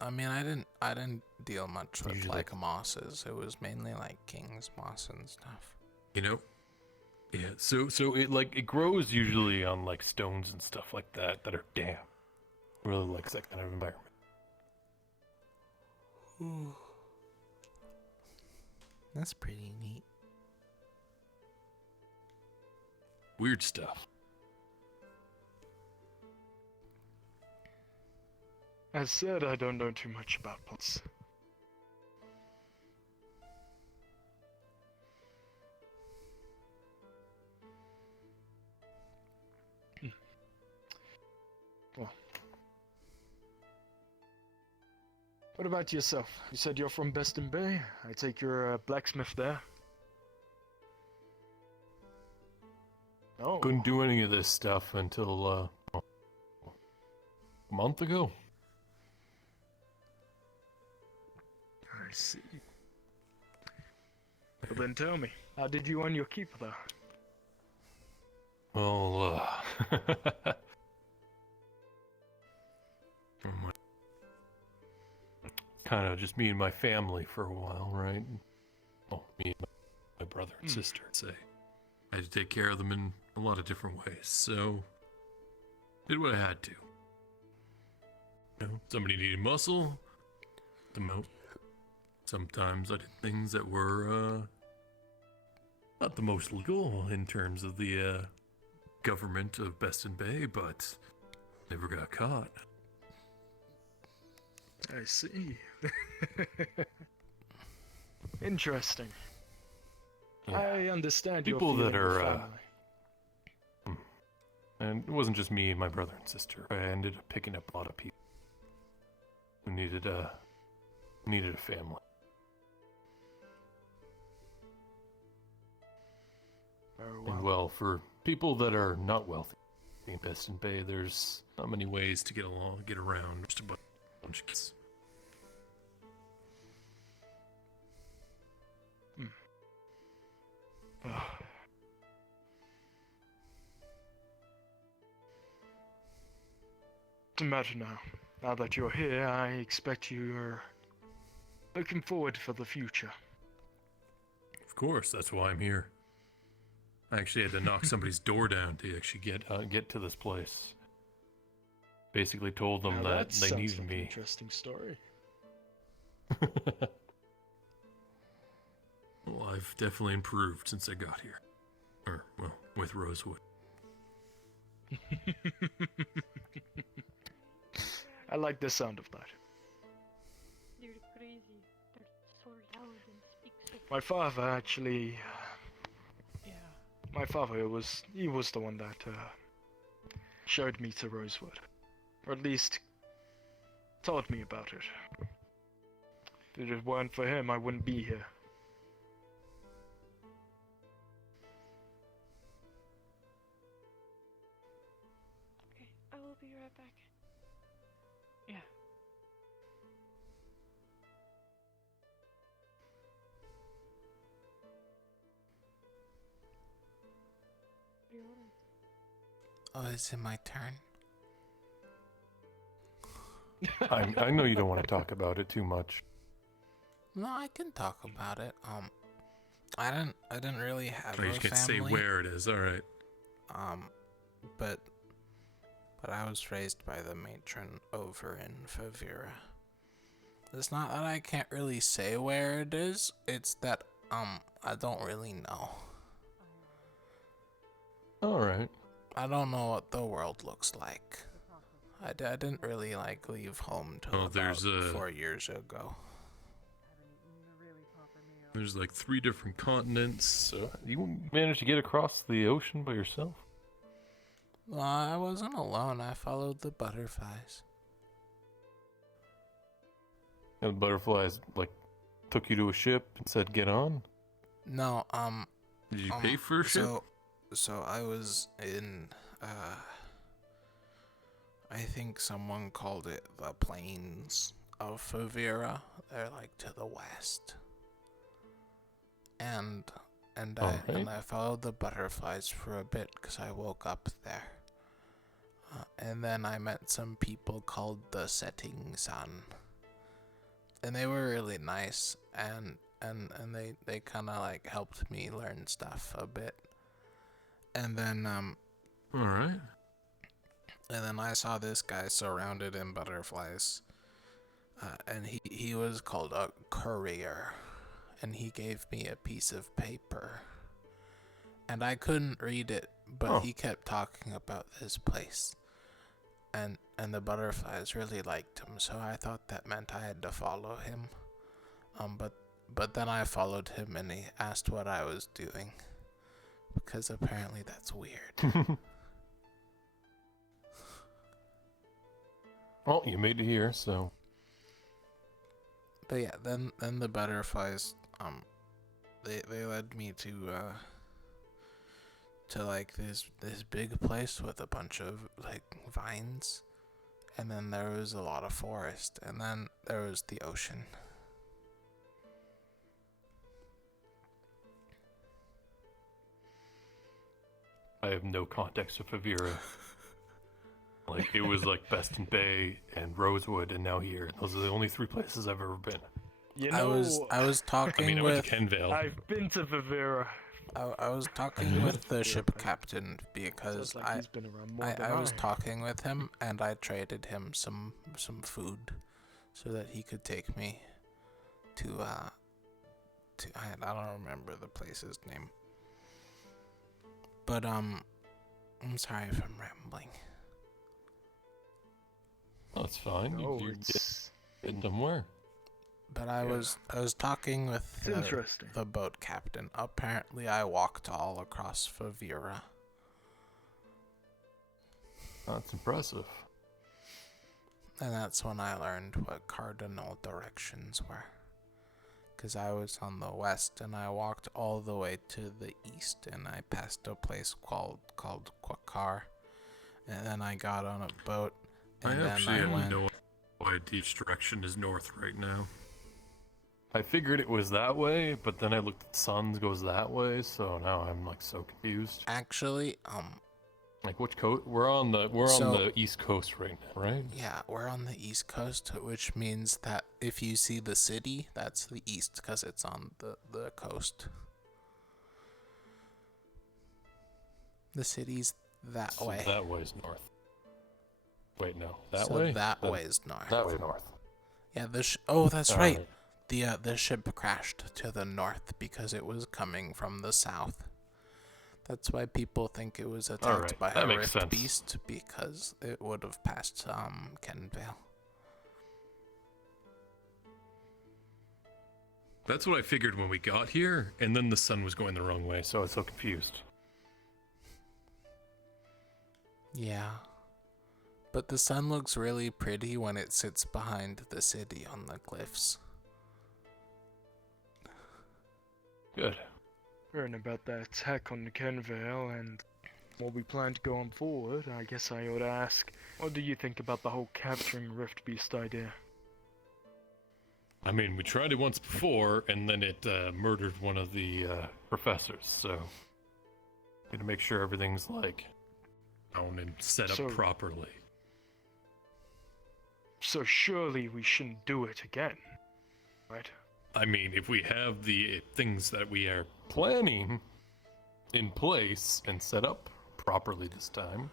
I mean, I didn't deal much with like mosses. It was mainly like king's moss and stuff. You know? Yeah. So it grows usually on like stones and stuff like that are damp. Really likes that kind of environment. That's pretty neat. Weird stuff. As said, I don't know too much about plants. Well, what about yourself? You said you're from Beston Bay. I take you're a blacksmith there. Oh. Couldn't do any of this stuff until a month ago. I see. Well, then tell me, How did you earn your keep, though? Well, kind of just me and my family for a while, right? Oh, me and my brother and sister, I'd say. I had to take care of them in a lot of different ways, so did what I had to. You know, somebody needed muscle, them out. Sometimes I did things that were not the most legal in terms of the government of Beston Bay, but never got caught. I see. Interesting. Yeah. I understand People your that feeling of are, family. and it wasn't just me and my brother and sister. I ended up picking up a lot of people who needed a family. And well, for people that are not wealthy in Beston Bay, there's not many ways to get around. Just a bunch of kids. Doesn't matter now. Now that you're here, I expect you're looking forward for the future. Of course, that's why I'm here. I actually had to knock somebody's door down to actually get to this place. Basically told them Now that they sounds needed like an me. interesting story. Well, I've definitely improved since I got here. Or, well, with Rosewood. I like the sound of that. They're crazy. They're so loud and speak so My father actually. Yeah. My father was the one that showed me to Rosewood, or at least taught me about it. If it weren't for him, I wouldn't be here. Okay, I will be right back. Yeah. Oh, is it my turn? I know you don't want to talk about it too much. No, I can talk about it. I didn't really have Oh, you a just can't say family. where it is. All right. But I was raised by the matron over in Favira. It's not that I can't really say where it is. It's that I don't really know. All right. I don't know what the world looks like. I didn't really leave home till about 4 years ago. There's 3 different continents. So you managed to get across the ocean by yourself? Well, I wasn't alone. I followed the butterflies. And the butterflies took you to a ship and said get on? No, Did you pay for a ship? So I was in, I think someone called it the plains of Favira. They're to the west. And I followed the butterflies for a bit because I woke up there. And then I met some people called the Setting Sun. And they were really nice, and they kind of helped me learn stuff a bit. And then all right. And then I saw this guy surrounded in butterflies, and he was called a courier, and he gave me a piece of paper, and I couldn't read it, but he kept talking about this place, and the butterflies really liked him, so I thought that meant I had to follow him, but then I followed him, and he asked what I was doing, because apparently that's weird. Well, you made it here, so. But yeah, then the butterflies, they led me to this big place with a bunch of vines, and then there was a lot of forest, and then there was the ocean. I have no context of Favira. Like, it was like Beston Bay and Rosewood, and now here. Those are the only 3 places I've ever been. You I know, was talking I mean, I with. went to Kenvale. I've been to Vivera. I was talking with the ship captain because Sounds like he's been around more than I was I. talking with him and I traded him some food so that he could take me to I don't remember the place's name. But I'm sorry if I'm rambling. Oh, it's fine. No, You're it's getting somewhere. But I was talking with interesting. the boat captain. Apparently, I walked all across Favira. That's impressive. And that's when I learned what cardinal directions were. Because I was on the west, and I walked all the way to the east, and I passed a place called Quakar. And then I got on a boat, and I then actually I have went... no idea each direction is north right now. I figured it was that way, but then I looked at the sun goes that way, so now I'm like so confused. Actually, like which coast? We're on the east coast right now, right? Yeah, we're on the east coast, which means that if you see the city, that's the east, because it's on the coast. The city's that So way. that way's north. Wait, no, that So way. that way's north. That way north. Yeah, that's right. The ship crashed to the north because it was coming from the south. That's why people think it was attacked by a rift beast, because it would have passed Kenvale. That's what I figured when we got here, and then the sun was going the wrong way, so I was so confused. Yeah. But the sun looks really pretty when it sits behind the city on the cliffs. Good. Hearing about that attack on the Kenvale and what we plan to go on forward, I guess I ought to ask, what do you think about the whole capturing Rift Beast idea? I mean, we tried it once before, and then it murdered one of the professors, so... Gotta make sure everything's, like, down and set up properly. So surely we shouldn't do it again, right? I mean, if we have the things that we are planning in place and set up properly this time,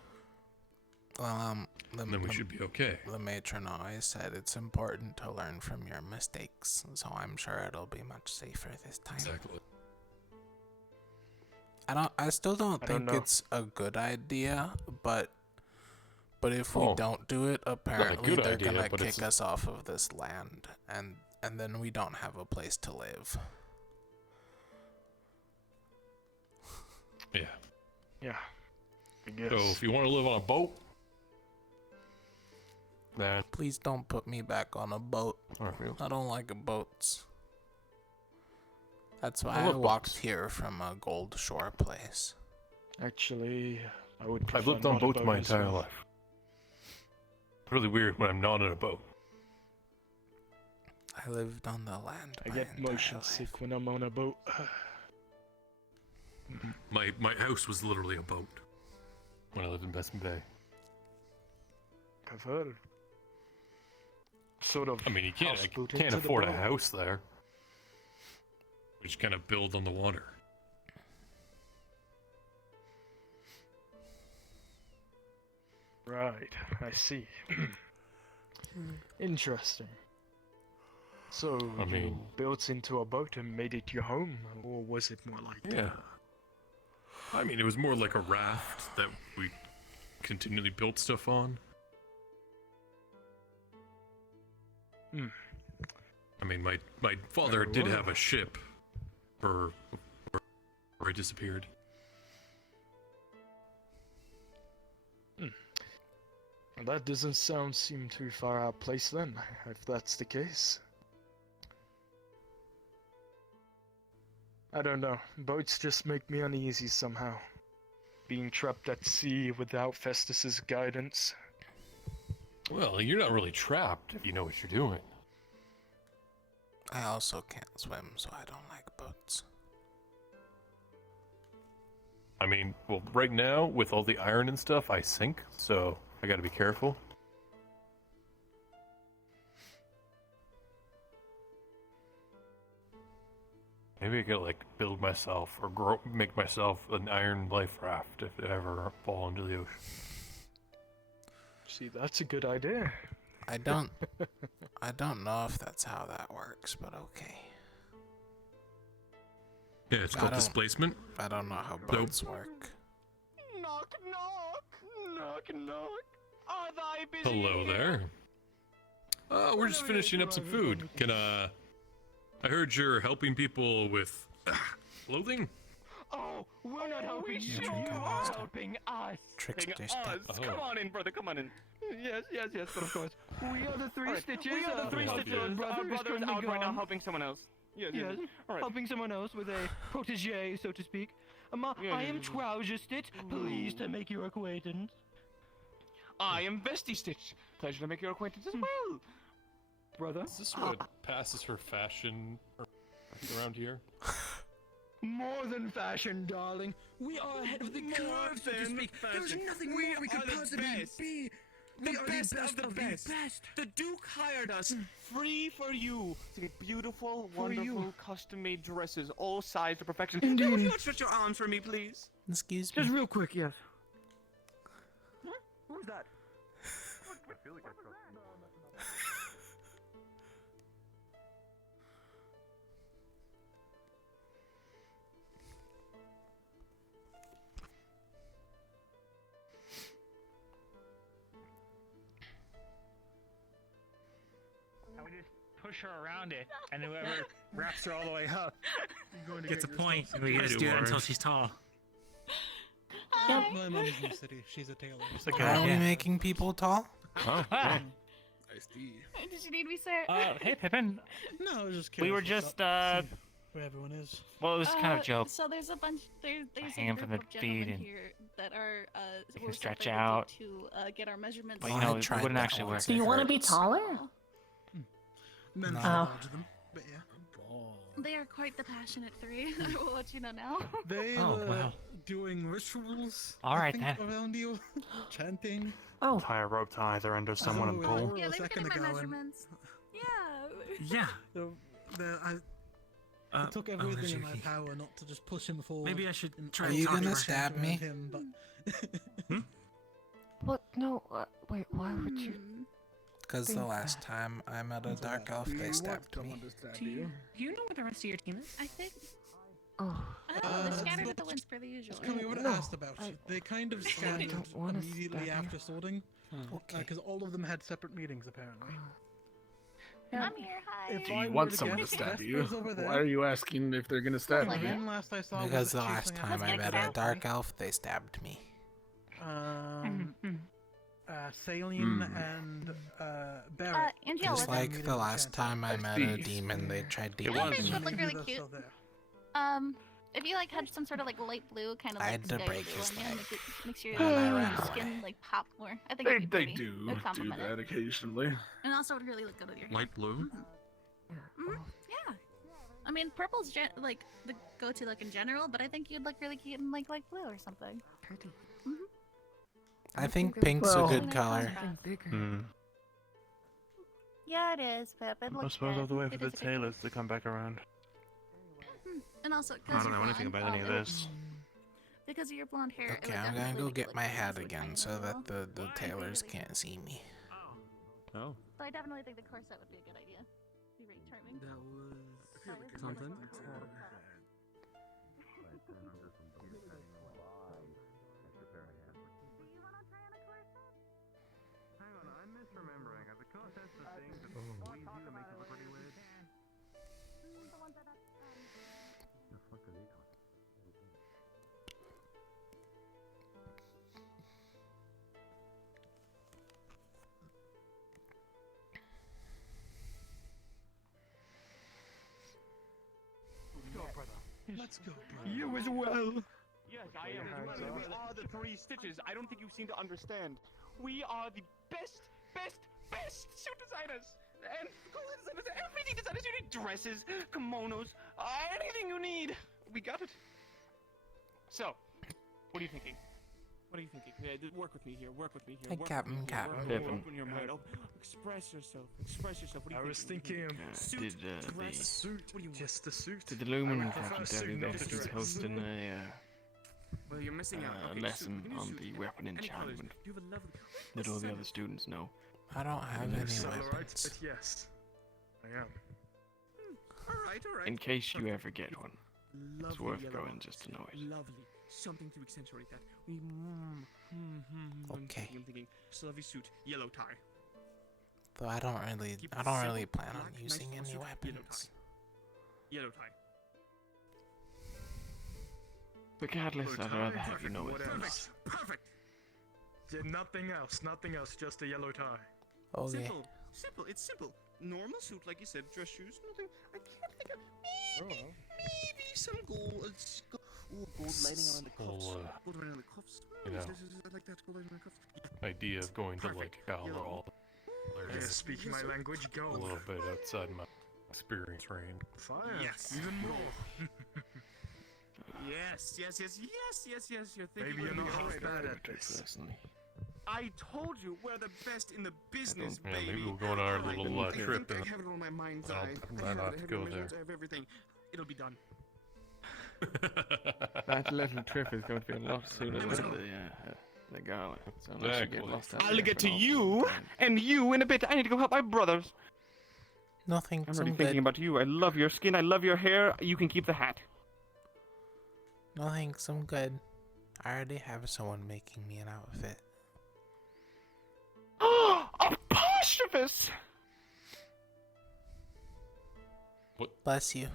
Well, then we should be okay. The matron always said it's important to learn from your mistakes, so I'm sure it'll be much safer this time. Exactly. I still don't think it's a good idea, but if we don't do it, apparently they're gonna kick us off of this land, and then we don't have a place to live. Yeah. Yeah. I guess. So if you want to live on a boat, then please don't put me back on a boat. I don't like boats. That's why I walked here from a Gold Shore place. Actually, I would. I've lived on boats my entire life. It's really weird when I'm not on a boat. I lived on the land. I get motion sick when I'm on a boat. My house was literally a boat when I lived in Besson Bay. I've heard. Sort of. I mean, you can't houseboat into the afford a boat. house there. We just kind of build on the water. Right, I see. Interesting. So, you built into a boat and made it your home, or was it more like... Yeah. I mean, it was more like a raft that we continually built stuff on. Hmm. I mean, my father did have a ship where it disappeared. Well, that doesn't seem too far out of place then, if that's the case. I don't know, boats just make me uneasy somehow. Being trapped at sea without Festus's guidance. Well, you're not really trapped if you know what you're doing. I also can't swim, so I don't like boats. I mean, well, right now, with all the iron and stuff, I sink, so I gotta be careful. Maybe I could, like, build myself or make myself an iron life raft if I ever fall into the ocean. See, that's a good idea. I don't know if that's how that works, but okay. Yeah, it's called displacement. I don't know how boats work. Knock, knock, knock, knock. Are thy busy? Hello there. We're just finishing up some food. I heard you're helping people with clothing? Oh, we're not helping you. You're helping us. Trickster Us. Oh. Come on in, brother. Come on in. Yes, but of course. We are the Three Stitches. We are the Three Our Stitches. brother Our is brother's currently out right now gone. helping someone else. Yes. All right. Helping someone else with a protege, so to speak. Yeah, I yeah, am yeah. Trouser Stitch. Pleased to make your acquaintance. I am Vesty Stitch. Pleasure to make your acquaintance as well. Brother? Is this what passes for fashion around here? More than fashion, darling. We are ahead of the curve, so to speak. There's nothing more we could possibly be. We are the best of the best. The Duke hired us free for you to get beautiful, wonderful, custom-made dresses, all sized to perfection. Indeed. Would you stretch your arms for me, please? Excuse me. Just real quick, yes. Who's that? And we just push her around it, and whoever wraps her all the way up gets a point. We gotta do that until she's tall. My mom's in the city. She's a tailor. Are we making people tall? Oh, Ah. Did you need me, sir? Hey, Pippin. No, I was just We curious were what's just, up, see where everyone is. Well, it was kind of a joke. So there's a bunch. There's hang a him from group the of feet gentlemen and here that are can we're stretch separated out. to get our measurements. But you know, it wouldn't actually work. Do you want to be taller? Men No. should dodge them, but yeah. They are quite the passionate three. I will let you know now. They Oh, were wow. doing rituals. All right, I think, then. around you, chanting. Oh. Tie a rope to either end of someone and pull. Yeah, A they were second getting my ago, and- measurements. Yeah. Yeah. I took oh, everything there's in your my key. power not to just push him forward. Maybe I should and try Are and you talk gonna to her. stab me? Him, but What? No. Wait. Why would you? Because the think last time I met a dark elf, they stabbed me. Do you know what the rest of your team is? I think. Oh. Oh, they're scattered with the winds per the usual. Coming over to No, asked about you. They kind of scattered don't wanna immediately stab you. after sorting. Okay. Because all of them had separate meetings, apparently. I'm here. Hi. If Do I you were want to someone to guess, stab you? Vesper's over there. Why are you asking if they're gonna stab Like you? it. Then last I saw Because the was last chasing time I after met the a dark elf, they stabbed me. Saline and Barrett. Angela, Just what's up? like the last time I met a demon, they tried You know demon what me. would look really cute? If you like had some sort of like light blue kind of I like had to sky break blue his on you, leg. makes your And I ran skin away. like pop more. I think it'd be They pretty. do It'd do compliment that it. occasionally. And also would really look good with your hair. Light blue? Yeah. I mean, purple's like the go-to look in general, but I think you'd look really cute in like light blue or something. I think pink's a good color. Yeah, it is, Pip. It I looks suppose I have good. to wait for It the is a good tailors to come back around. And also, I don't know anything about any of this. Because of your blonde hair. it Okay, would I'm gonna definitely go make you get look my good hat as a again tiny so little. that the tailors can't see me. Oh. So I definitely think the corset would be a good idea. Be very charming. That was something. Hang on, I'm misremembering. Are the corsets the thing that's squeezy that makes it look really weird? The fuck are they talking? Let's go, brother. You as well. Yes, I am as well. We are the Three Stitches. I don't think you seem to understand. We are the best suit designers and clothing designers, everything designers. You need dresses, kimonos, anything you need. We got it. So, What are you thinking? What are you thinking? Work with me here. Work with me here. Hey, Work Captain, with me here. Captain. Pippin. Open your mind. Express yourself. Express yourself. What are you I was thinking suit, suit, dress. suit, What do you want? just a suit. Did the Lumen I would Captain prefer tell you suit, that not a he's dress. hosting a Well, you're missing out. Okay, lesson suit. You on suit. the weapon Any colours. enchantment You have a lovely. that all the other students know? I don't have No any Solarite, weapons. but yes, I am. All right, all right. In case you ever get one, it's Lovely worth yellow going eyes. just to know it. Lovely. Something to accentuate that. Okay. I'm thinking. Lovely suit, yellow tie. Though I don't really Keep it plan simple, on black, nice using full any suit, weapons. Yellow tie. Regardless, I'd rather have you know it. Whatever. Perfect. Yeah, nothing else, just a yellow tie. Okay. Simple. Simple. It's simple. Normal suit, like you said. Dress shoes. Nothing. I can't think of. Maybe some gold. Gold lining on the cuffs. Well, Gold lining on the cuffs. you know, I like that. Gold lining on the cuffs. idea of going to like Gala Yellow. Yeah, speaking my language, a go. little bit outside my experience range. Fire. Yes. Even more. Yes. You're thinking. Maybe you're of not the half right bad way. at this. Personally. I told you we're the best in the business, Yeah, baby. maybe we'll go on our little I trip think and I have it on my mind's I'll eye. try not to go I there. have everything. It'll be done. That little trip is going to be a lot sooner than the gala. So unless you get Exactly. lost out I'll there get for to an you, awful time. and you in a bit. I need to go help my brothers. Nothing. I'm Some already thinking good. about you. I love your skin. I love your hair. You can keep the hat. Nothing. Some good. I already have someone making me an outfit. Apostrophes! Bless you.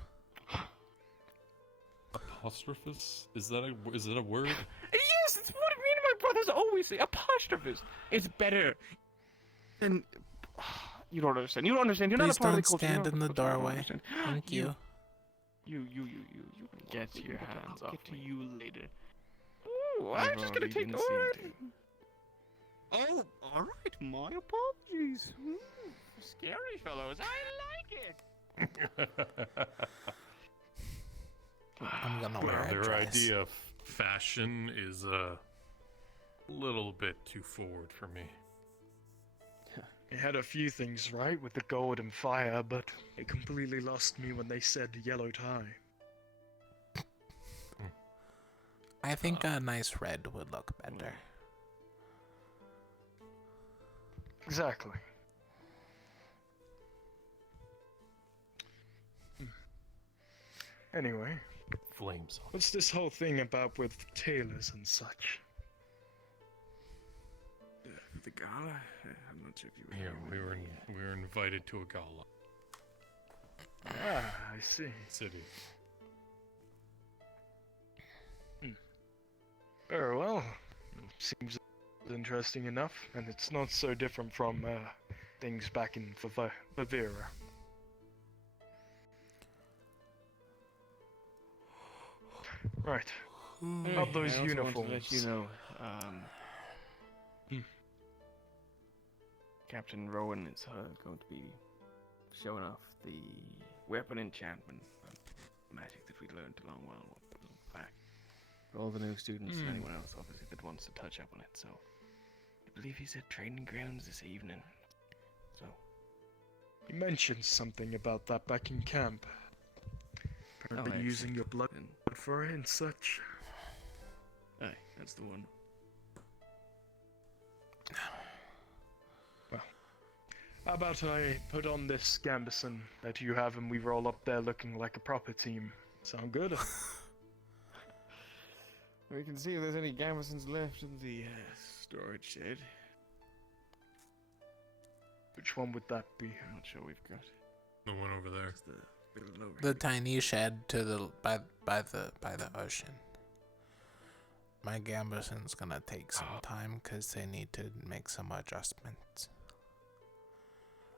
Apostrophus? Is that a word? Yes, that's what me and my brothers always say. Apostrophes. It's better. And you don't understand. You don't understand. You're Please not a part don't of the culture. stand You're in not the a part of doorway. culture. Thank you. You. Get your hands I'll off get to me. you later. Ooh, I've I'm just gonna already take been over. seen to. Oh, all right. My apologies. Scary fellows. I like it. I'm gonna Well, wear a their dress. idea of fashion is a little bit too forward for me. It had a few things right with the gold and fire, but it completely lost me when they said yellow tie. I think a nice red would look better. Exactly. Anyway, Flames. what's this whole thing about with tailors and such? The gala? I'm not sure if you were Yeah, here. we were invited to a gala. Ah, I see. City. Very well. Seems interesting enough, and it's not so different from things back in Bavaria. Right. Of those I also uniforms. want to let you know, Hmm. Captain Rowan is going to be showing off the weapon enchantment magic that we learned a long while back. For all the new students and anyone else, obviously, that wants to touch up on it. So, I believe he's at training grounds this evening. So, You mentioned something about that back in camp. Apparently actually, using your blood then- for it and such. aye, that's the one. How about I put on this gambeson that you have and we roll up there looking like a proper team? Sound good? We can see if there's any gambesons left in the storage shed. Which one would that be? I'm not sure we've got. The one over there. Just the building over The here. tiny shed to the by the ocean. My gambeson's gonna take some time because they need to make some adjustments.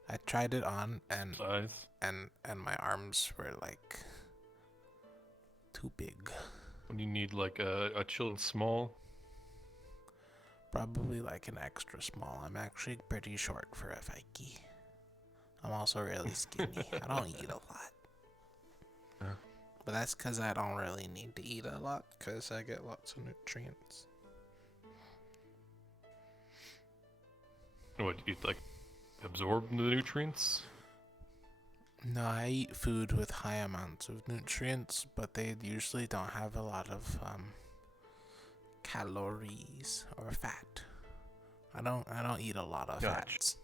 I tried it on and Size? and my arms were like too big. When you need like a chill small. Probably like an extra small. I'm actually pretty short for a Viking. I'm also really skinny. I don't eat a lot. But that's because I don't really need to eat a lot, because I get lots of nutrients. What, you like absorb the nutrients? No, I eat food with high amounts of nutrients, but they usually don't have a lot of calories or fat. I don't eat a lot of fats.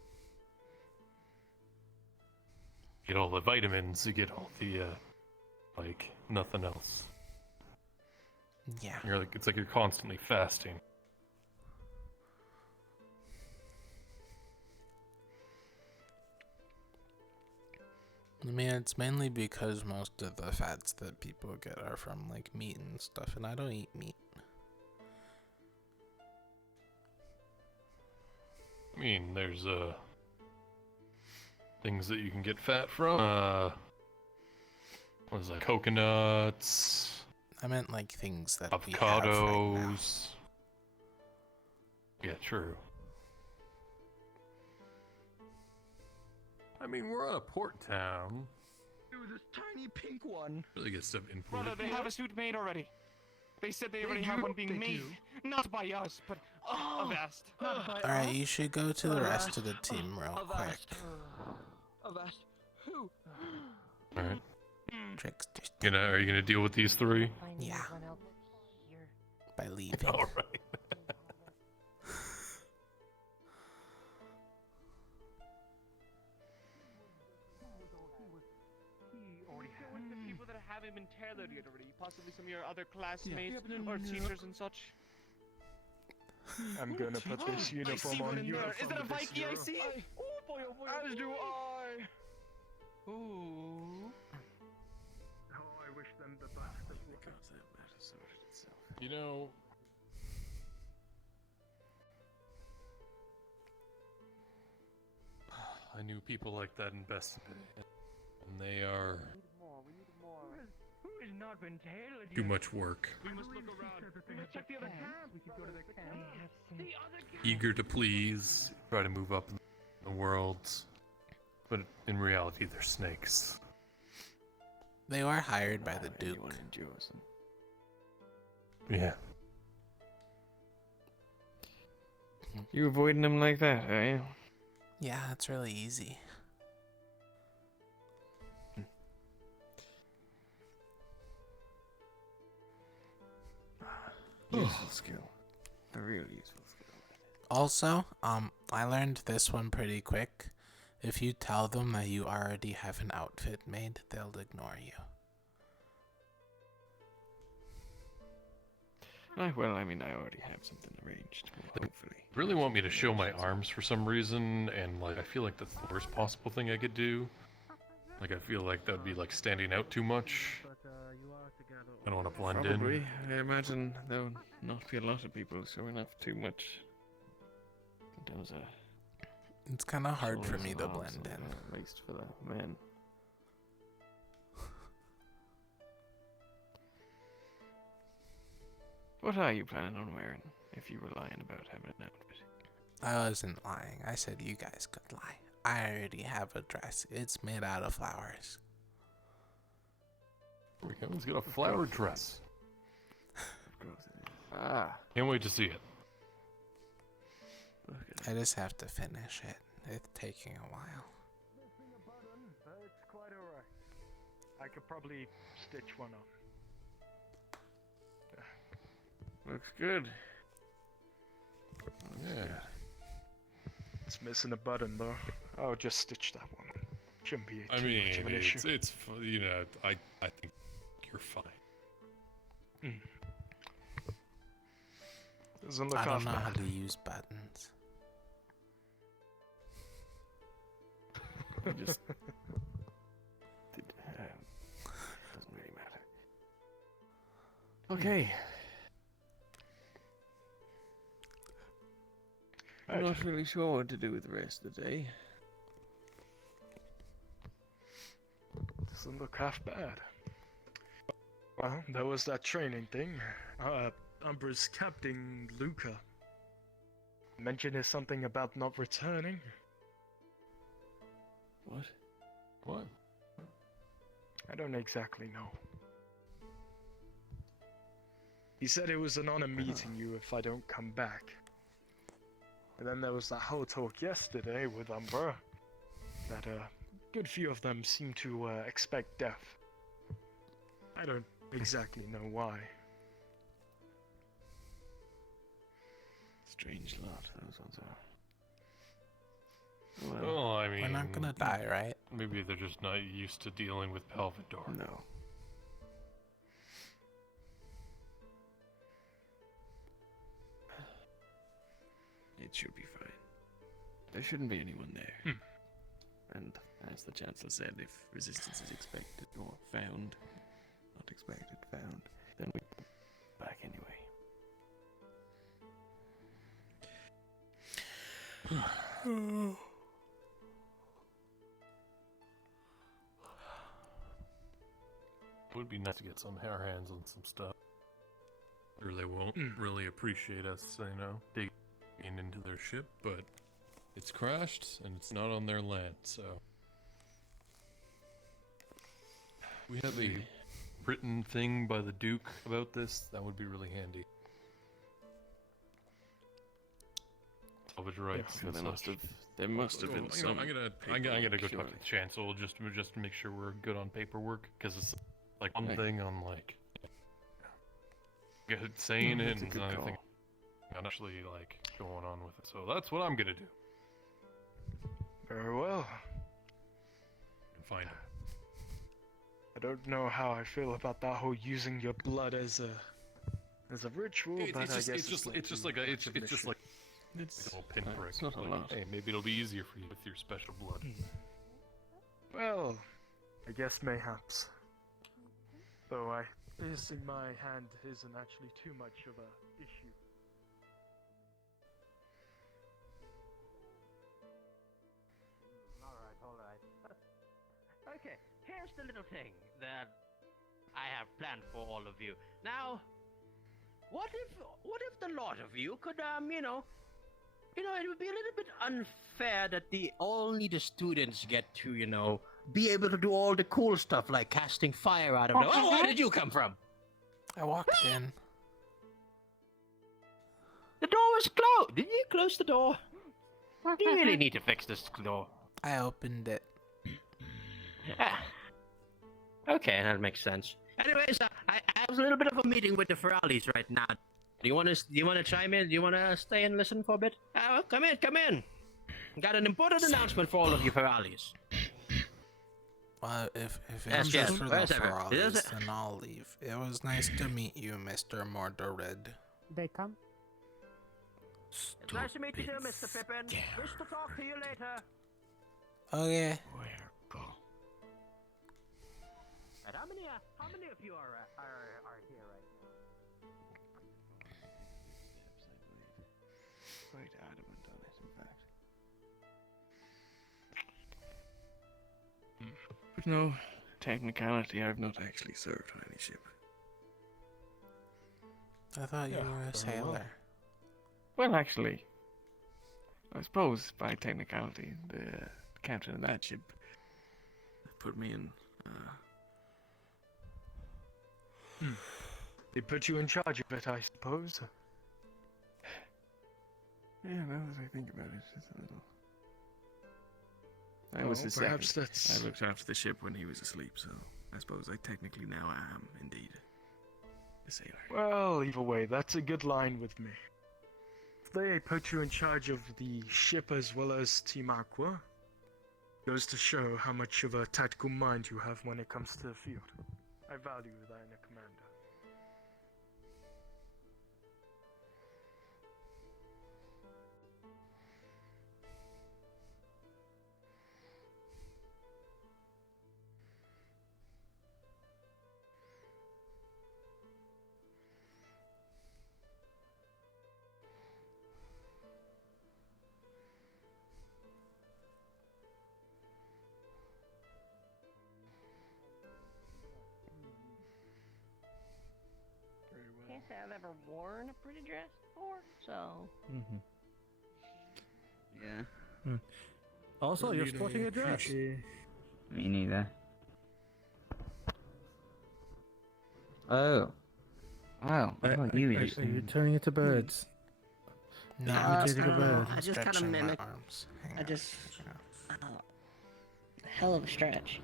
You get all the vitamins, you get all the like nothing else. Yeah. You're like, it's like you're constantly fasting. I mean, it's mainly because most of the fats that people get are from like meat and stuff, and I don't eat meat. I mean, there's things that you can get fat from. What is that? Coconuts. I meant like things that avocados. We have right now. Yeah, true. I mean, we're on a port town. Dude, this tiny pink one. Really get stuff imported. Brother, they have a suit made already. They said they already do? have one being They made. do? Not by us, but Avast. Alright, you should go to the rest of the team real quick. Avast. Who? Alright. Trickster. Are you gonna deal with these three? Yeah. By leaving. Alright. People that haven't been tailored yet already, possibly some of your other classmates or teachers and such. I'm gonna put this uniform on you. Is that a Viking I see? Oh boy, oh boy. As do I. Ooh. Oh, I wish them the best of luck. You know, I knew people like that in Best Bay, and they are Who has not been tailored too yet? much work. We must look around. We must check the other camp. We could go to the camp. The other camp. Eager to please, try to move up in the world, but in reality, they're snakes. They were hired by the Duke. Yeah. You avoiding them like that, are you? Yeah, it's really easy. Useful skill. A real useful skill. Also, I learned this one pretty quick. If you tell them that you already have an outfit made, they'll ignore you. Well, I mean, I already have something arranged, hopefully. They really want me to show my arms for some reason, and like I feel like that's the worst possible thing I could do. Like I feel like that'd be like standing out too much. I don't want to blend Probably. in. I imagine there would not be a lot of people showing up too much. Those It's kind of hard for me to blend in. At least for the men. What are you planning on wearing if you were lying about having an outfit? I wasn't lying. I said you guys could lie. I already have a dress. It's made out of flowers. He's got a flower dress. Of course it is. Ah. Can't wait to see it. I just have to finish it. It's taking a while. It's quite alright. I could probably stitch one up. Looks good. Yeah. It's missing a button though. I'll just stitch that one. Shouldn't be I too mean, much of an issue. it's you know, I think you're fine. Doesn't look I don't half know how bad. to use buttons. Just doesn't really matter. Okay. I'm not really sure what to do with the rest of the day. Doesn't look half bad. Well, there was that training thing. Umbra's Captain Luca mentioned something about not returning. What? What? I don't exactly know. He said it was an honor meeting you if I don't come back. And then there was that whole talk yesterday with Umber. That a good few of them seem to expect death. I don't exactly know why. Strange lot, those ones are. Well, I mean, we're not gonna die, right? Maybe they're just not used to dealing with Pelvidor. No. It should be fine. There shouldn't be anyone there. And as the Chancellor said, if resistance is expected or found, not expected, found, then we go back anyway. It would be nice to get our hands on some stuff. Or they won't really appreciate us, digging into their ship, but it's crashed and it's not on their land, so. We have a written thing by the Duke about this, that would be really handy. Salvage rights. Yeah, there must have been some. I'm gonna go talk to the Chancellor just to make sure we're good on paperwork, because it's like one thing on like saying it, and another thing I'm actually like going on with it. So that's what I'm gonna do. Very well. Find him. I don't know how I feel about that whole using your blood as a ritual, but I guess it's just like a little pinprick. It's not a lot. Hey, maybe it'll be easier for you with your special blood. Well, I guess mayhaps. Though this in my hand isn't actually too much of a issue. Alright. Okay, here's the little thing that I have planned for all of you. Now, what if the lot of you could, it would be a little bit unfair that only the students get to, be able to do all the cool stuff like casting fire out of nowhere. Oh, where did you come from? I walked in. The door was closed. Did you close the door? Do you really need to fix this door? I opened it. Okay, that makes sense. Anyways, I have a little bit of a meeting with the Ferralis right now. Do you want to chime in? Do you want to stay and listen for a bit? Well, come in. Got an important announcement for all of you Ferralis. Well, if it's just for the Ferralis, then I'll leave. It was nice to meet you, Mr. Mordorid. They come? It's nice to meet you too, Mr. Pippin. Wish to talk to you later. Okay. And how many of you are here right now? Quite adamant on it, in fact. But no, technicality, I've not actually served on any ship. I thought you were a sailor. Well, actually, I suppose by technicality, the captain of that ship put me in. They put you in charge of it, I suppose. Yeah, now that I think about it, it's a little. I was the second. I looked after the ship when he was asleep, so I suppose I technically now am indeed a sailor. Well, either way, that's a good line with me. If they put you in charge of the ship as well as Team Aqua, goes to show how much of a tactical mind you have when it comes to the field. I value that in a commander. Can't say I've ever worn a pretty dress before, so. Yeah. Also, you're sporting a dress. Me neither. Oh. Oh, I thought you were Are just you turning into birds? No, Are you I'm imitating a bird? I just kind of stretching my mimic. arms. I just. Hell of a stretch.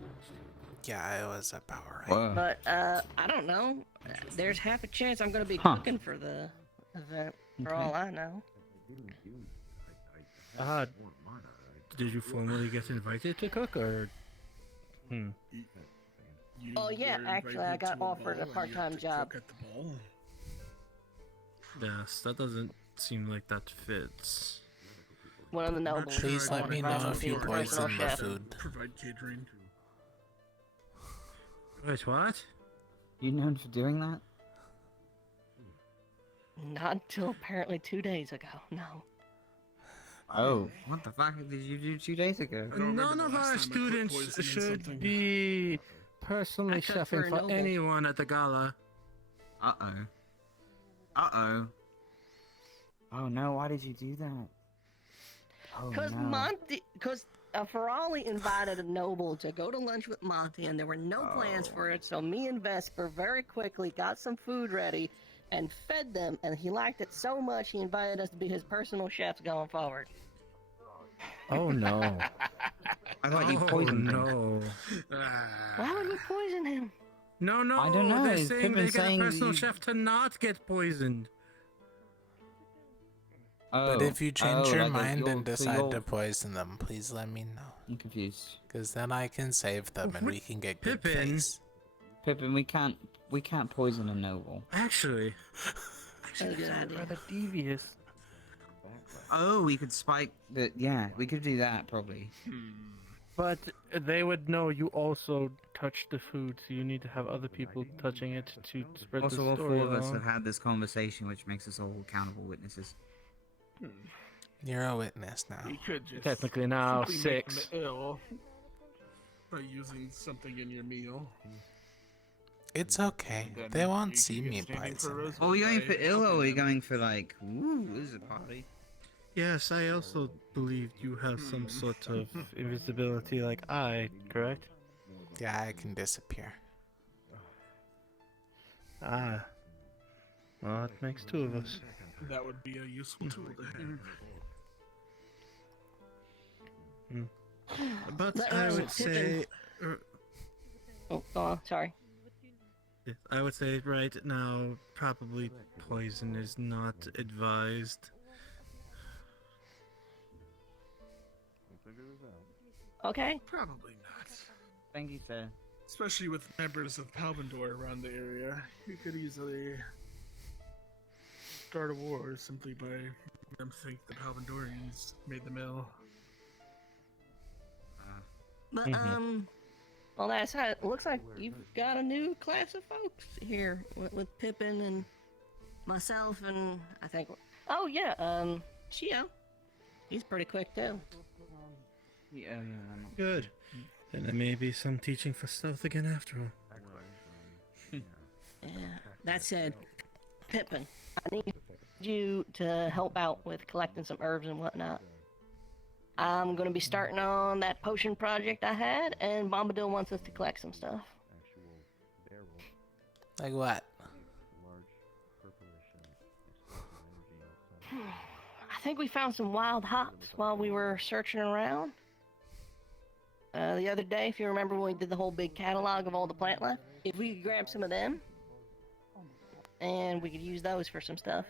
Yeah, it was about right. But I don't know. There's half a chance I'm gonna be Huh. cooking for the event. For Okay. all I know. Did you formally get invited to cook, or? Oh yeah, actually I got offered a part-time job. At the ball. Yes, that doesn't seem like that fits. One of the nobles. Please let me know if you poison the chef. food. Provide catering. Wait, what? You known for doing that? Not until apparently 2 days ago. No. Oh, what the fuck did you do 2 days ago? None of our students should be personally I cooked for chefing a for noble. anyone at the gala. Uh-oh. Uh-oh. Oh no, why did you do that? Oh Because no. Ferrari invited a noble to go to lunch with Monty, and there were no plans for it. So me and Vesper very quickly got some food ready and fed them, and he liked it so much he invited us to be his personal chefs going forward. Oh no. I thought you poisoned him. No. Why would we poison him? No, no. I don't know, They're it's saying Pippin they get a saying personal you- chef to not get poisoned. But if you change your mind and so decide you're- to poison them, please let me know. I'm confused. Because then I can save them and we can get good Pippin. face. Pippin, we can't poison a noble. Actually. That's a good idea. Rather devious. Oh, we could spike the. Yeah, we could do that probably. But they would know you also touched the food, so you need to have other people touching it to spread Also, the all story four of us along. have had this conversation, which makes us all accountable witnesses. You're a witness now. You could just technically now simply make 6. them ill by using something in your meal. It's okay. Then They won't you see can get me standing for poison. Rosewood Are we going by for ill, or are we helping them. going for like, ooh, this is a party? Yes, I also believe you have some sort of invisibility like I, correct? Yeah, I can disappear. Ah. Well, that makes 2 of us. That would be a useful tool to have. But But, I Pippin- would say... Oh, go on. Sorry. Yes, I would say right now, probably poison is not advised. Okay. Probably not. Thank you, sir. Especially with members of Palvendor around the area. You could easily start a war simply by them think the Palvendorians made them ill. But well, that's how it looks like. You've got a new class of folks here with Pippin and myself, and I think. Oh yeah, Shio. He's pretty quick too. Yeah, Good. Then there may be some teaching for stealth again after all. Yeah. That said, Pippin, I need you to help out with collecting some herbs and whatnot. I'm gonna be starting on that potion project I had, and Bombadil wants us to collect some stuff. Like what? I think we found some wild hops while we were searching around. The other day, if you remember when we did the whole big catalog of all the plant life, if we could grab some of them, and we could use those for some stuff.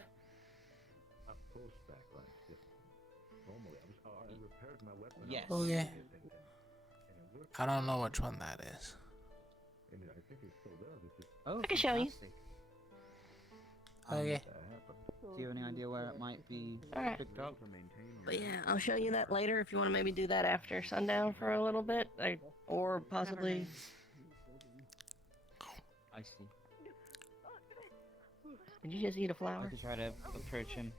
Yes. Okay. I don't know which one that is. Oh, I can show you. fantastic. Okay. Do you have any idea where it might be Alright. picked up? But yeah, I'll show you that later if you want to maybe do that after sundown for a little bit, or possibly. I see. Did you just eat a I flower? could try to approach him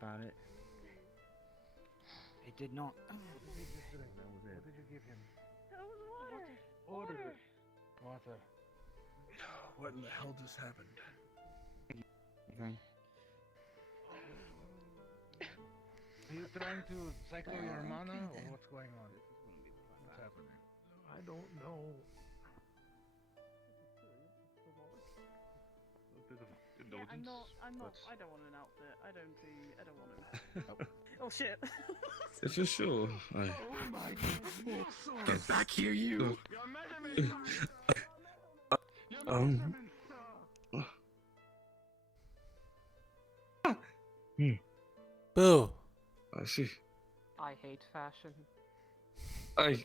about it. It did not. What did you give him? Water. Water. What in the hell just happened? Okay. Are you trying to cycle your mana, or what's going on? What's happening? I don't know. A bit of students. I'm not. I don't want an outfit. I don't want to. Oh shit. For sure. Get back here, you! Um. Boo. I see. I hate fashion. I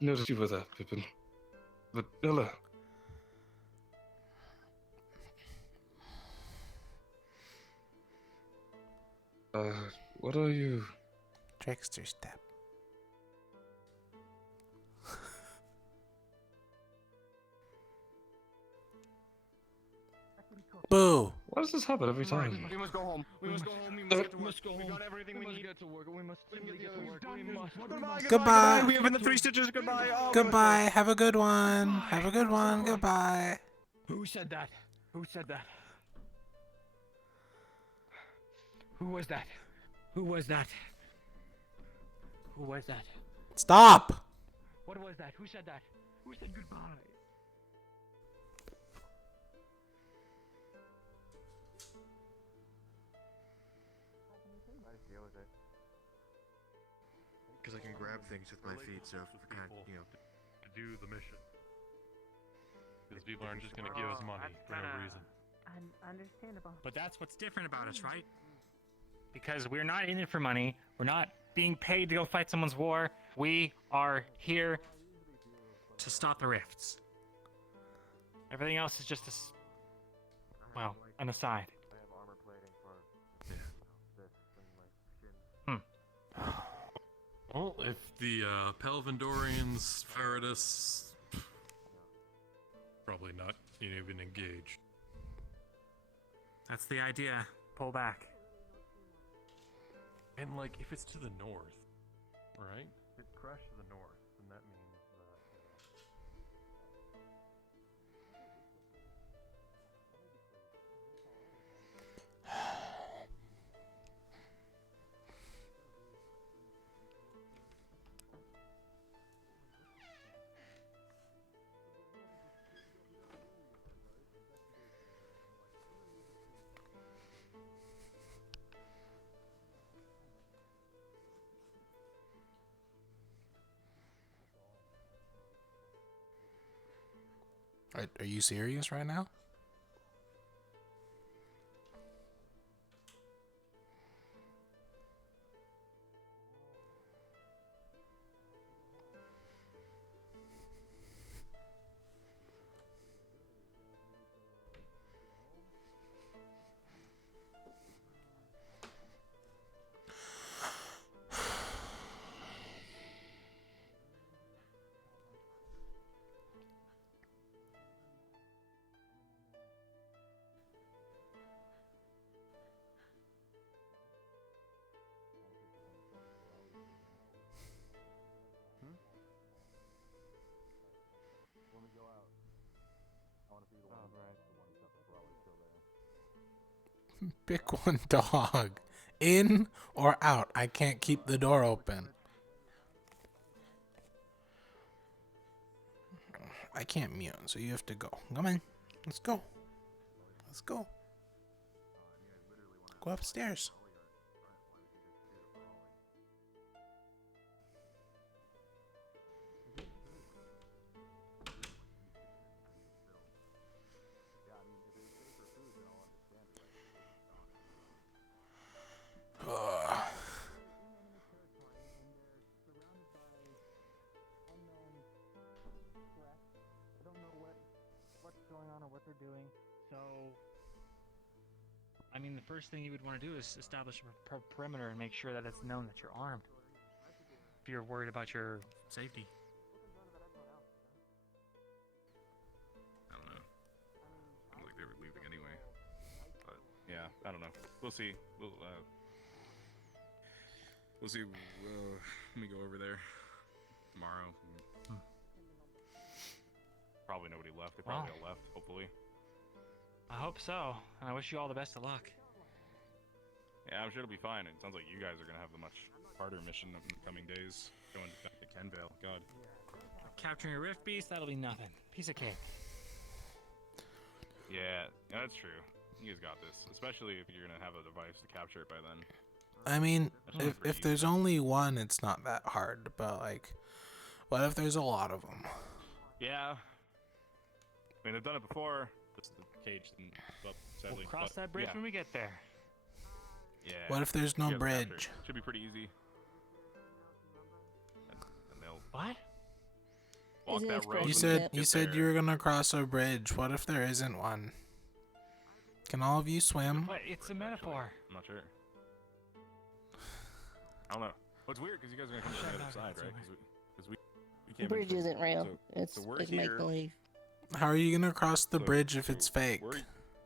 noticed you were there, Pippin. But hello. What are you? Trickster step. Boo. Why does this happen every time? We must go home. We must go home. We must get to work. We got everything we need. Get to work. We must simply get to work. We must. Goodbye. We have been the 3 stitches. Goodbye. Oh, Goodbye. Have a good one. Have a good one. Goodbye. Who said that? Who said that? Who was that? Who was that? Who was that? Stop. What was that? Who said that? Who said goodbye? Because I can grab things with my feet, so if I can't, you know. To do the mission. Because people aren't just going to give us money for no reason. Understandable. But that's what's different about us, right? Because we're not in it for money. We're not being paid to go fight someone's war. We are here to stop the rifts. Everything else is just an aside. Well, if the Pelvindorians, Faradis, probably not even engaged. That's the idea. Pull back. And like, if it's to the north, right? If it's crashed to the north, then that means Are you serious right now? Pick one dog. In or out? I can't keep the door open. I can't mute, so you have to go. Come on. Let's go. Let's go. Go upstairs. Doing. So, I mean, the first thing you would want to do is establish a perimeter and make sure that it's known that you're armed. If you're worried about your safety. I don't know. Seemed like they were leaving anyway. But yeah, I don't know. We'll see. We'll see. Let me go over there tomorrow. Probably nobody left. They probably all left, hopefully. I hope so, and I wish you all the best of luck. Yeah, I'm sure it'll be fine. It sounds like you guys are gonna have the much harder mission in the coming days, going back to Kenvale. God. Capturing a rift beast, that'll be nothing. Piece of cake. Yeah, that's true. You guys got this, especially if you're gonna have a device to capture it by then. I mean, That's not pretty if there's only one, it's not that hard. But like, what if there's a lot of them? Yeah. I mean, they've done it before. Just the cage didn't keep up, sadly. We'll cross but, that bridge yeah. when we get there. Yeah. What if there's no You guys capture bridge? it. Should be pretty easy. And they'll What? walk Isn't that it road. You when they said get you said there. you were gonna cross a bridge. What if there isn't one? Can all of you swim? But it's a metaphor. I'm not sure. I don't know. Well, it's weird because you guys are gonna come to the other side, right? Because we The came in bridge from- isn't real. so- It's so we're it's here. make believe. How are you gonna cross the So- bridge if it's fake?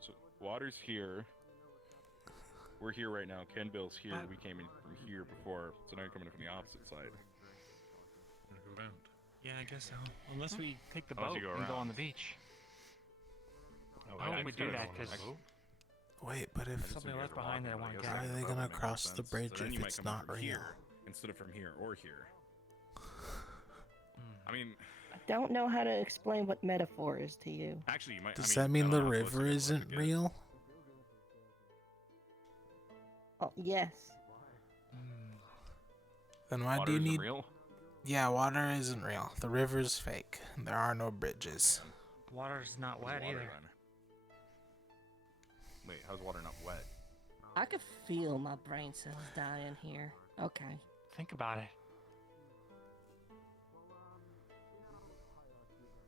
So water's here. We're here right now. Ken Bill's here. We came in from here before, so now you're coming in from the opposite side. Go around. Yeah, I guess so. Unless we take the Unless boat you go and go around. on the beach. Oh, Why would we do that? Because Wait, but if there's something left behind that I want to get. how are they gonna cross the bridge So then if you might it's come in not from real? here instead of from here or here. I mean, I don't know how to explain what metaphor is to you. actually, you might. Does I that mean I the don't know how close river you guys isn't get. real? Oh yes. Then why Water do you isn't need? real? Yeah, water isn't real. The river's fake. There are no bridges. Water's not How's wet water either. then? Wait, how's water not wet? I could feel my brain cells dying here. Okay. Think about it.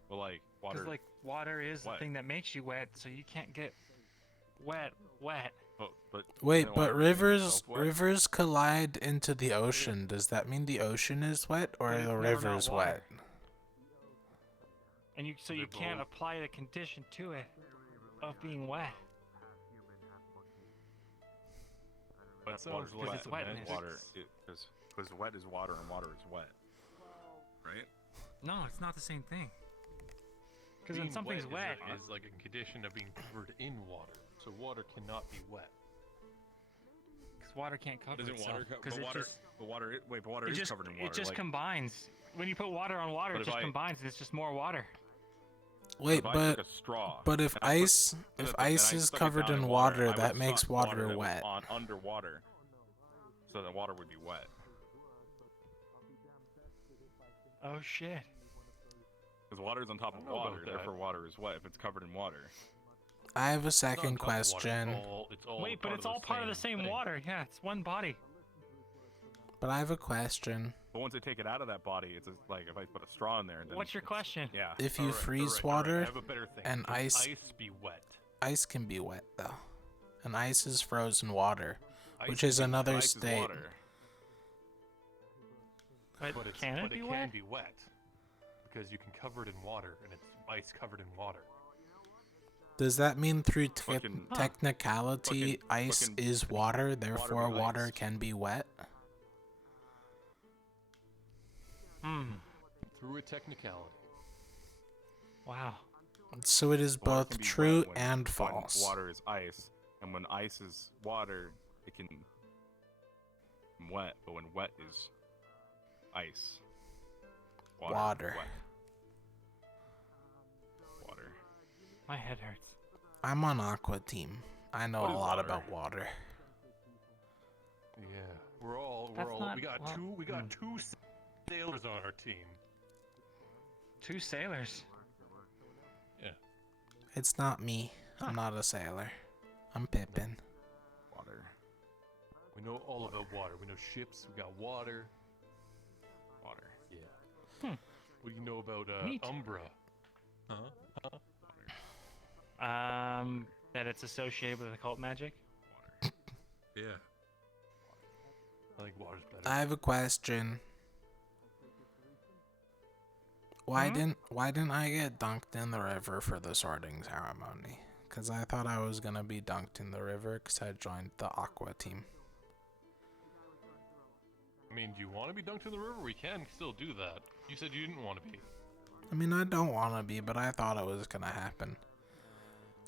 Well, like water. Because like water is the wet. thing that makes you wet, so you can't get wet. But Wait, isn't but water getting rivers itself wet? rivers collide into the ocean. Does that mean the ocean is wet or But it's the never not river's water. wet? And you can't apply the condition to it of being wet. But sounds water's like wet. it's wetness. Water, because wet is water and water is wet, right? No, it's not the same thing. Because when Being something's wet, is like a condition of being covered in water, so water cannot be wet. because water can't cover Doesn't itself. water? Because But it water. just But water. Wait, but water it is just covered in water. it just like, combines. When you put water on water, But it if just I- combines. And it's just more water. Wait, if I but took a straw but if and I put- ice and if I ice is stuck it covered down in I water, would that makes suck water that was wet. on underwater, so the water would be wet. Oh shit. Because water is on top of I don't know about water, that. therefore water is wet if it's covered in water. I have a It's not on second top of water, it's question. It's all Wait, but part it's of all part of the same thing. water. Yeah, it's one body. But I have a question. But once they take it out of that body, it's just like if I put a straw in there. Then What's your it's- question? Yeah. If you Alright, freeze alright, water I have a better thing. and Can ice be wet. ice can be wet though. And ice is frozen water, Ice which is another ice is state. water. But, But, can it but be it wet? can be wet because you can cover it in water, and it's ice covered in water. Does that mean through Fucking- technicality ice fucking is water, therefore is water ice. can be wet? Through a technicality. Wow. So it is Water both can be true wet when- and when false. Water is ice, and when ice is water, it can be wet. But when wet is ice, Water. is wet. Water. My head hurts. I'm on Aqua team. I know What a is lot water? about water. Yeah, we're all That's not- we got well, two sailors on our team. 2 sailors. Yeah. It's not me. I'm not a sailor. I'm Pippin. Water. We know all about water. We know ships. We got water. Water. Yeah. What do you know about Neat. Umbra? Huh? That it's associated with occult magic. Yeah. I think water's better. I have a question. Why didn't I get dunked in the river for the sorting ceremony? Cause I thought I was gonna be dunked in the river because I joined the Aqua team. I mean, do you want to be dunked in the river? We can still do that. You said you didn't want to be. I mean, I don't want to be, but I thought it was gonna happen.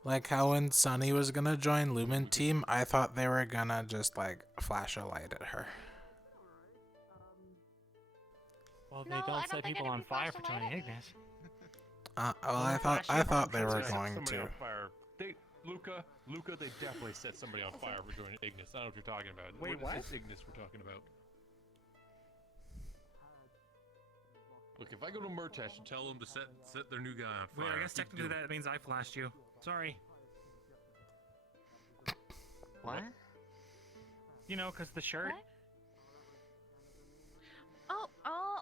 Like how when Sunny was gonna join Lumen team, I thought they were gonna just like flash a light at her. Well, No, they I don't don't set think people on anybody fire flashed for a light joining at me. Ignis. Well, I thought they were going Somebody to. on fire. Luca, they definitely set somebody on fire for going to Ignis. I don't know what you're talking about. Wait, what? It's Ignis we're talking about. Look, if I go to Murtash and tell them to set their new guy on fire... Wait, I guess technically that means I flashed you. Sorry. What? You know, because the shirt. What? Oh.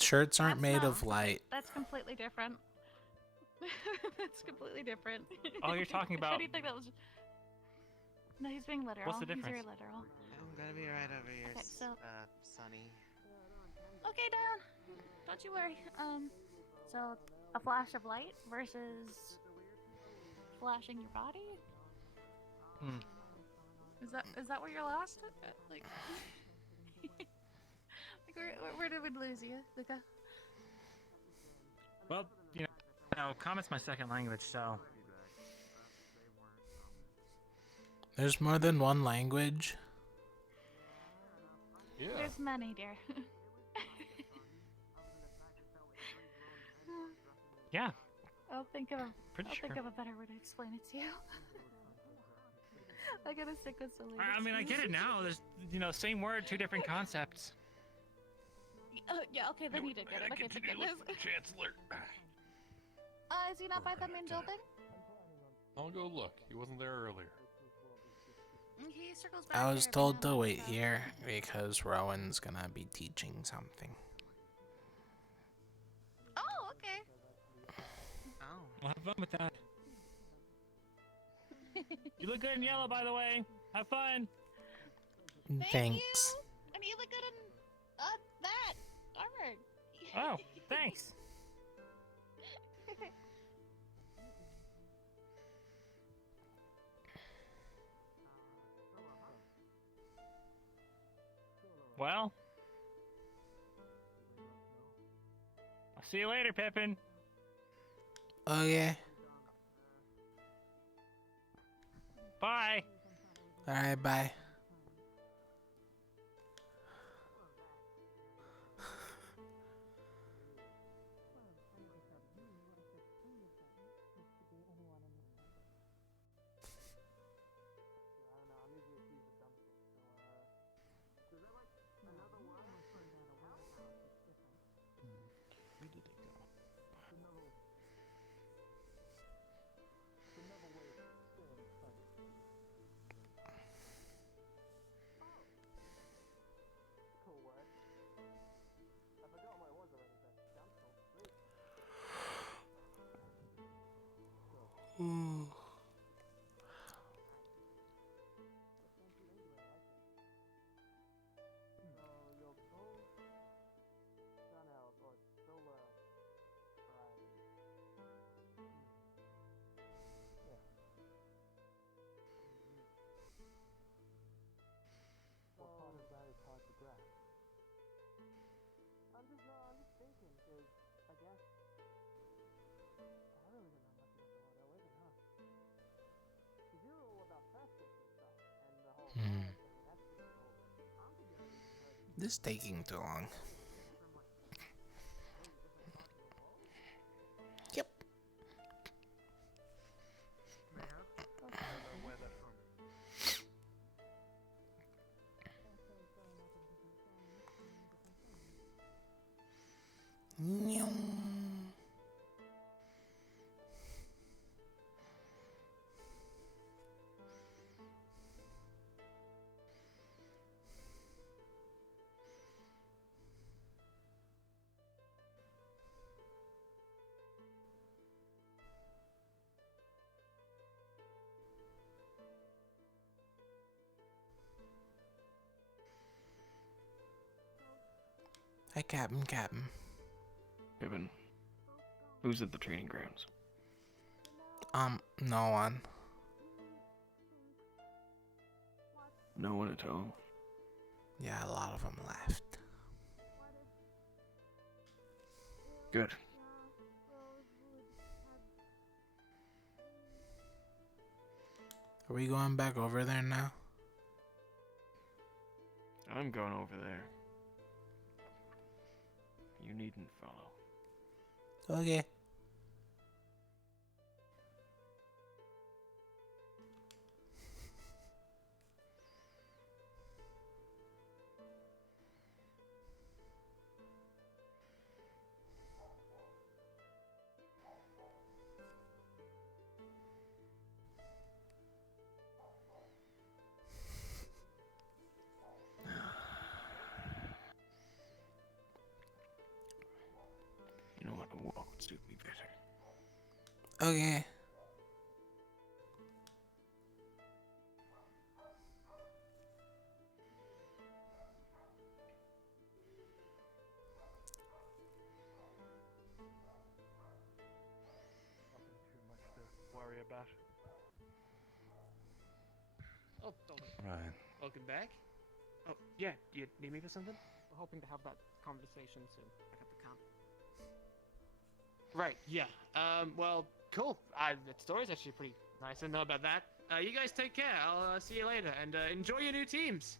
Shirts aren't That's made not- of light. That's completely different. That's completely different. Oh, you're talking How about... do you think that was? No, he's being literal. What's the He's very difference? literal. I'm gonna be right over here, Okay, so- Sonny. Okay, Dion. Don't you worry. So a flash of light versus flashing your body. Hmm. Is that where you're lost? Like, where did we lose you, Luca? Well, you know, comment's my second language, so... There's more than one language. Yeah. There's many, dear. Yeah. I'll think of Pretty think sure. of a better way to explain it to you. I gotta stick with Selena. I mean, I get it now. There's, you know, same word, two different concepts. Yeah, okay, then you did get it. Okay, thank goodness. Chancellor. Is he not by the main building? I'll go look. He wasn't there earlier. He circles back. I was here, told but to I'm wait not here because Rowan's gonna be teaching something. Oh, okay. Well, have fun with that. You look good in yellow, by the way. Have fun. Thanks. And you look good in that armor. Oh, thanks. Well, I'll see you later, Pippin. Okay. Bye. Alright, bye. This is taking too long. Yep. Hi, Captain. Pippin, who's at the training grounds? No one. No one at all. Yeah, a lot of them left. Good. Are we going back over there now? I'm going over there. You needn't follow. Okay. Okay. Nothing too much to worry about. Oh, Dalton. Right. Welcome back. Oh, yeah, do you need me for something? We're hoping to have that conversation soon. Back at the camp. Right, yeah. Well, cool. That story's actually pretty nice. I know about that. You guys take care. I'll see you later, and enjoy your new teams.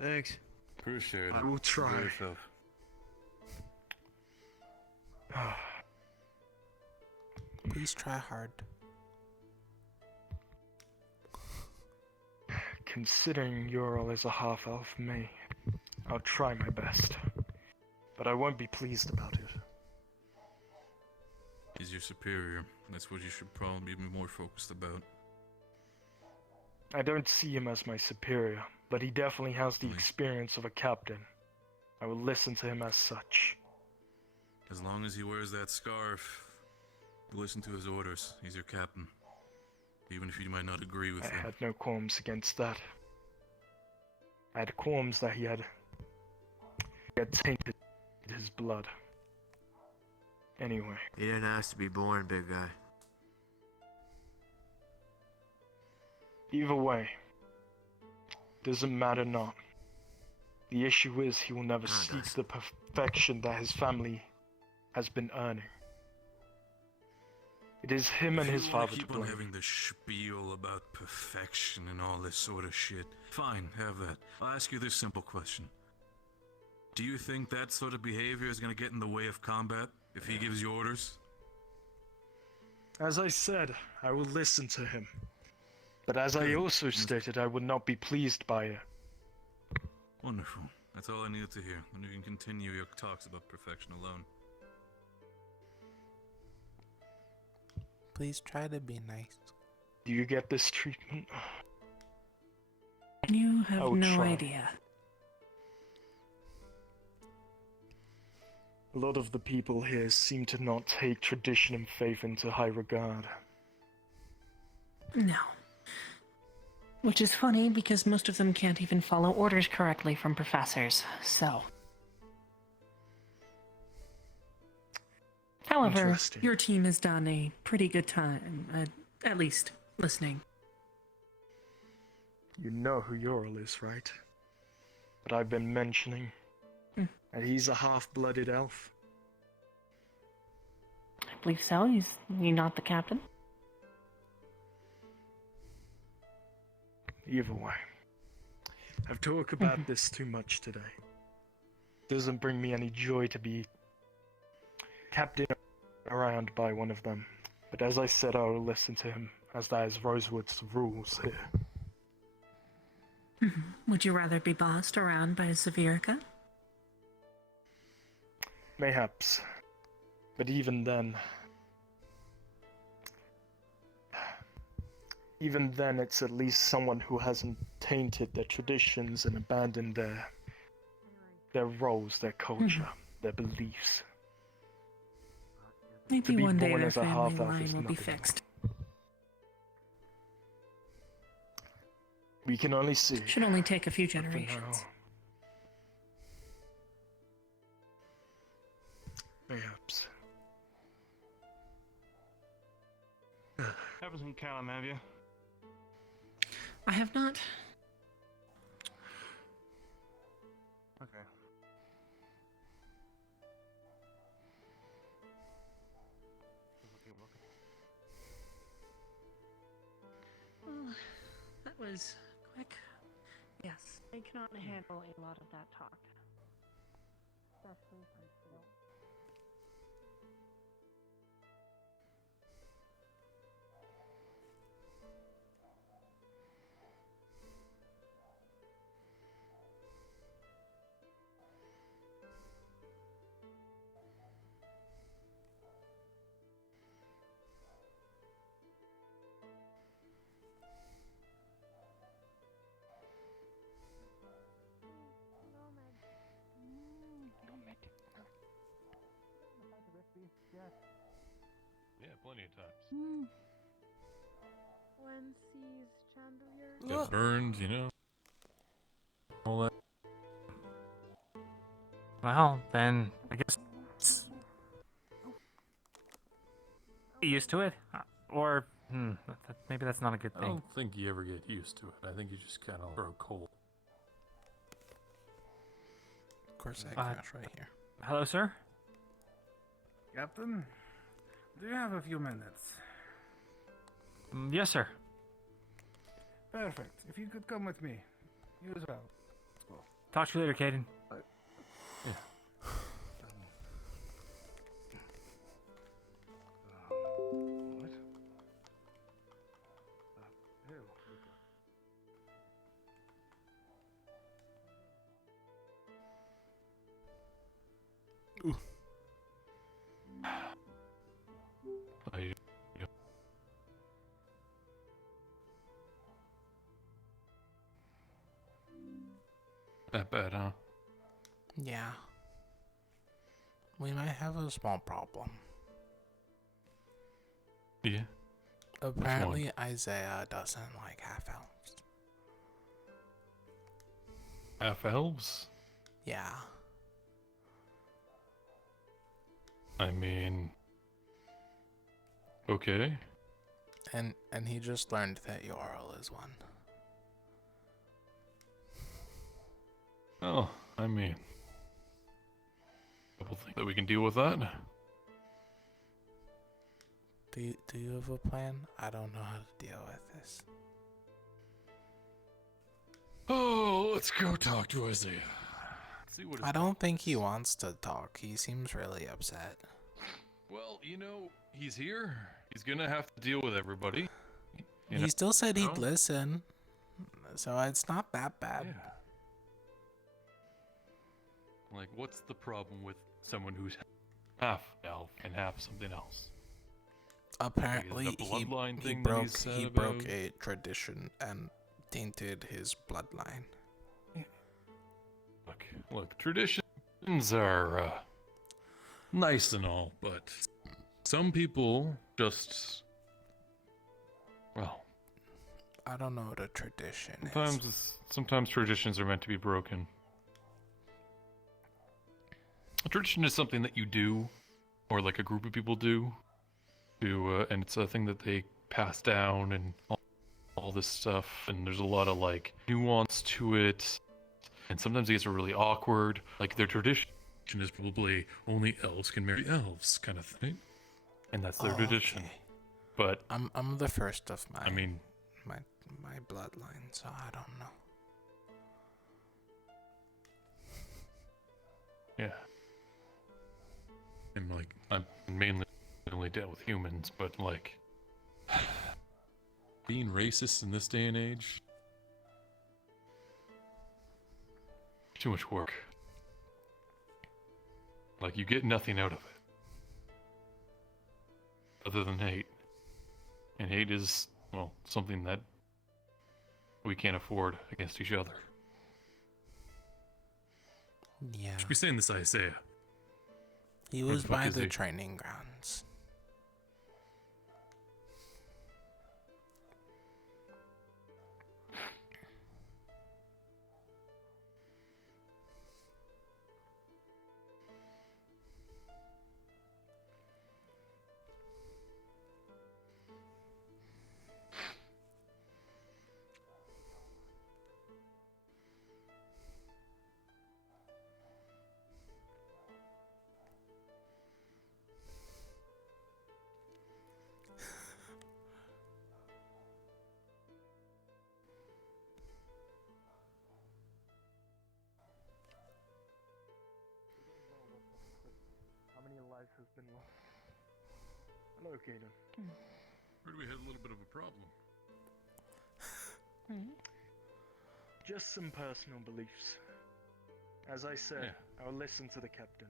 Thanks. Appreciate it. I will try. Enjoy yourself. Please try hard. Considering Ural is a half-elf me, I'll try my best. But I won't be pleased about it. He's your superior. That's what you should probably be more focused about. I don't see him as my superior, but he definitely has the experience of a captain. I will listen to him as such. As long as he wears that scarf, you listen to his orders. He's your captain. Even if you might not agree with I him. had no qualms against that. I had qualms that he had tainted his blood. Anyway. He didn't ask to be born, big guy. Either way, doesn't matter not. The issue is he will never seek the perfection that his family has been earning. It is him and his father to keep on blame. having the spiel about perfection and all this sort of shit. Fine, have that. I'll ask you this simple question. Do you think that sort of behavior is gonna get in the way of combat if he gives you orders? As I said, I will listen to him. But as I also stated, I would not be pleased by it. Wonderful. That's all I needed to hear. Then you can continue your talks about perfection alone. Please try to be nice. Do you get this treatment? You I have will no try. idea. A lot of the people here seem to not take tradition and faith into high regard. No. Which is funny because most of them can't even follow orders correctly from professors, so. However, your team has done a pretty good time, at least listening. You know who Ural is, right? But I've been mentioning. And he's a half-blooded elf. I believe so. He's you not the captain? Either way. I've talked about this too much today. Doesn't bring me any joy to be kept around by one of them. But as I said, I will listen to him, as that is Rosewood's rules here. Would you rather be bossed around by a Severica? Mayhaps. But even then, it's at least someone who hasn't tainted their traditions and abandoned their roles, their culture, their beliefs. To Maybe be one day born their as a family half-elf line is will be nothing. fixed. We can only see. Should only take a few But for now, generations. Mayhaps. Happens in Callum, have you? I have not. Okay. Oh, that was quick. Yes. I cannot handle a lot of that talk. Especially from Phil. Yeah, plenty of times. When sees chandelier. Got burned, you know. All that. Well, then I guess get used to it, or maybe that's not a good I thing. don't think you ever get used to it. I think you just kind of grow cold. Of course, I crash right here. Hello, sir. Captain, do you have a few minutes? Yes, sir. Perfect. If you could come with me. You as well. Let's go. Talk to you later, Caden. Yeah. What? Ew, Luca. That bad, huh? Yeah. We might have a small problem. Yeah. Apparently, Isaiah doesn't like half elves. Half elves? Yeah. I mean, okay. And he just learned that Yorl is one. Oh, I mean, couple things that we can deal with that. Do you have a plan? I don't know how to deal with this. Oh, let's go talk to Isaiah. See what I don't think he wants to talk. He seems really upset. Well, you know, he's here. He's gonna have to deal with everybody. You He know? still said he'd listen, so it's not that bad. Yeah. Like, what's the problem with someone who's half elf and half something else? Apparently, Like, is it a bloodline he thing that broke he's sad he broke about? a tradition and tainted his bloodline. Look, traditions are nice and all, but some people just, well, I don't know what a tradition is. Sometimes traditions are meant to be broken. A tradition is something that you do, or like a group of people do, and it's a thing that they pass down and all this stuff, and there's a lot of like nuance to it, and sometimes it gets really awkward. Like their tradition is probably only elves can marry elves, kind of thing, and that's their tradition. Okay. But I'm the first of my I mean, my bloodline, so I don't know. yeah. And like, I'm mainly only dealt with humans, but like, being racist in this day and age, too much work. Like, you get nothing out of it. Other than hate. And hate is, well, something that we can't afford against each other. Yeah. Should be saying this, Isaiah. He Where was the fuck by is the he? training grounds. How many lives have been lost? Hello, Caden. Heard we had a little bit of a problem. Just some personal beliefs. As I said, I'll listen to the captain.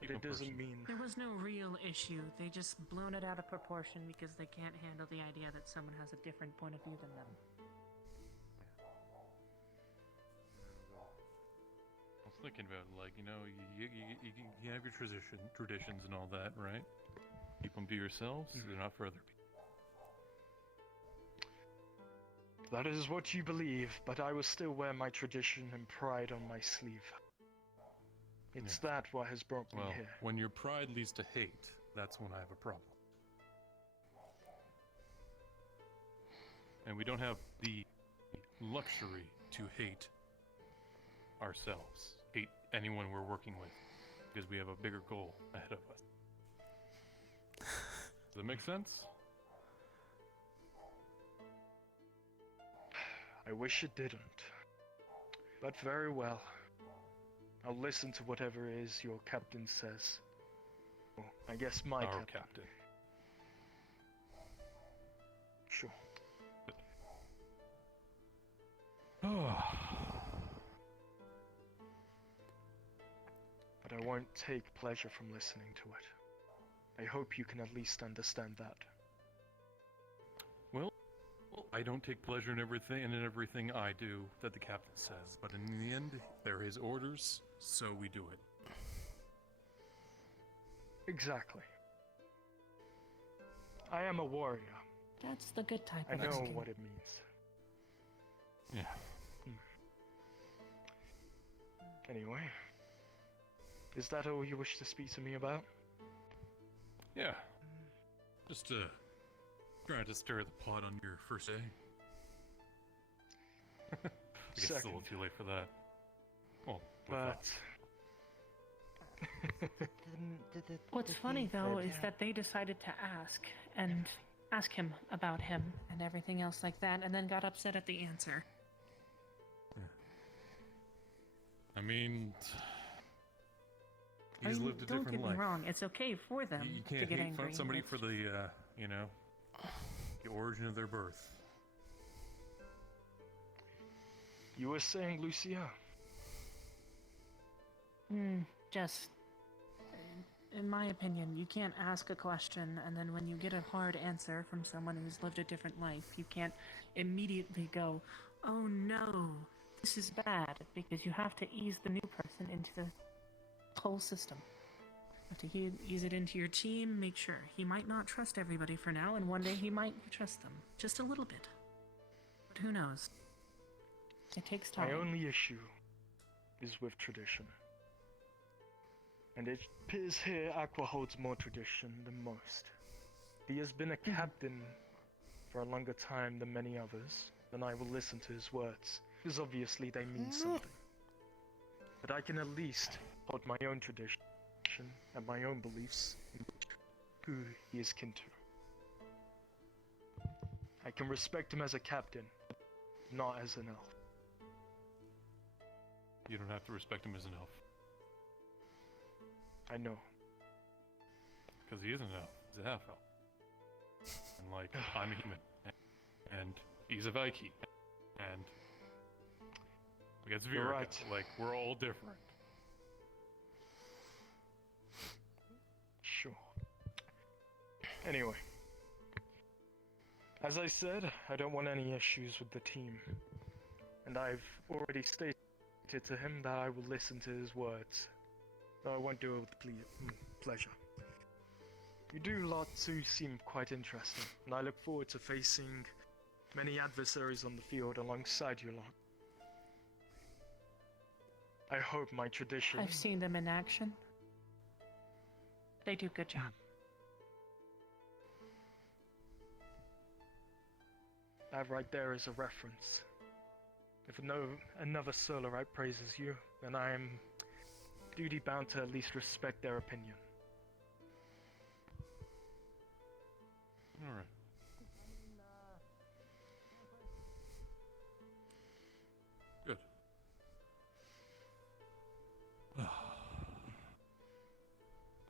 But it doesn't mean... There was no real issue. They just blown it out of proportion because they can't handle the idea that someone has a different point of view than them. I was thinking about, like, you know, you have your traditions and all that, right? Keep them to yourselves. They're not for other people. That is what you believe, but I will still wear my tradition and pride on my sleeve. It's that what has brought me Well, here. when your pride leads to hate, that's when I have a problem. And we don't have the luxury to hate ourselves, hate anyone we're working with, because we have a bigger goal ahead of us. Does that make sense? I wish it didn't. But very well. I'll listen to whatever it is your captain says. Well, I guess my Our captain. Sure. But I won't take pleasure from listening to it. I hope you can at least understand that. Well, I don't take pleasure in everything I do that the captain says, but in the end, they're his orders, so we do it. Exactly. I am a warrior. That's the good type I of know asking. what it means. Yeah. Anyway, is that all you wish to speak to me about? Yeah. Just trying to stir the pot on your first day. I guess it's a little too late for that. Well, What's funny though is that they decided to ask him about him and everything else like that, and then got upset at the answer. I mean, he's lived a different life. Don't get me wrong; it's okay for them You to can't get hate angry. somebody It's- for the, the origin of their birth. You were saying, Lucia? Just, in my opinion, you can't ask a question and then when you get a hard answer from someone who's lived a different life, you can't immediately go, "Oh no, this is bad," because you have to ease the new person into the whole system. You have to ease it into your team, make sure. He might not trust everybody for now, and one day he might trust them. Just a little bit. But who knows? It takes time. My only issue is with tradition. And it appears here Aqua holds more tradition than most. He has been a captain for a longer time than many others, and I will listen to his words, because obviously they mean something. But I can at least hold my own tradition and my own beliefs in who he is kin to. I can respect him as a captain, not as an elf. You don't have to respect him as an elf. I know. Because he isn't an elf. He's a half elf. And like, I'm a human. And he's a Viking. And we got You're Zvira. right. Like, we're all different. Sure. Anyway. As I said, I don't want any issues with the team. And I've already stated to him that I will listen to his words. Though I won't do it with pleasure. You do lot too seem quite interesting, and I look forward to facing many adversaries on the field alongside you lot. I hope my tradition... I've seen them in action. They do a good job. That right there is a reference. If another Solarite praises you, then I am duty bound to at least respect their opinion. Alright. Good.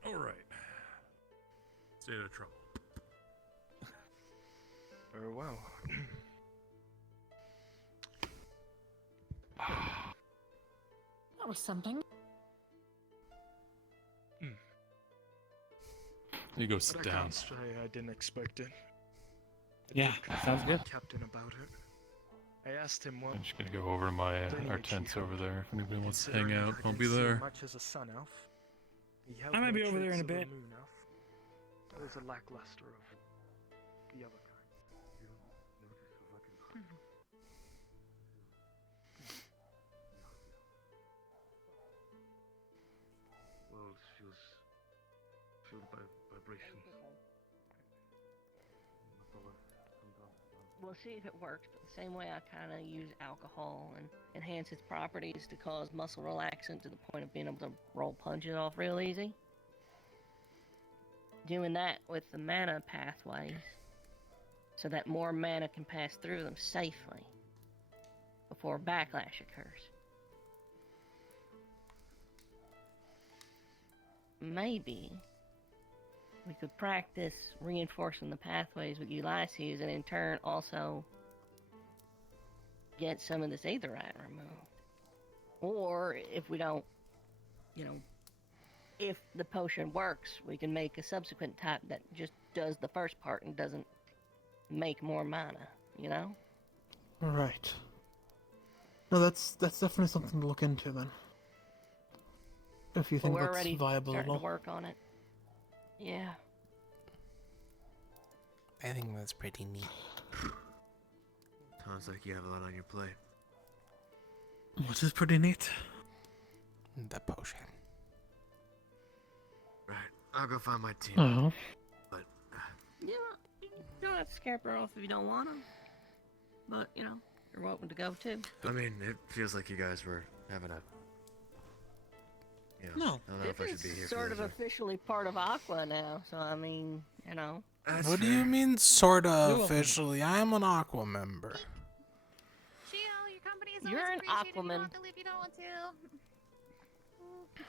Alright. Stay out of trouble. Very well. That was something. You go sit But I down. can't say I didn't expect it. Yeah, sounds good. Captain about it. I asked him what. I'm just gonna go over to my our lineage he tents over held. there. If anybody wants to hang Considering out, I I'll didn't be see him there. much as a sun elf. He held I might no be over there in traits a of bit. moon elf. There's a lackluster of the other kind. World feels filled by vibrations. We'll see if it works, but the same way I kind of use alcohol and enhance its properties to cause muscle relaxant to the point of being able to roll punches off real easy. Doing that with the mana pathways so that more mana can pass through them safely before backlash occurs. Maybe we could practice reinforcing the pathways with Ulysses and in turn also get some of this aetherite removed. Or if we don't, if the potion works, we can make a subsequent type that just does the first part and doesn't make more mana, Right. No, that's definitely something to look into then. If you think we're that's already viable at starting all. to work on it. Yeah. I think that's pretty neat. Sounds like you have a lot on your plate. Which is pretty neat. The potion. Right, I'll go find my team. Oh. But You don't have to scare her off if you don't want to. But, you're welcome to go too. I mean, it feels like you guys were having a. No. I don't know if I should be here. Sort of officially part of Aqua now, so I mean, That's What do fair. you mean, sorta You're welcome. officially? I'm an Aqua member. Gio, your company is You're always an appreciated. You Aquaman. don't have to leave if you don't want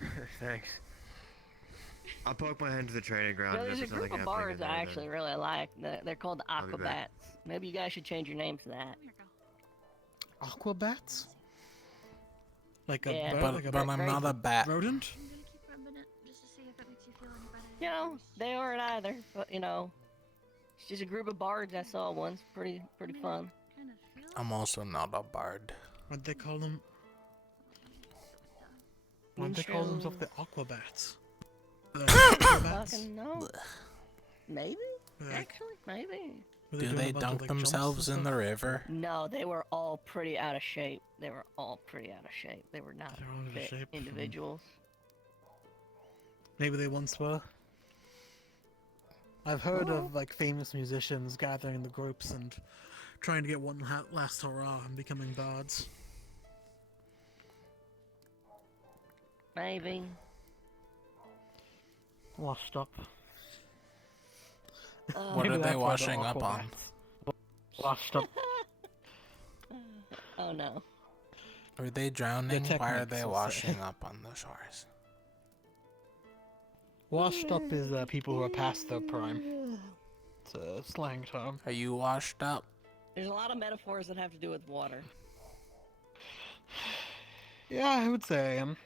to. Thanks. I'll poke my head into the training ground. and There's a if there's group nothing of happening bards in I there, actually then really like. They're called the I'll be back. Aquabats. Maybe you guys should change your name to that. Aquabats? Like a Yeah. bird? But, like a but I'm not a bat. rodent? I'm gonna keep rubbing it just to see if it makes you feel any better. They aren't either, but it's just a group of bards I saw once. Pretty fun. I'm also not a bard. What'd they call them? Why'd they call themselves the Aquabats? Fucking no. Maybe? Like- Actually, maybe. Were Do doing they a bunch of, dunk like, jumps and themselves in the stuff? river? No, they were all pretty out of shape. They were not They're all out of fit shape. individuals. Maybe they once were. I've heard of like famous musicians gathering the groups and trying to get one last hurrah and becoming bards. Maybe. Washed up. What Maybe are they that's why washing they're up on? Aquabats. Washed up. Oh no. Are they drowning? Why are techniques, they I'll washing say. up on the shores? Washed up is people who are past their prime. It's a slang term. Are you washed up? There's a lot of metaphors that have to do with water. Yeah, I would say I am.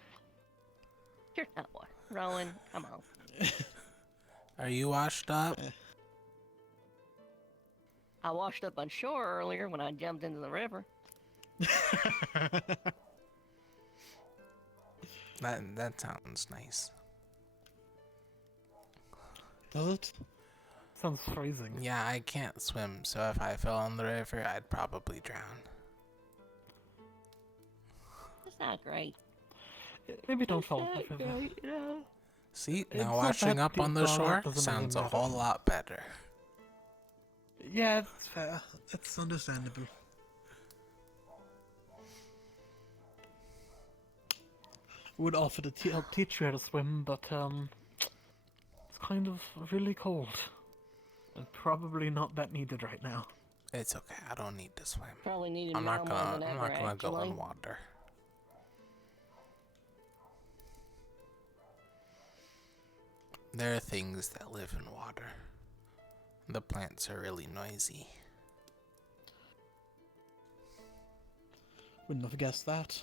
You're not what? Rowan, come on. Are you washed up? I washed up on shore earlier when I jumped into the river. That sounds nice. Does it? Sounds freezing. Yeah, I can't swim, so if I fell in the river, I'd probably drown. It's not great. Maybe don't fall It's off the not river. great, See, It's now not washing that up on the deep, shore doesn't sounds a really whole matter. lot better. Yeah, that's fair. That's understandable. Would offer to help teach you how to swim, but it's kind of really cold. And probably not that needed right now. It's okay, I don't need to swim. Probably needed I'm now not more gonna than I'm ever, not gonna go actually. in water. There are things that live in water. The plants are really noisy. Wouldn't have guessed that.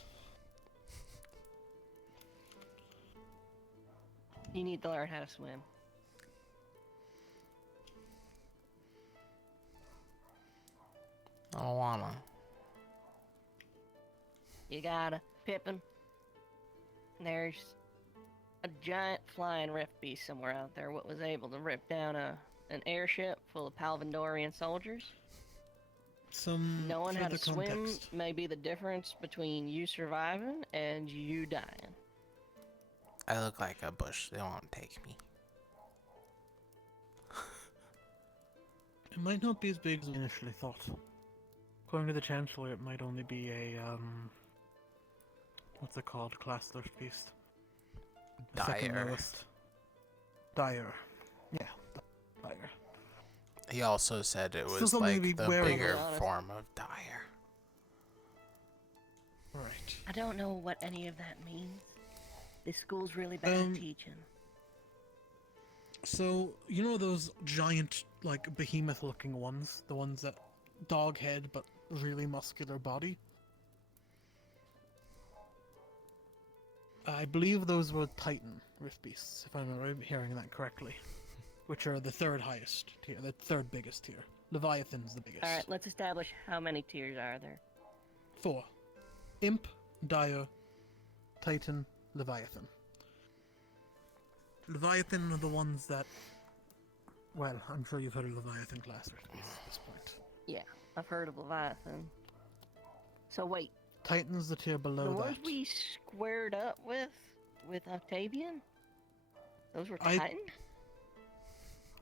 You need to learn how to swim. I don't wanna. You gotta. Pippin. There's a giant flying rift beast somewhere out there what was able to rip down an airship full of Palvandorian soldiers. Knowing how to further swim context. may be the difference between you surviving and you dying. I look like a bush. They won't take me. It might not be as big as we initially thought. According to the Chancellor, it might only be a, what's it called? Class Thirst Beast. The second Dire. lowest. Dire. Yeah, Dire. He also said it Still was something to like be the wary of. bigger form of dire. Right. I don't know what any of that means. This school's really bad at teaching. So, you know those giant, like, behemoth-looking ones? The ones that dog head, but really muscular body? I believe those were Titan Rift Beasts, if I'm hearing that correctly. Which are the third highest tier, the third biggest tier. Leviathan's the biggest. Alright, let's establish how many tiers are there. 4. Imp, Dire, Titan, Leviathan. Leviathan are the ones that... Well, I'm sure you've heard of Leviathan class Rift Beasts at this point. Yeah, I've heard of Leviathan. So wait, Titan's the tier below the that. ones we squared up with Octavian? Those were I- Titan?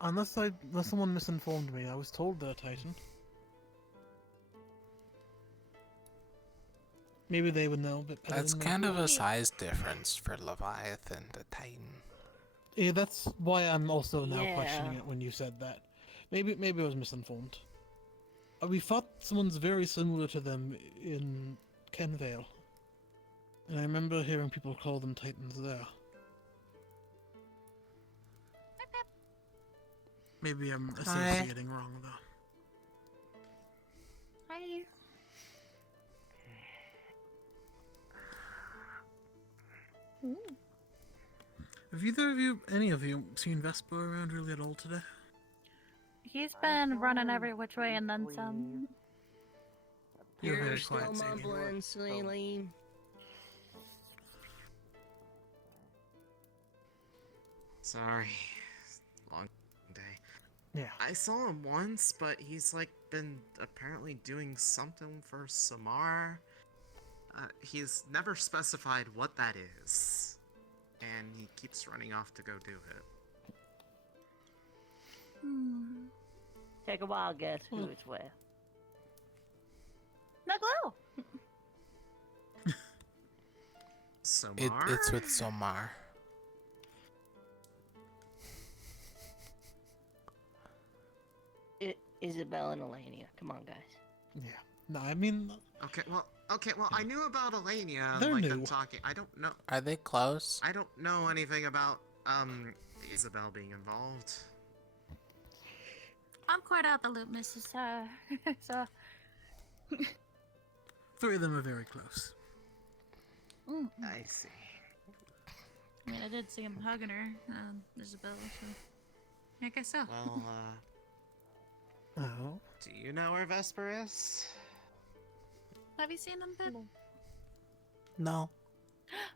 Unless someone misinformed me, I was told they're Titan. Maybe they would know, but That's kind of a size difference for Leviathan to Titan. Yeah, that's why I'm also now Yeah. questioning it when you said that. Maybe I was misinformed. We fought someone's very similar to them in Kenvale. And I remember hearing people call them Titans there. Maybe I'm associating wrong though. Hi. Have any of you, seen Vespa around really at all today? He's been running every which way and then some. You're You're very still quiet, Sadie. mumbling, Celine. Sorry. Long day. Yeah. I saw him once, but he's like been apparently doing something for Samar. He's never specified what that is. And he keeps running off to go do it. Take a wild guess who it's with. Naglo. Samar? It's with Somar. Isabel and Elenia. Come on, guys. Yeah. No, I mean... Okay, well, I knew about Elenia, They're like new. them talking. I don't know. Are they close? I don't know anything about, Isabel being involved. I'm quite out the loop, Mrs. So. 3 of them are very close. I see. I mean, I did see him hugging her, Isabel, so. I guess so. Well, Oh? do you know where Vesper is? Have you seen him, Pip? No.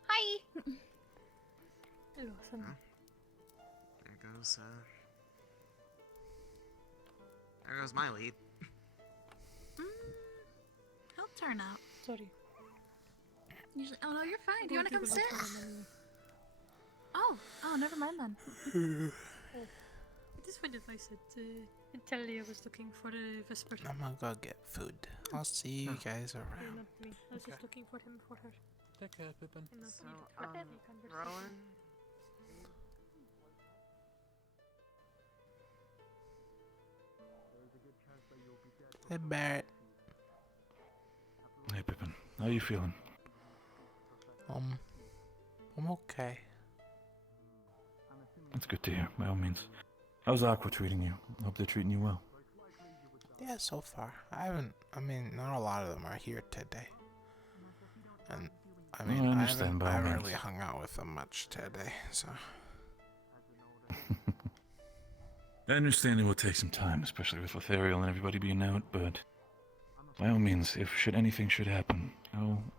Hi! There goes, there goes my lead. He'll turn out. Sorry. Usually, oh no, you're fine. Do you want to come sit? Oh, never mind then. It is fine if I said tell you I was looking for the Vesper. I'm gonna go get food. I'll see you guys Yeah, around. not me. I was just looking for him for her. Take care, Pippin. And not So, me to have any conversation. Rowan? Hey, Barrett. Hey, Pippin. How you feeling? I'm okay. That's good to hear, by all means. How's Aqua treating you? Hope they're treating you well. Yeah, so far. Not a lot of them are here today. And, I understand by I all haven't means. really hung out with them much today, so. I understand it will take some time, especially with Lothariel and everybody being out, but by all means, if anything should happen,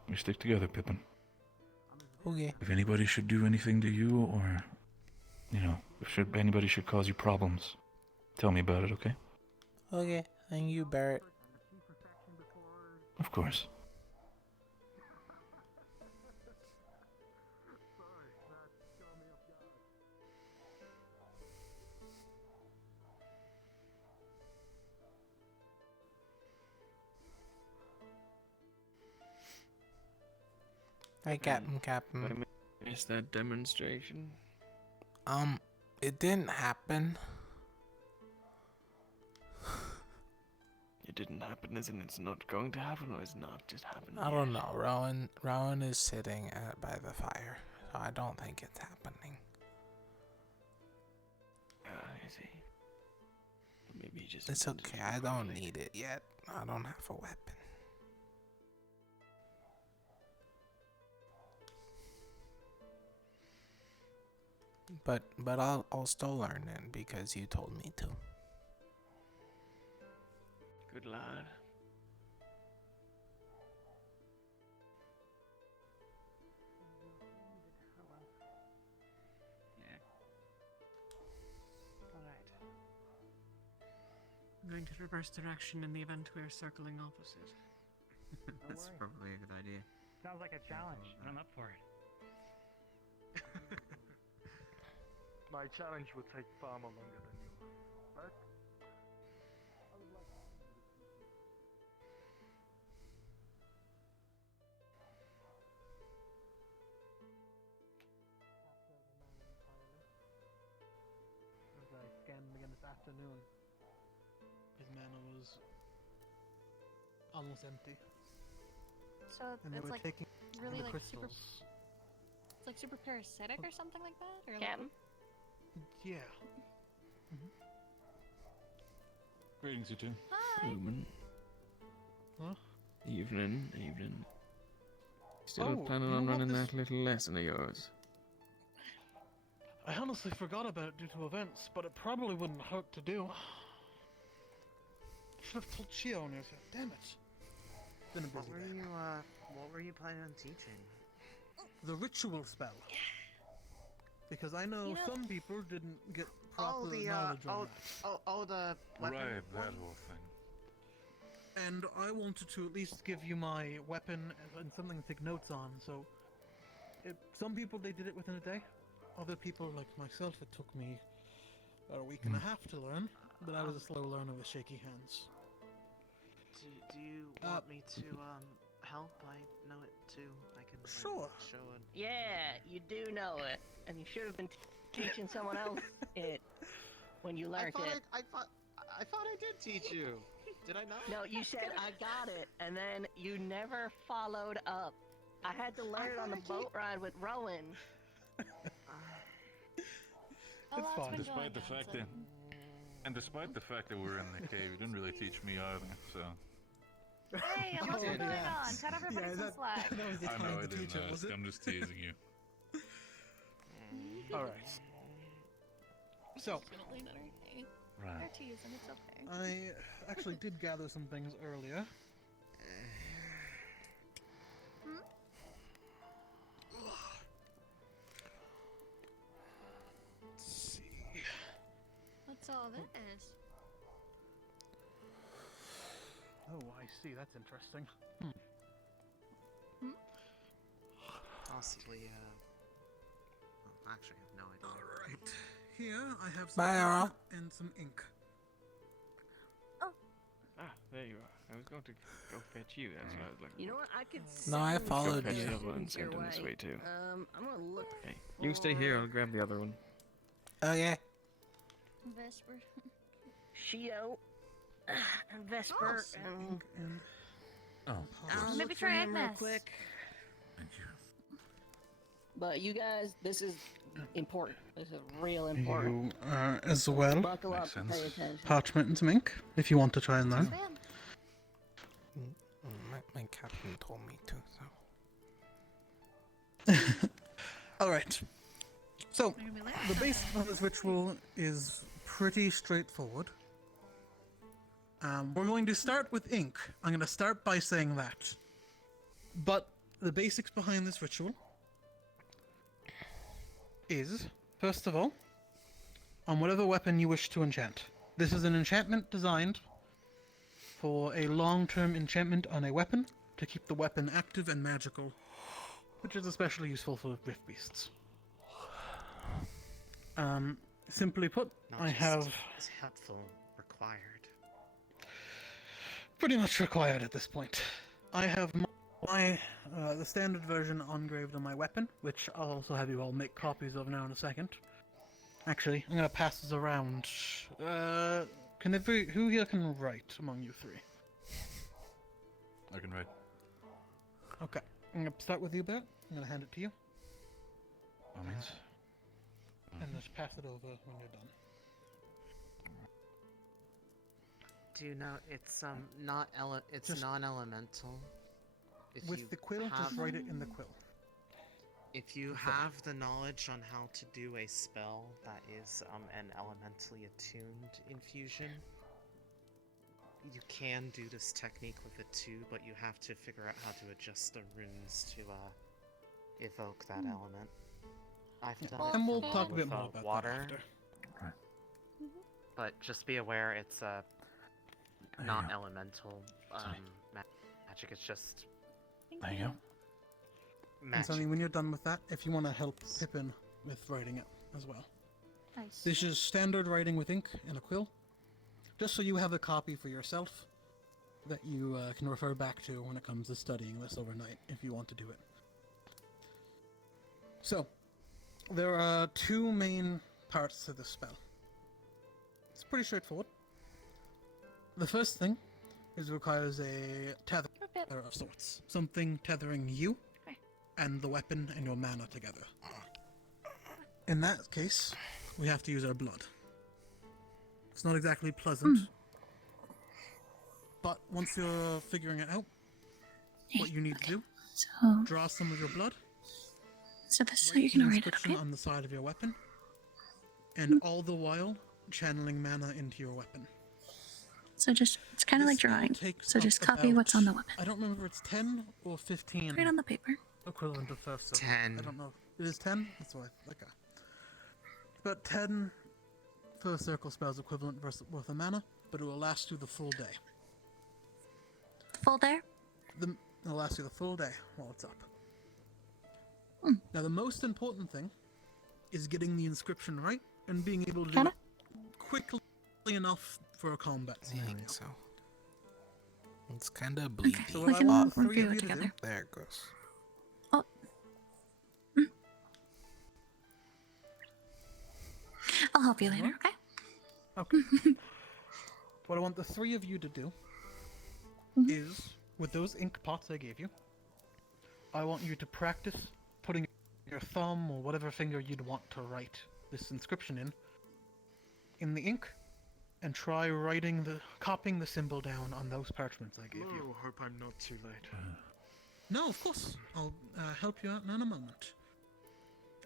we stick together, Pippin. Okay. If anybody should do anything to you, or, you know, if anybody should cause you problems, tell me about it, okay? Okay, and you, Barrett. Of course. Hi, Captain. I missed that demonstration. It didn't happen. It didn't happen, as in it's not going to happen, or it's not just happening? I don't know. Rowan is sitting by the fire, so I don't think it's happening. I see. Maybe he just. It's okay. I don't need it yet. I don't have a weapon. But I'll still learn it because you told me to. Good lad. I'm going to reverse direction in the event we're circling opposite. That's probably a good idea. Sounds like a challenge. I'm up for it. My challenge would take far more longer than yours. But As I scanned him again this afternoon, his mana was almost empty. So And they it's were like taking really the like super. crystals. It's like super parasitic or something like that, or Captain? Yeah. Greetings, you two. Hi. Human. Huh? Evening. Still Oh, planning you on know what, running this- that little lesson of yours? I honestly forgot about it due to events, but it probably wouldn't hurt to do. I should have told Chio and everything. Damn it. Been a busy day. What were you planning on teaching? The ritual spell. Because I know, You know- some people didn't get proper the knowledge on that. the weapon Right, that one? whole thing. And I wanted to at least give you my weapon and something to take notes on, so... some people, they did it within a day. Other people, like myself, it took me about a week and a half to learn, but I was a slow learner with shaky hands. Do you want me to help? I know it too. I can Sure. show it. Yeah, you do know it, and you should have been teaching someone else it when you learned it. I thought I did teach you. Did I not? No, you said I got it, and then you never followed up. I had to learn it on the boat ride with Rowan. It's fine. Despite the fact that, despite the fact that we're in the cave, you didn't really teach me either. So. Hey, what's going on? Cut everybody some slack. That was the I know time I to didn't teach it, was ask. it? I'm just teasing you. Alright. So, Definitely not okay. Right. They're teasing, it's okay. I actually did gather some things earlier. Let's see. What's all this? Oh, I see. That's interesting. Possibly, actually, I have no idea. Alright. Here, I have some Bye, Earl. parchment and some ink. Ah, there you are. I was going to go fetch you. That's what I was looking. You know what? I could. No, I send followed some you. The other one your sent in this way too. I'm gonna look. Hey, you can stay here. I'll grab the other one. Okay. Vesper. Shio, and Vesper, and Oh. I'll Maybe look try for him real Agnes. quick. Thank you. But you guys, this is important. This is real important. You as well. Buckle up Makes and pay sense. attention. Parchment and some ink, if you want to try and learn. My captain told me to, so. Alright. So, We're gonna be learning the something. base of this ritual is pretty straightforward. We're going to start with ink. I'm going to start by saying that. But the basics behind this ritual is, first of all, on whatever weapon you wish to enchant. This is an enchantment designed for a long-term enchantment on a weapon to keep the weapon active and magical, which is especially useful for rift beasts. Simply put, I have Is helpful required. pretty much required at this point. I have the standard version engraved on my weapon, which I'll also have you all make copies of now in a second. Actually, I'm gonna pass this around. Who here can write among you three? I can write. Okay, I'm gonna start with you, Bert. I'm gonna hand it to you. Means. And just pass it over when you're done. Do you know it's Just- non-elemental? If With you the quill, just have- write it in the quill. If you Okay. have the knowledge on how to do a spell that is an elementally attuned infusion, you can do this technique with it too, but you have to figure out how to adjust the runes to evoke that element. I've done it And we'll for talk a bit with, more about water, that after. but just be aware it's not elemental magic. It's just There you go. And magic. Sonny, when you're done with that, if you want to help Pippin with writing it as well. Nice. This is standard writing with ink and a quill, just so you have a copy for yourself that you can refer back to when it comes to studying this overnight, if you want to do it. So, there are two main parts to this spell. It's pretty straightforward. The first thing is it requires a tether of sorts. Something tethering you and the weapon and your mana together. In that case, we have to use our blood. It's not exactly pleasant, but once you're figuring it out, what you need to do, draw some of your blood. So this is how write you're the gonna read it, inscription okay? on the side of your weapon, and all the while channeling mana into your weapon. So just, it's kind of like This will drawing. take So just up copy what's on the about- weapon. I don't remember if it's 10 or 15. Right on the paper. Equivalent of first circle. 10. I don't know. It is 10? That's why. Okay. But 10 first circle spells equivalent worth of mana, but it will last you the full day. Full day? It'll last you the full day while it's up. Now, the most important thing is getting the inscription right and being able to do it quickly enough for a combat I scenario. think so. It's kind of bleedy. So what I want the three of you to do, There it goes. I'll help you later, okay? Okay. What I want the three of you to do is, with those ink pots I gave you, I want you to practice putting your thumb or whatever finger you'd want to write this inscription in the ink, and try copying the symbol down on those parchments I gave you. Oh, hope I'm not too late. No, of course. I'll help you out in a moment.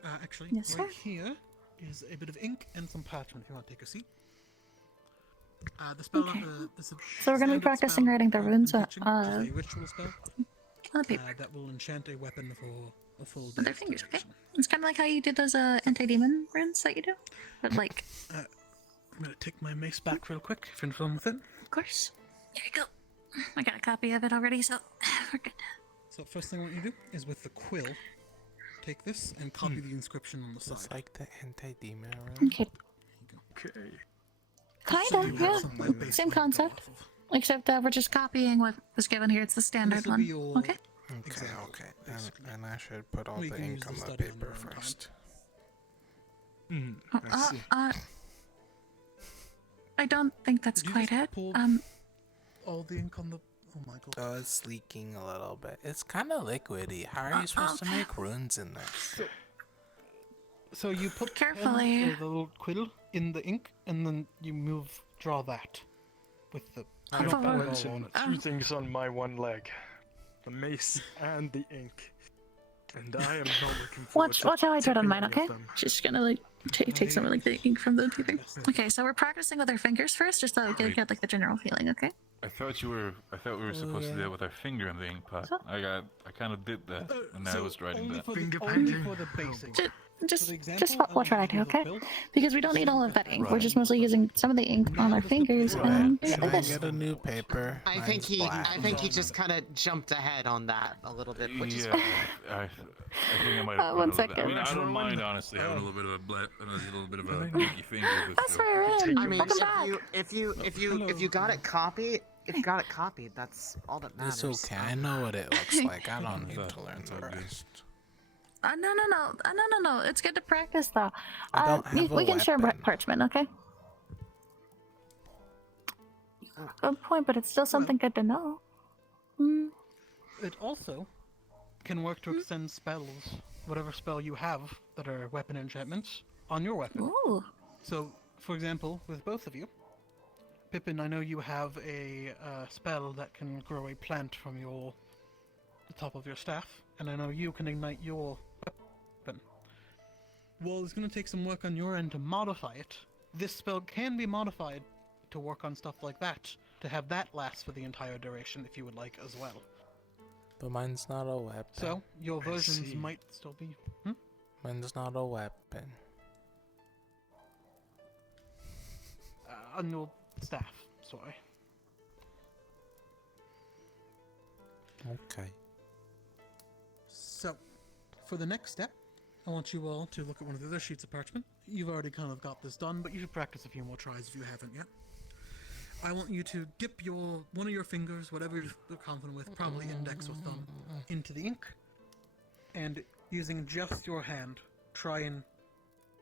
Actually, Yes, right sir. here is a bit of ink and some parchment if you want to take a seat. The spell, Okay. is a So we're gonna be standard practicing spell writing the runes which is a ritual spell on the paper. that will enchant a weapon for a full day. With their fingers, okay? It's kind of like how you did those anti-demon runes that you do. But like, I'm gonna take my mace back real quick if you're fun with it. of course. There you go. I got a copy of it already, so we're good. So first thing I want you to do is with the quill, take this and copy the inscription on the side. It's like the anti-demon rune. Okay. Okay. Kinda, yeah. Same concept. Except we're just copying what was given here. It's the standard This'll one. be your Okay. Okay. And I should put all We the can use ink the on the study on paper your own time. first. I don't think that's Did you quite just it. pull all the ink on the... Oh my god. Oh, it's leaking a little bit. It's kind of liquidy. How are you supposed to make runes in this? So you put Carefully. the little quill in the ink, and then you draw that with the... I you don't put it all Quentin, on it. two things on my one leg. The mace and the ink. And I am not looking forward Watch how I do it on tipping mine, any okay? of them. Just gonna like take some of like the ink from the paper. Okay, so we're practicing with our fingers first, just so we can get like the general feeling, okay? I thought we were supposed to do it with our finger in the ink pot. I kind of did that, and I was writing only that. for the basic. Just example, watch what I do, okay? Because we don't need all of that ink. We're just mostly using some of the ink on our fingers and Can like I this. get a new paper? I Mine's black. think he just kind of jumped ahead on that a little bit, which is Yeah, fine. I think I might have. One gone a little bit- second. I mean, I don't mind honestly having a little bit of a pinky finger. That's where we're in. I mean, Welcome back. if you got it copied, that's all that matters. It's okay. I know what it looks like. I don't need to learn the rest. No. It's good to practice, though. I don't have we a can share weapon. parchment, okay? Good point, but it's still something good to know. Mm. It also can work to extend spells, whatever spell you have that are weapon enchantments, on your weapon. Ooh. So, for example, with both of you, Pippin, I know you have a spell that can grow a plant from the top of your staff, and I know you can ignite your weapon. Well, it's going to take some work on your end to modify it. This spell can be modified to work on stuff like that, to have that last for the entire duration if you would like as well. But mine's not a weapon. So, your versions might still be... Mine's not a weapon. On your staff, sorry. Okay. So, for the next step, I want you all to look at one of the other sheets of parchment. You've already kind of got this done, but you should practice a few more tries if you haven't yet. I want you to dip one of your fingers, whatever you're confident with, probably index or thumb, into the ink, and using just your hand, try and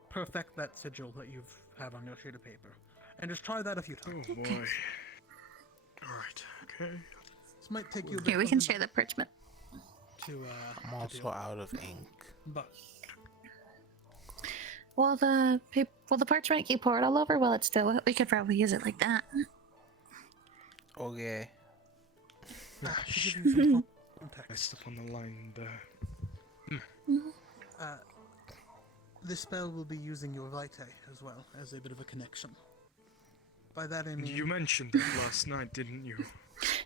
perfect that sigil that you have on your sheet of paper. And just try that a few times. Oh boy. Alright, okay. This might take you a bit Here, we can share the parchment. I'm also out of ink. But Will the parchment keep poured all over? Well, it's still. We could probably use it like that. Okay. Messed up on the line there. This spell will be using your vitae as well as a bit of a connection. By that I mean... You mentioned that last night, didn't you?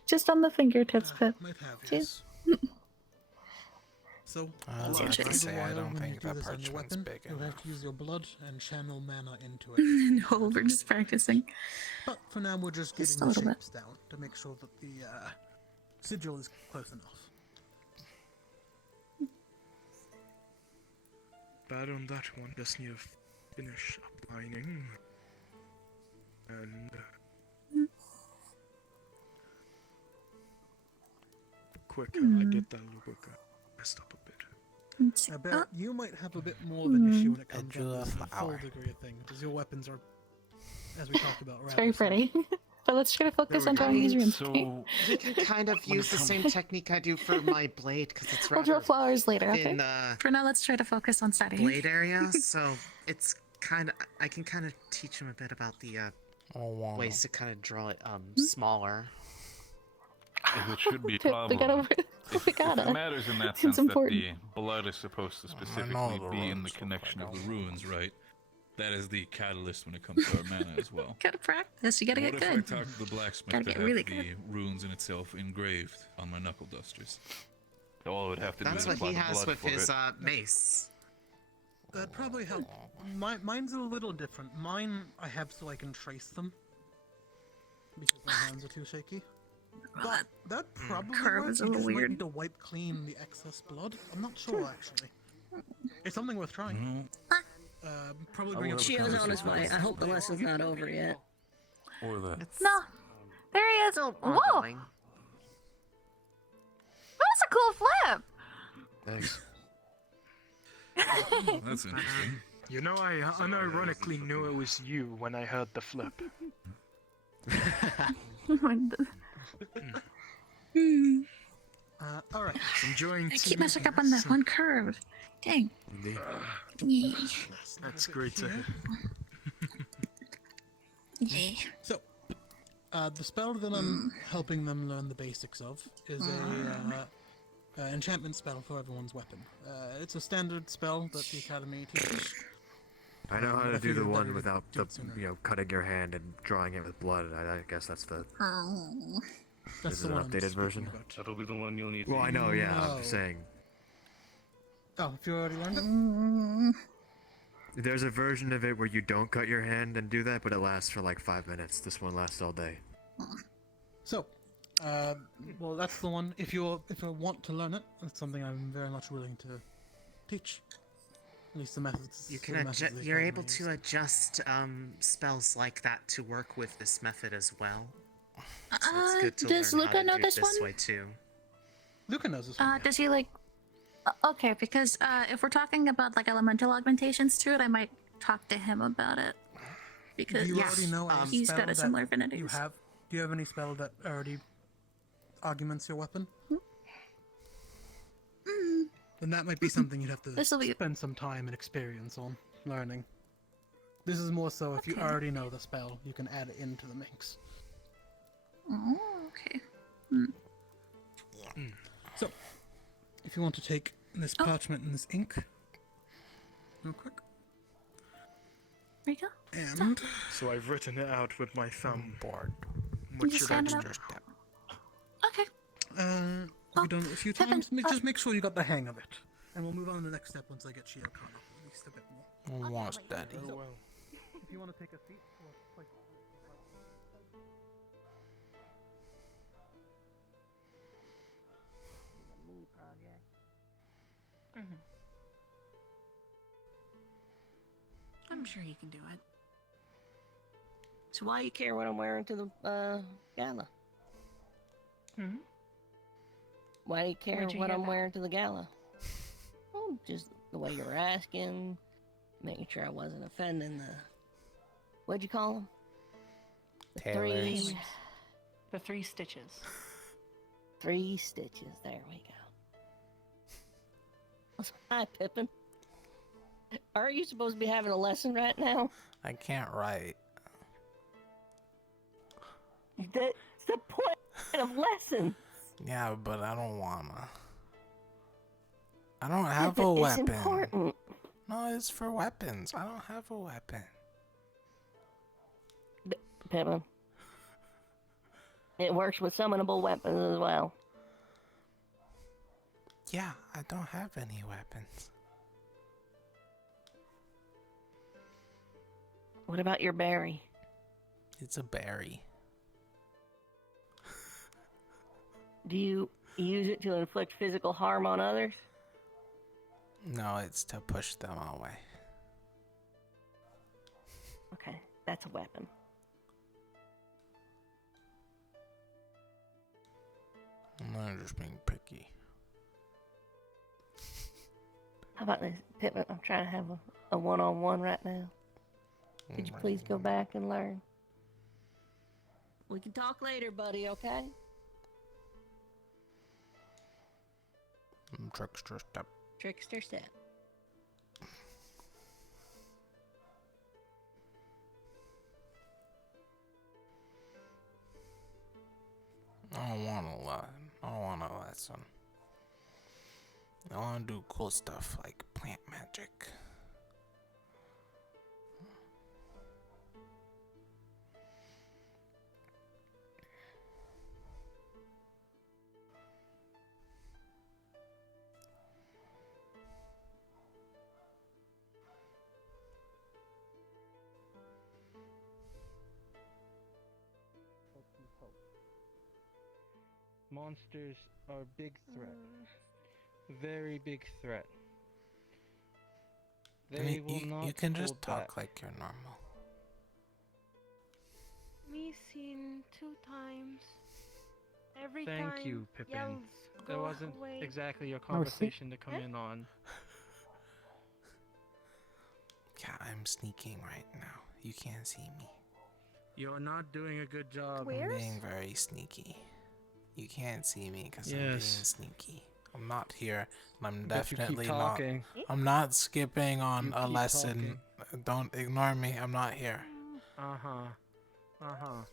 Just on the fingertips, but. Might have, Cheers. So, I was about to say, I don't think that this on your parchment's weapon, big you'll enough. have to use your blood and channel mana into it. No, we're just practicing. But for now, we're just Just getting a the little bit. shapes down to make sure that the sigil is close enough. Bad on that one. Just need to finish aligning. And quicker. I did that a little quicker. Messed up a bit. I bet you might have a bit more of an issue when it comes down to the full degree of thing, because your weapons are, as we talked about, It's very pretty. But let's try to focus on drawing these rooms. You can kind of use the same technique I do for my blade, because it's We'll draw rather flowers later, okay? thin, For now, let's try to focus on studying. blade area, so it's kind of, I can kind of teach him a bit about the ways to kind of draw it smaller. If it should be a We problem. gotta- we If gotta. it matters in that It's sense that important. the blood is supposed to specifically the be in the runes connection of look the runes, right? That is the catalyst when it comes to our mana as well. Gotta practice. You gotta What get if good. I talk to the blacksmith Gotta to get have really the good. runes in itself engraved on my knuckle dusters? All it would have to That's do is what he apply the has blood with for his it. mace. That'd probably help. Mine's a little different. Mine I have so I can trace them, because my hands are too shaky. But that probably curve works. is a You little just might weird. need to wipe clean the excess blood. I'm not sure actually. It's something worth trying. Probably bring up. Shio's on his way. I hope the lesson's not over yet. Or the. No. There he is. Whoa! That was a cool flip! Thanks. That's interesting. You know, I unironically knew it was you when I heard the flip. Alright. Enjoying I keep messing up on that one curve. Dang. Yeah. That's great to hear. Yeah. So, the spell that I'm helping them learn the basics of is a enchantment spell for everyone's weapon. It's a standard spell that the academy teaches. I know how but to do the figured one better to without do the, it sooner. cutting your hand and drawing it with blood. I guess that's the. That's Is the it an one I'm updated speaking version? about. That'll be the one you'll need. Well, I know, yeah. I'm No. saying. Oh, if you already learned it? There's a version of it where you don't cut your hand and do that, but it lasts for like 5 minutes. This one lasts all day. So, well, that's the one. If you want to learn it, that's something I'm very much willing to teach. At least the methods. You the can methods they you're able commonly to adjust spells like that to work with this method as well. So it's good to does learn Luca how to know do it this this one? way too. Luca knows this one. Does he like? Okay, because if we're talking about like elemental augmentations to it, I might talk to him about it. Because Do you already know any he's spell got a that similar affinity. you have? Do you have any spell that already augments your weapon? Then that might be something you'd have to spend some time and experience on learning. This is more so if you already know the spell, you can add it into the mix. Oh, okay. So, if you want to take this parchment and this ink, real quick. There you go. And So I've written it out with my thumb. Board. What should I do? Okay. We've done it a few times. Just make sure you got the hang of it. And we'll move on to the next step once I get Shia caught up at least a bit more. Watch Daddy. So, if you want to take a seat, we'll place I'm sure he can do it. So why you care what I'm wearing to the gala? Hmm? Why do you care Where'd you what hear I'm that? wearing to the gala? Oh, just the way you were asking, making sure I wasn't offending the. What'd you call them? The Tailors. The 3 stitches. 3 stitches. There we go. Hi, Pippin. Are you supposed to be having a lesson right now? I can't write. That's the point of lessons. Yeah, but I don't wanna. I don't have but a it's weapon. important. No, it's for weapons. I don't have a weapon. Pippin. It works with summonable weapons as well. Yeah, I don't have any weapons. What about your berry? It's a berry. Do you use it to inflict physical harm on others? No, it's to push them away. Okay, that's a weapon. I'm not just being picky. How about this, Pippin? I'm trying to have a one-on-one right now. Could you please go back and learn? We can talk later, buddy, okay? Trickster step. Trickster step. I don't want to learn. I don't want a lesson. I want to do cool stuff like plant magic. Monsters are a big threat. Very big threat. They will not you can just hold talk back. like you're normal. Me seen 2 times. Every Thank time you, Pippin. yells That go wasn't away. exactly your conversation to come in on. Yeah, I'm sneaking right now. You can't see me. You're not doing a good job. I'm being very sneaky. You can't see me because I'm being Yes. sneaky. I'm not here, and I'm But you keep definitely not. talking. I'm not skipping on You a keep lesson. Don't ignore me. I'm not here. Uh-huh. Uh-huh.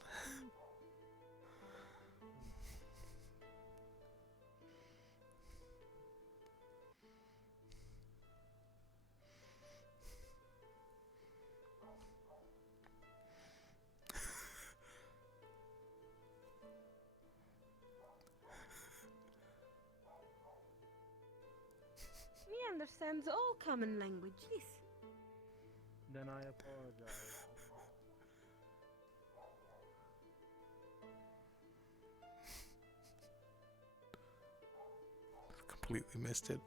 Me understands all common languages. Then I apologize. Completely missed it.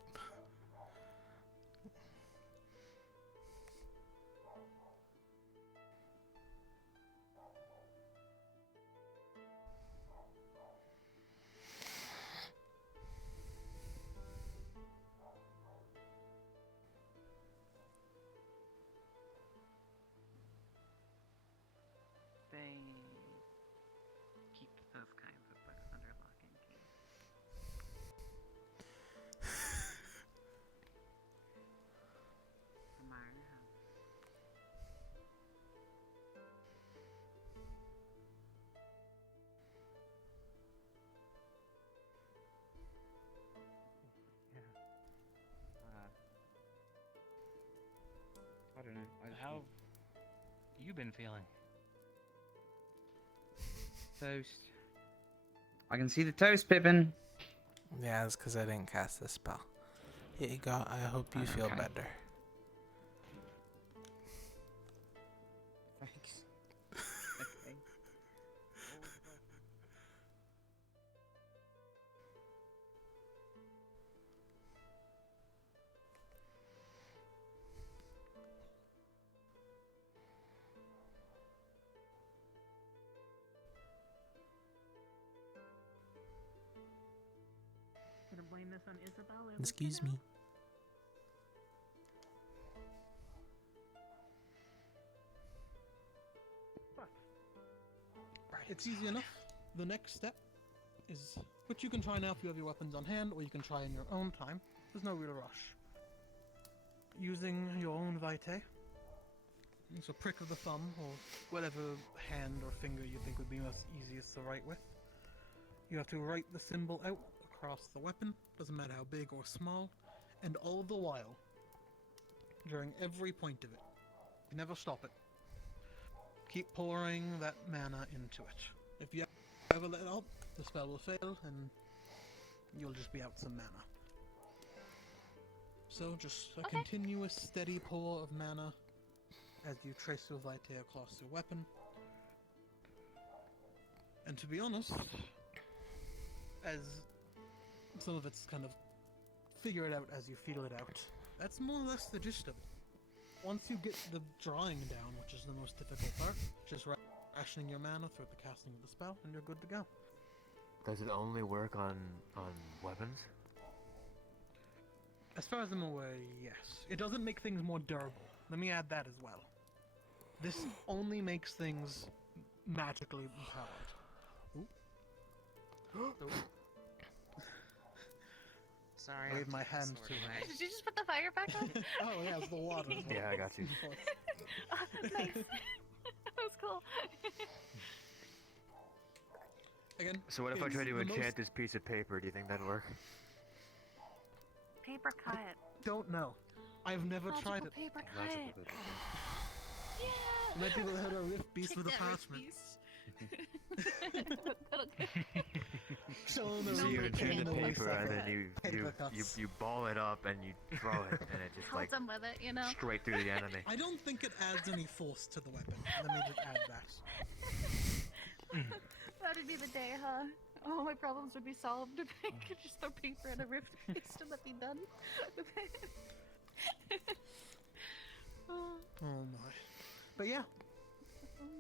They keep those kinds of books under lock and key. Samara has. I don't know. How have you been feeling? Toast. I can see the toast, Pippin. Yeah, it's because I didn't cast the spell. Here you go. I hope you feel better. Thanks. Okay. Gonna blame this on Isabel? Excuse me. It's easy enough. The next step is, which you can try now if you have your weapons on hand, or you can try in your own time. There's no real rush. Using your own vitae, so prick of the thumb, or whatever hand or finger you think would be most easiest to write with. You have to write the symbol out across the weapon, doesn't matter how big or small, and all the while, during every point of it, you never stop it. Keep pouring that mana into it. If you ever let it up, the spell will fail, and you'll just be out some mana. So just a continuous, steady pour of mana as you trace your vitae across your weapon. And to be honest, as some of it's kind of figure it out as you feel it out, that's more or less the gist of it. Once you get the drawing down, which is the most difficult part, just rationing your mana throughout the casting of the spell, and you're good to go. Does it only work on weapons? As far as I'm aware, yes. It doesn't make things more durable. Let me add that as well. This only makes things magically empowered. Ooh. Sorry. I waved my hand too high. Did you just put the fire back on? Oh yeah, it's the water. Yeah, I got you. Oh, nice. That was cool. Again. So what if I try to enchant this piece of paper? Do you think that'd work? Paper cut. Don't know. I've never tried it. Paper cut. Magical paper. Yeah. Might be able to hit a rift beast with a parchment. So you enchant the paper and then you ball it up and you throw it and it just Hold like them with it, you know. straight through the enemy. I don't think it adds any force to the weapon. Let me just add that. That would be the day, huh? All my problems would be solved if I could just throw paper in a rift fist and let me done. Oh my. But yeah.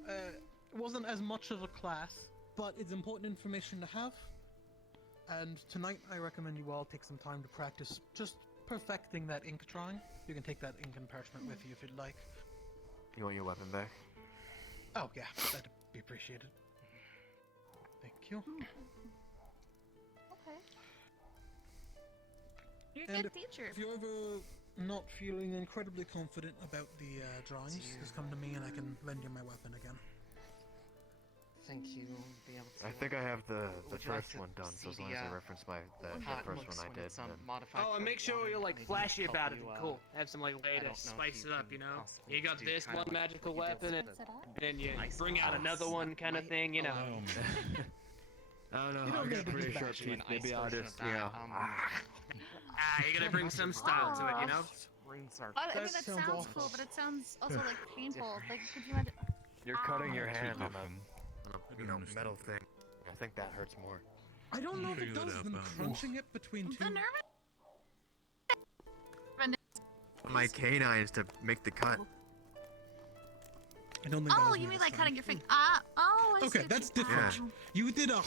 It wasn't as much of a class, but it's important information to have. And tonight I recommend you all take some time to practice just perfecting that ink drawing. You can take that ink and parchment with you if you'd like. You want your weapon back? Oh yeah, that'd be appreciated. Thank you. Okay. You're a And good teacher. If you're ever not feeling incredibly confident about the drawings, just come to me and I can lend you my weapon again. Think you'll be able to. I think I have the Would you like first to one done, so as see long the, as I reference the how it first looks one I when did. it's, then- modified Oh, and for make sure water, you're like maybe flashy help about it you, and cool. Have some like way I to don't know if spice you it up, can you know. possibly You got do this kind of one like magical what you did weapon, with and then you ice bring out balls. another one kind of thing, you know. I don't know. You don't I've need got to pretty be sharp flashy. teeth. Maybe I'll just, you know. You gotta bring some style to it, you know. I mean, that sounds cool, but it sounds also like painful. Like, could you imagine? You're cutting your Too hand on different. a metal thing. I think that hurts more. I don't know if it Figure that does out, them pal. crunching it between two. The nervous. My canines to make the cut. I don't think that Oh, was me you mean this like time. cutting your finger? Ah, oh, I see Okay, what that's you- different. oh. You did a.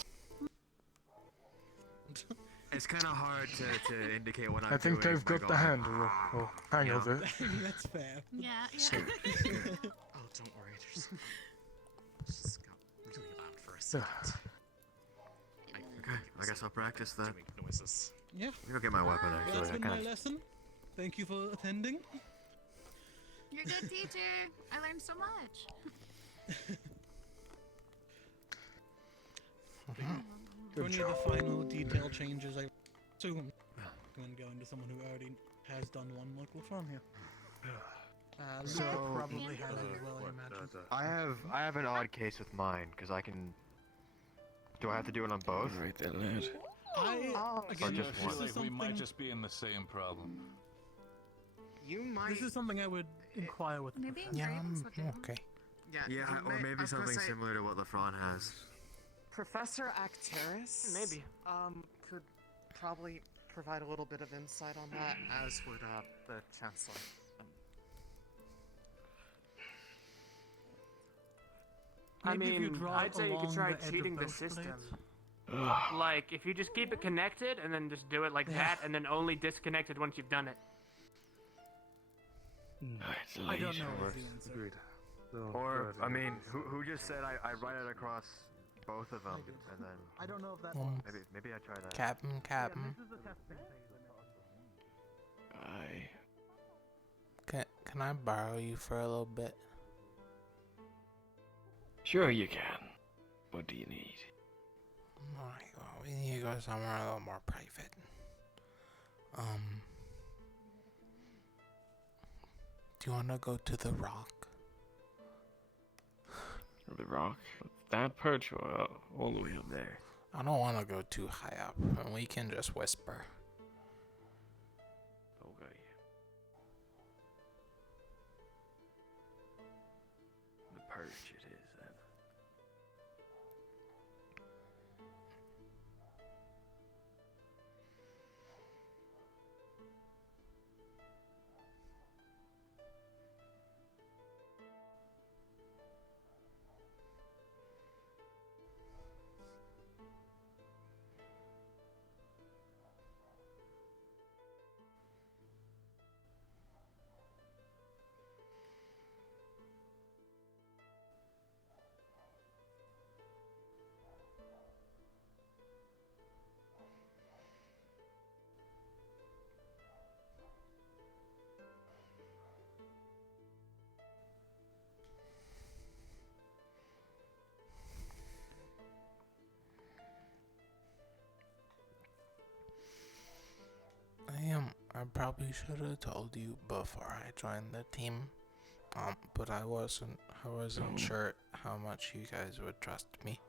It's kind of hard to indicate what I'm I think doing. they've got the handle or hang of it. That's fair. Yeah, So- yeah. Oh, don't worry. There's just got really loud for a second. Okay, I guess I'll practice that. Doing noises. Yeah. Let me go get my weapon, Well, actually. that's I been kinda- my lesson. Thank you for attending. You're a good teacher. I learned so much. For any of the final detail changes, I assume when going to someone who already has done one, like LaFron here. Luca probably has as well, I imagine. I have an odd case with mine because I can. Do I have to do it on both? Right there, lad. Again, just this one. is We something. might just be in the same problem. You might. This is something I would inquire with. Maybe Yeah, engravings I'm would do. okay. Yeah, Yeah, you or may- I maybe was gonna something say, similar to what LaFron has. Professor Acteris. Maybe. Could probably provide a little bit of insight on that, as would the Chancellor. I Maybe if you mean, draw I'd say you could along try the edge of cheating the both system. blades. Like, if you just keep it connected and then just do it like that, and then only disconnect it once you've done it. I don't know what's the answer. Agreed. So, Or I mean, who just said I write it across both of them and then I don't know if that. maybe I try that. Captain. Aye. Can I borrow you for a little bit? Sure you can. What do you need? Alright, well, we need to go somewhere a little more private. Do you want to go to the rock? The rock? That perch or all the way up there? I don't want to go too high up, and we can just whisper. Okay. The perch it is then. I probably should have told you before I joined the team. But I wasn't sure how much you guys would trust me.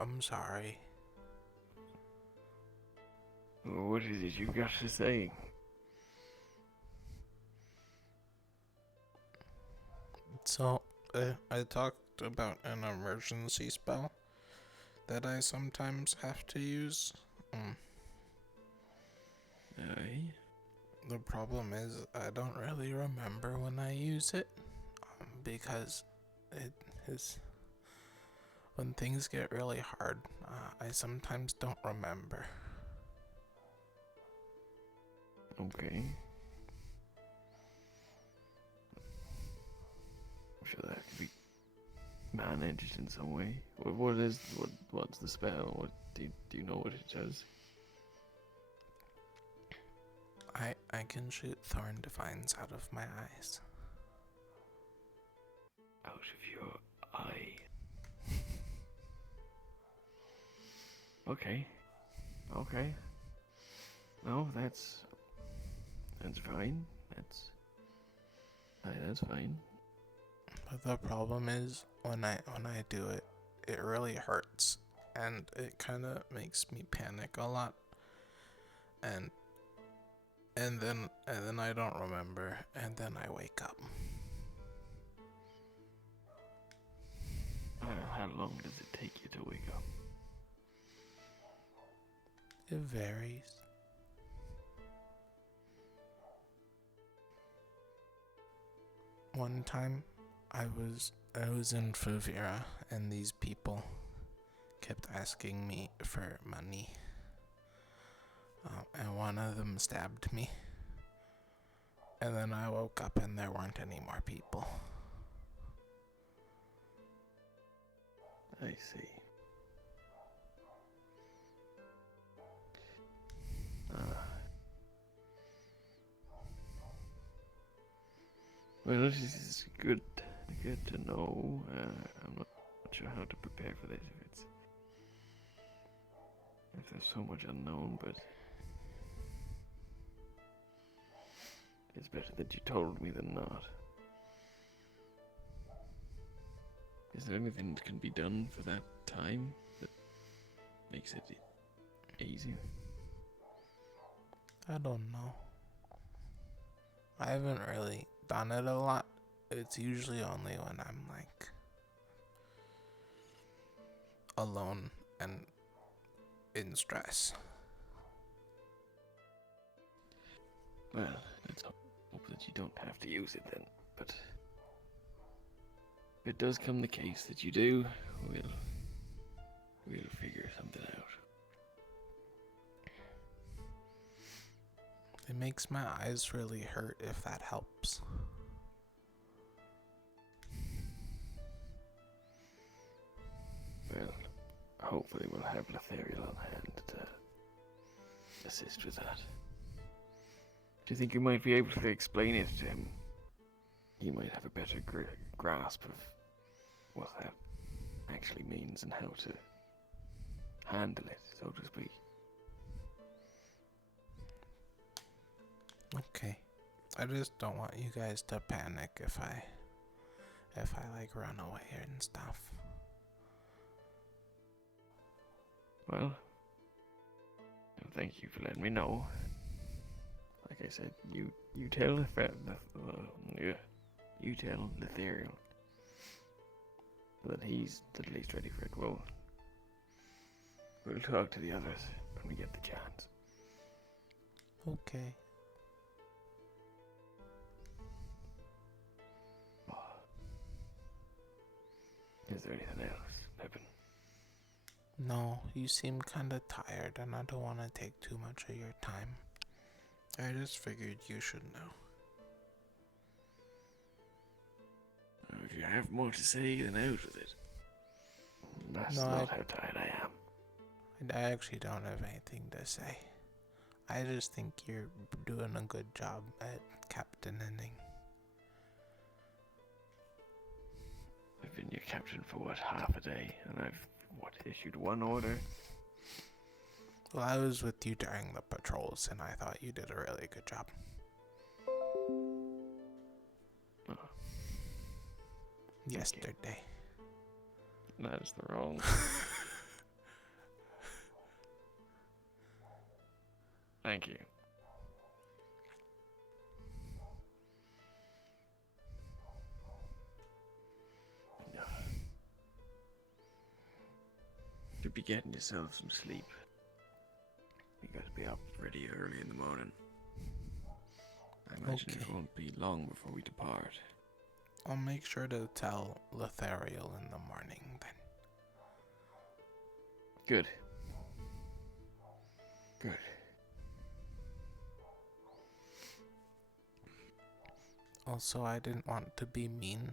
I'm sorry. What is it you got to say? So, I talked about an emergency spell that I sometimes have to use. Aye. The problem is I don't really remember when I use it, because it is when things get really hard. I sometimes don't remember. Okay. I'm sure that can be managed in some way. What's the spell? What do you know what it does? I can shoot thorn divines out of my eyes. Out of your eye. Okay. Okay. No, that's fine. That's fine. But the problem is when I do it, it really hurts, and it kind of makes me panic a lot. and then I don't remember, and then I wake up. How long does it take you to wake up? It varies. One time, I was in Favira, and these people kept asking me for money. And one of them stabbed me. And then I woke up and there weren't any more people. I see. Well, this is good to know. I'm not sure how to prepare for this if there's so much unknown, but it's better that you told me than not. Is there anything that can be done for that time that makes it easier? I don't know. I haven't really done it a lot. It's usually only when I'm like alone and in stress. Well, let's hope that you don't have to use it then, but if it does come the case that you do, we'll figure something out. It makes my eyes really hurt if that helps. Well, hopefully we'll have Letheriel on hand to assist with that. Do you think you might be able to explain it to him? He might have a better grasp of what that actually means and how to handle it, so to speak. Okay. I just don't want you guys to panic if I like run away and stuff. Well, thank you for letting me know. Like I said, you tell you tell Letheriel that he's at least ready for it. We'll talk to the others when we get the chance. Okay. Is there anything else, Pippin? No, you seem kinda tired and I don't want to take too much of your time. I just figured you should know. If you have more to say, then out with it. That's not how tired I am. I actually don't have anything to say. I just think you're doing a good job at captaining. I've been your captain for half a day, and I've issued one order. Well, I was with you during the patrols, and I thought you did a really good job. Oh. Yesterday. That is the wrong. Thank you. You'll be getting yourself some sleep. You gotta be up pretty early in the morning. I imagine it won't be long before we depart. I'll make sure to tell Letheriel in the morning then. Good. Good. Also, I didn't want to be mean,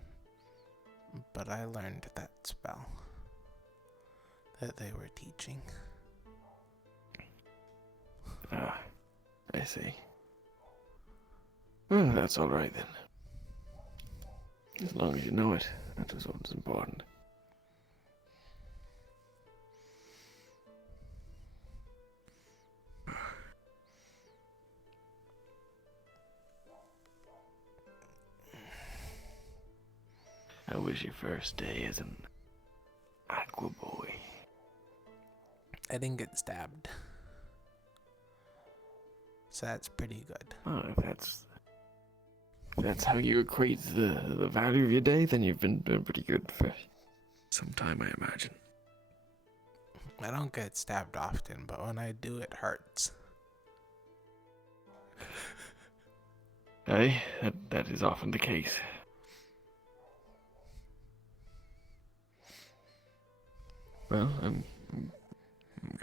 but I learned that spell that they were teaching. Ah, I see. Well, that's alright then. As long as you know it, that was what's important. How was your first day as an Aqua Boy? I didn't get stabbed. So that's pretty good. Oh, if that's how you equate the value of your day, then you've been doing pretty good for some time, I imagine. I don't get stabbed often, but when I do, it hurts. Aye, that is often the case. Well, I'm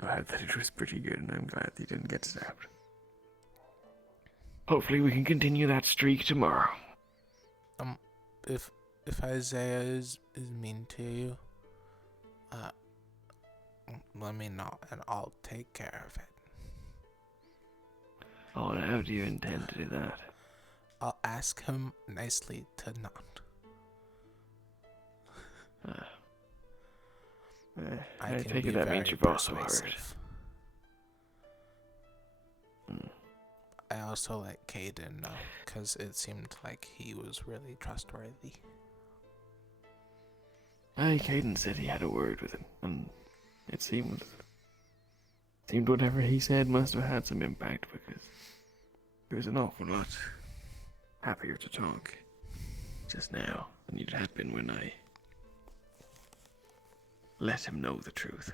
glad that it was pretty good, and I'm glad that you didn't get stabbed. Hopefully we can continue that streak tomorrow. If Isaiah is mean to you, let me know, and I'll take care of it. Oh, and how do you intend to do that? I'll ask him nicely to not. I can take be it that very means you've also heard. persuasive. I also let Caden know, because it seemed like he was really trustworthy. Aye, Caden said he had a word with him, and it seemed whatever he said must have had some impact, because he was an awful lot happier to talk just now than you'd have been when I let him know the truth.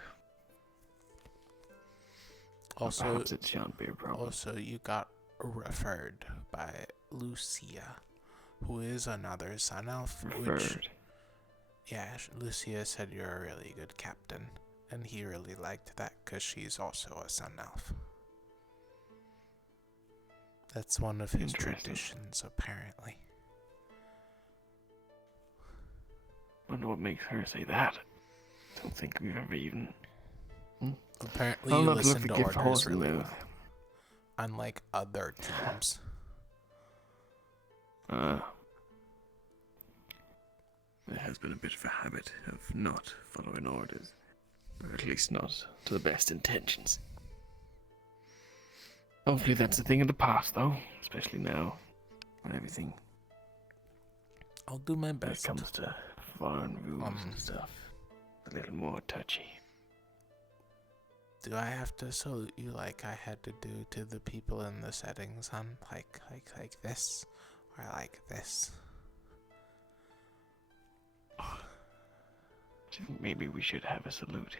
Also, perhaps it shan't be a problem. Also, you got referred by Lucia, who is another Sun Elf. Referred? Yeah, Lucia said you're a really good captain, and he really liked that because she's also a Sun Elf. That's one of his traditions, apparently. Wonder what makes her say that. Don't think we've ever even... Apparently, I'll you not listen look to the gift orders horse in really the well, mouth. unlike other teams. There has been a bit of a habit of not following orders, or at least not to the best intentions. Hopefully that's a thing of the past, though, especially now when everything I'll do my best. When it comes to foreign rules and stuff, a little more touchy. Do I have to salute you like I had to do to the people in the settings, on like this, or like this? Do you think maybe we should have a salute?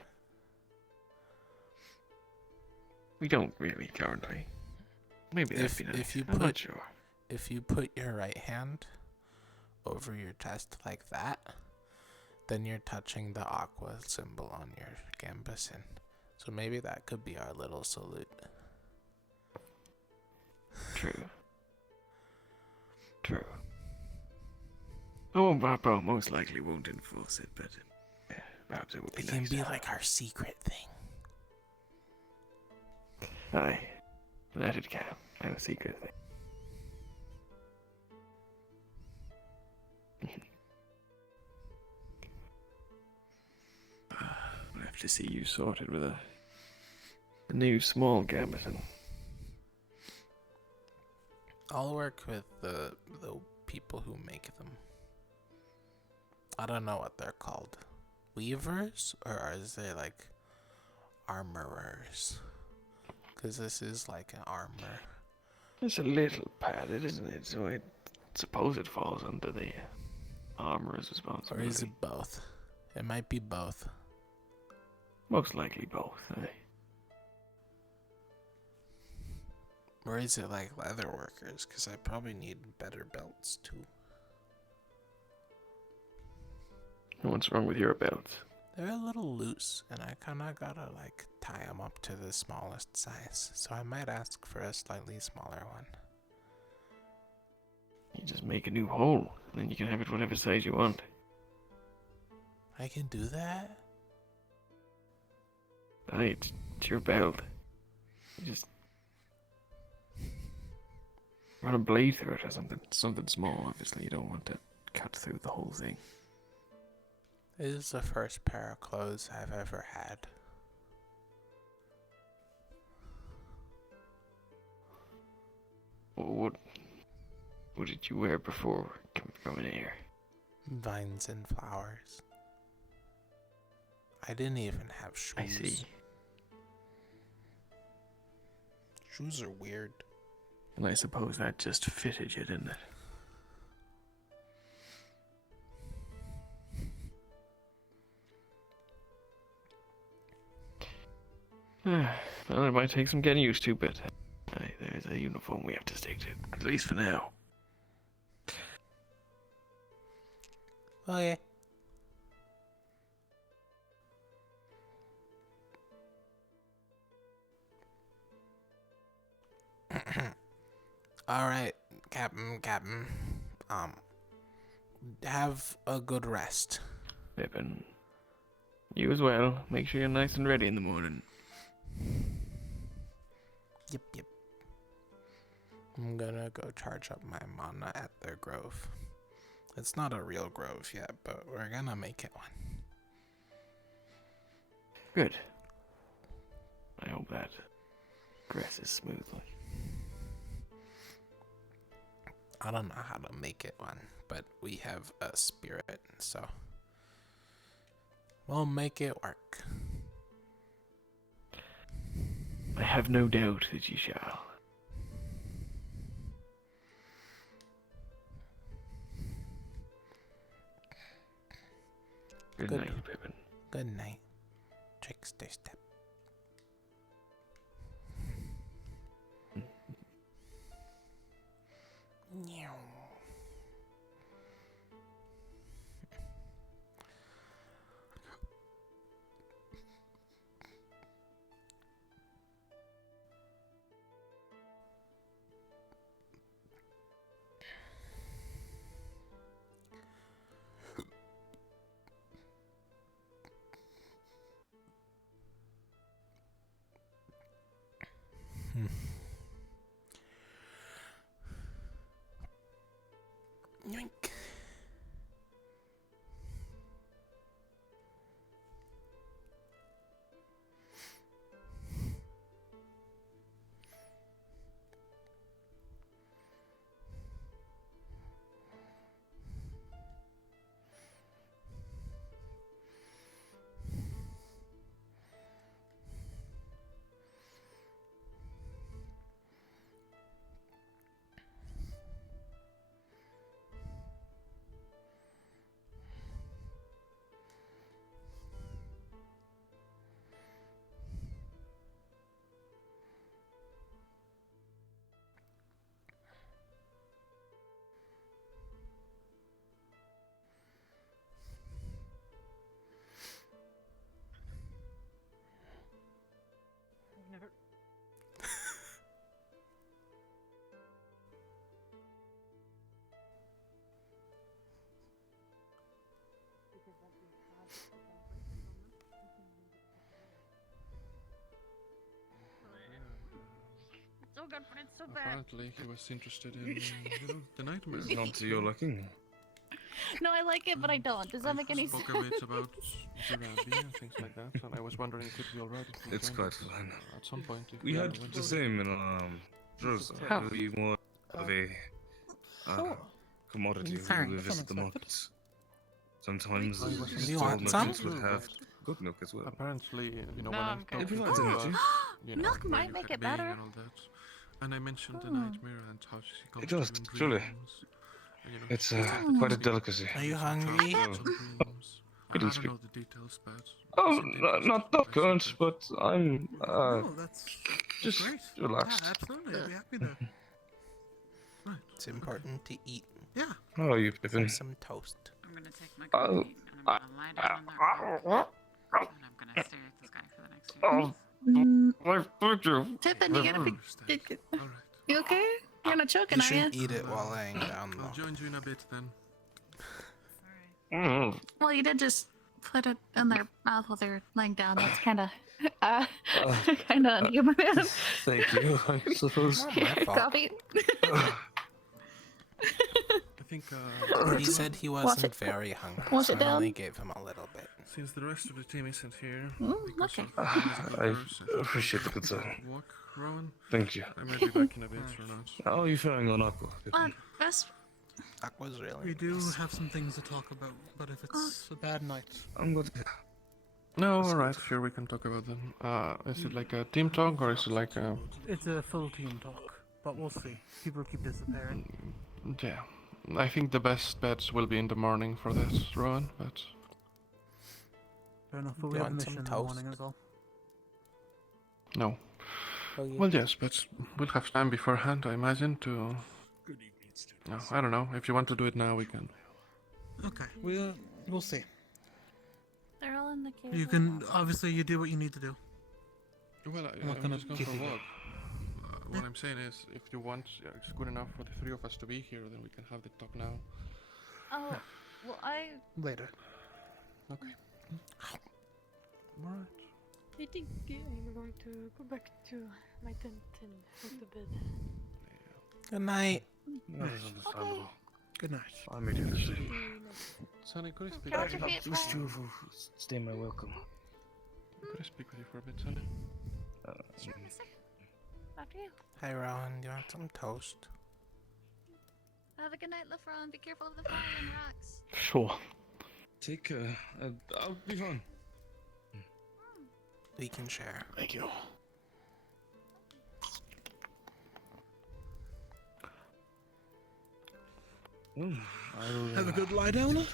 We don't really currently. Maybe that'd be nice. I'm not sure. If you put your right hand over your chest like that, then you're touching the aqua symbol on your gambeson. So maybe that could be our little salute. True. Oh, Papa most likely won't enforce it, but perhaps it would be It nice. can be like our secret thing. Aye, that it can. Have a secret thing. I'll have to see you sorted with a new small gambeson. I'll work with the people who make them. I don't know what they're called. Weavers? Or are they like armorers? Because this is like an armor. It's a little padded, isn't it? So I suppose it falls under the armorer's Or responsibility. is it both? It might be both. Most likely both, eh? Or is it like leather workers? Because I probably need better belts too. What's wrong with your belts? They're a little loose, and I kind of gotta like tie them up to the smallest size. So I might ask for a slightly smaller one. You just make a new hole, and then you can have it whatever size you want. I can do that? Aye, it's your belt. You just run a blade through it or something. Something small, obviously. You don't want to cut through the whole thing. This is the first pair of clothes I've ever had. What did you wear before coming here? Vines and flowers. I didn't even have shoes. I see. Shoes are weird. And I suppose that just fitted you, didn't it? Well, it might take some getting used to, but there's a uniform we have to stick to, at least for now. Okay. All right, Captain. Have a good rest. Pippin, you as well. Make sure you're nice and ready in the morning. Yep. I'm gonna go charge up my mana at their grove. It's not a real grove yet, but we're gonna make it one. Good. I hope that progresses smoothly. I don't know how to make it one, but we have a spirit, so we'll make it work. I have no doubt that you shall. Good night, Pippin. Good night, Trickster Step. Meow. Yoink. Never. It's so good, but it's so bad. Apparently, he was interested in the nightmares. Not to your liking. No, I like it, but I don't. Does that make any sense? Spoke a bit about Zarabi and things like that, and I was wondering if you'd be alright if we It's joined quite us, fine. at some point. If We had ever went the to- same in Rosa. How? We more of a commodity. Sorry. We visit the markets. Sometimes I was Do you store want some? merchants would have good milk as well. Apparently, No, when I I'm talked good. to It people provides about, energy. Milk where might you make had it been better. and all that, and I mentioned the Hmm. nightmare and how she comes It does, to you in truly. dreams, and, It's she said that quite a she delicacy. Are you she tells hungry? you some dreams. We I don't don't speak. know the details, but Oh, is it interesting? not that current, but I'm That's just great. relaxed. Yeah, absolutely. I'd be happy to. Right. It's important to eat. Yeah. How are you, Pippin? Some toast. I'm gonna take my Oh, coffee and I'm gonna lie down on that rock and I'm gonna stare at this guy for the next few minutes. Thank you. Pippin, you gotta be. You okay? You're not choking, You are you? shouldn't eat it while laying down, I'll though. join you in a bit then. Well, you did just put it in their mouth while they're laying down. That's kind of, kind of unhuman. Thank you, I suppose. Coffee. I think He said he Wash wasn't it- very hungry, wash so it I only down. gave him a little bit. since the rest of the team isn't here, because Okay. of I appreciate the concern. walk, Rowan, Thank you. I may be back in a bit or not. How are you faring on Aqua, Pippin? Best. That was really We do nice. have some things to talk about, but if it's a bad night, I'm good. No, alright, sure, we can talk about them. Is it like a team talk or is it like a... It's a full team talk. but we'll see. People keep disappearing. Yeah. I think the best bets will be in the morning for this, Rowan, but... Fair enough, but Do we you have a want mission some in the toast? morning as well. No. Oh, yeah. Well, yes, but we'll have time beforehand, I imagine, to... Good evening, students. No, I don't know. If you want to do it now, we can. Okay, we'll see. They're all in the cave. You can obviously you do what you need to do. Well, I'm not I'm gonna just going keep for a you walk. What I'm saying is, if you want, it's good enough for the three of us to be here, then we can have the talk now. Oh, well, Later. Okay. Alright. I think I'm going to go back to my tent and go to bed. Good night. That is understandable. Good night. I made you the same. Sonny, could I speak Count with your you? feet, Wish friend. you stay my welcome. Could I speak with you for a bit, Sonny? Sure, mister. After you. Hey, Rowan, do you want some toast? Have a good night, LeFron. Be careful of the fire and rocks. Sure. Take care. I'll be fine. We can share. Thank you. I'll Have a good lie down. It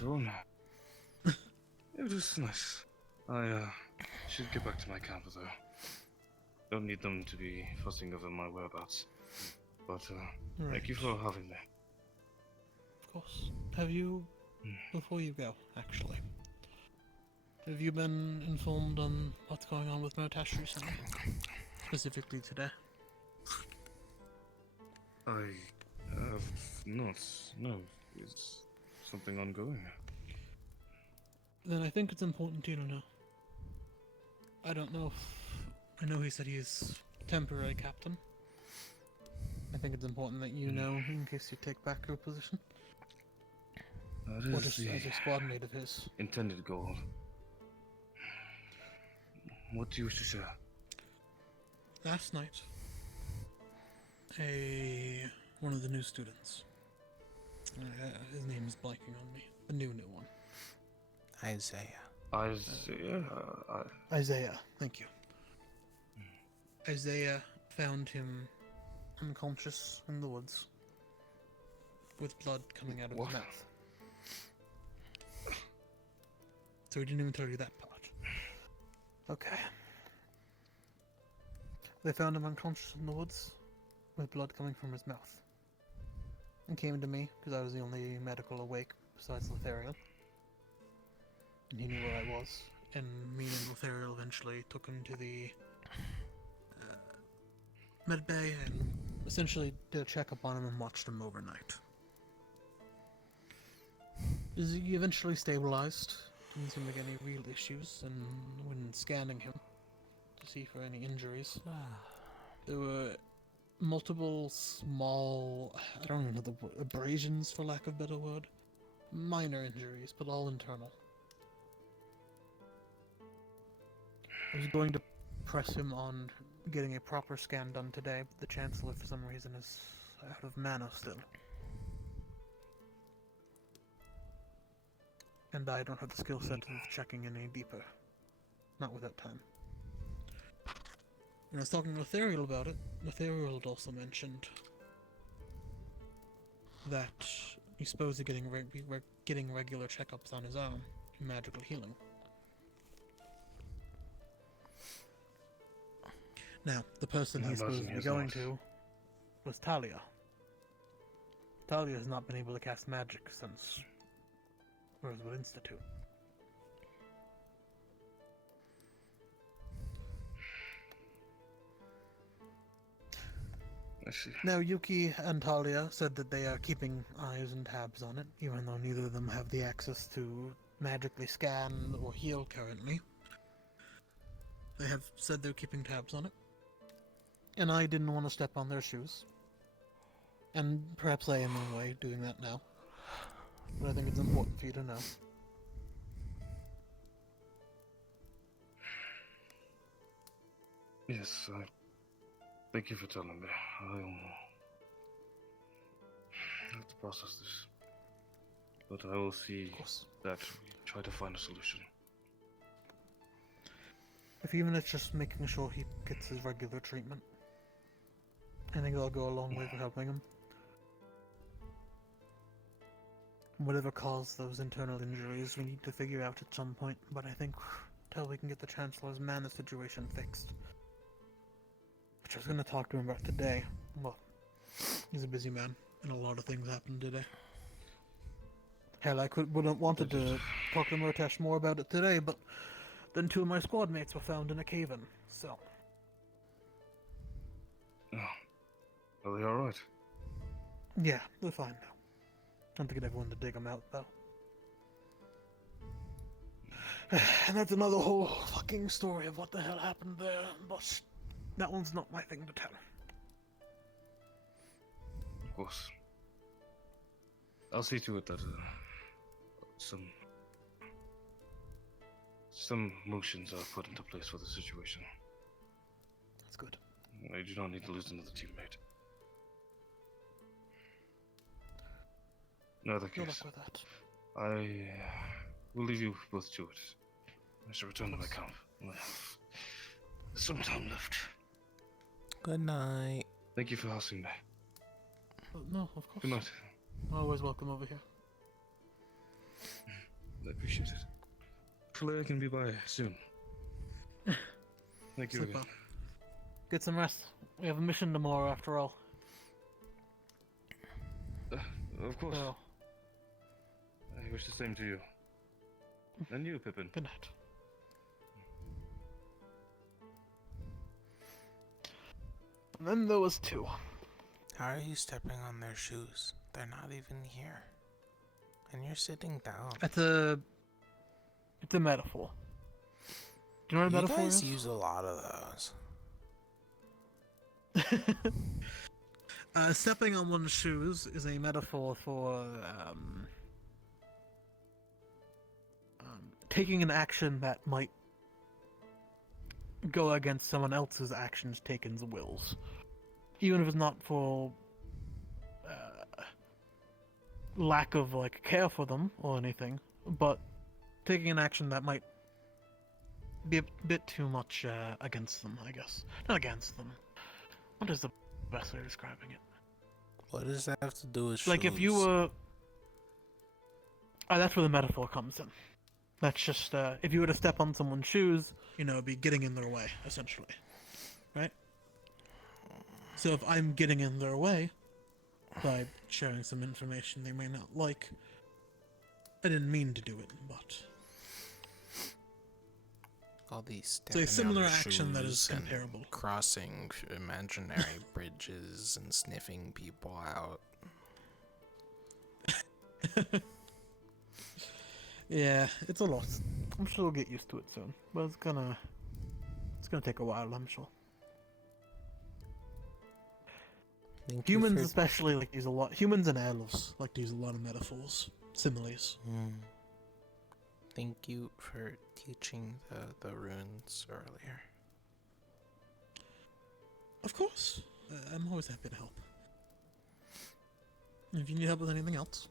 was nice. I should get back to my camp though. Don't need them to be fussing over my whereabouts. But thank you for having me. Of course. Have you, before you go, actually, have you been informed on what's going on with Motash recently? Specifically today? I have not. No, it's something ongoing. Then I think it's important to you to know. I don't know if... I know he said he's temporary captain. I think it's important that you know in case you take back your position. That Or is just the as a squad mate of his. intended goal. What do you wish to share? Last night, one of the new students. His name is blanking on me. The new one. Isaiah. Isaiah, thank you. Isaiah found him unconscious in the woods, with blood coming out of his mouth. So he didn't even tell you that part. Okay. They found him unconscious in the woods, with blood coming from his mouth. And came to me, because I was the only medical awake besides Lothariel. And he knew where I was. And me and Lothariel eventually took him to the med bay and essentially did a checkup on him and watched him overnight. He eventually stabilized. Didn't seem like any real issues, and when scanning him to see for any injuries, there were multiple small, I don't even know the word, abrasions for lack of a better word. Minor injuries, but all internal. I was going to press him on getting a proper scan done today, but the Chancellor for some reason is out of mana still. And I don't have the skill set of checking any deeper. Not without time. When I was talking to Lothariel about it, Lothariel had also mentioned that he's supposed to getting regular checkups on his arm, magical healing. Now, the person he's supposed to be going to was Talia. Talia has not been able to cast magic since Rosewood Institute. I see. Now, Yuki and Talia said that they are keeping eyes and tabs on it, even though neither of them have the access to magically scan or heal currently. They have said they're keeping tabs on it. And I didn't want to step on their shoes. And perhaps I am in a way doing that now. But I think it's important for you to know. Yes, thank you for telling me. I'll have to process this. But I will see that we try to find a solution. If even it's just making sure he gets his regular treatment. I think that'll go a long way for helping him. Whatever caused those internal injuries, we need to figure out at some point, but I think until we can get the Chancellor's mana situation fixed. Which I was going to talk to him about today, but he's a busy man, and a lot of things happened today. Hell, I would have wanted to talk to Murtash more about it today, but then 2 of my squad mates were found in a cave-in, so... Oh, are they alright? Yeah, they're fine now. Don't think I'd ever want to dig them out, though. And that's another whole fucking story of what the hell happened there, but that one's not my thing to tell. Of course. I'll see to it that some motions are put into place for the situation. That's good. I do not need to lose another teammate. In other Good case, luck with that. I will leave you both to it. I shall return to my camp. I have some time left. Good night. Thank you for hosting me. No, of course. Good night. Always welcome over here. I appreciate it. Hopefully I can be by soon. Thank you Sleep again. well. Get some rest. We have a mission tomorrow, after all. Of course. So, I wish the same to you. And you, Pippin. good night. And then there was 2. How are you stepping on their shoes? They're not even here. And you're sitting down. It's a metaphor. Do you know what a You metaphor guys is? use a lot of those. Stepping on one's shoes is a metaphor for taking an action that might go against someone else's actions, taken's wills. Even if it's not for lack of care for them or anything, but taking an action that might be a bit too much against them, I guess. Not against them. What is the best way of describing it? What does that have to do with Like shoes? if you were... that's where the metaphor comes in. That's just, if you were to step on someone's shoes, be getting in their way, essentially. Right? So if I'm getting in their way by sharing some information they may not like, I didn't mean to do it, but... All these So a stepping similar on action that is shoes and comparable. crossing imaginary bridges and sniffing people out. Yeah, it's a lot. I'm sure we'll get used to it soon, but it's gonna take a while, I'm sure. Humans especially use a lot. Humans and elves like to use a lot of metaphors, similes. Thank you for teaching the runes earlier. Of course, I'm always happy to help. If you need help with anything else,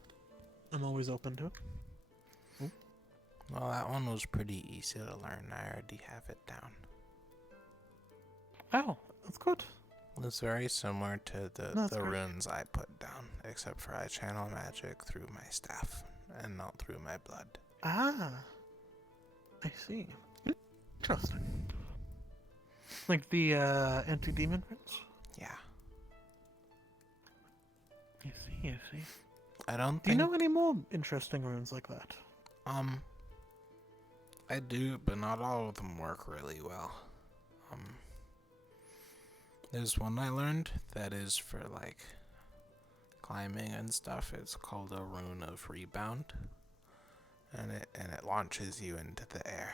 I'm always open to it. Well, that one was pretty easy to learn. I already have it down. Oh, that's good. It's very similar to the That's great. runes I put down, except for I channel magic through my staff and not through my blood. Ah, I see. Interesting. Like the anti-demon runes? Yeah. I see, I see. I don't Do you think... know any more interesting runes like that? I do, but not all of them work really well. There's one I learned that is for climbing and stuff. It's called a rune of rebound, and it launches you into the air.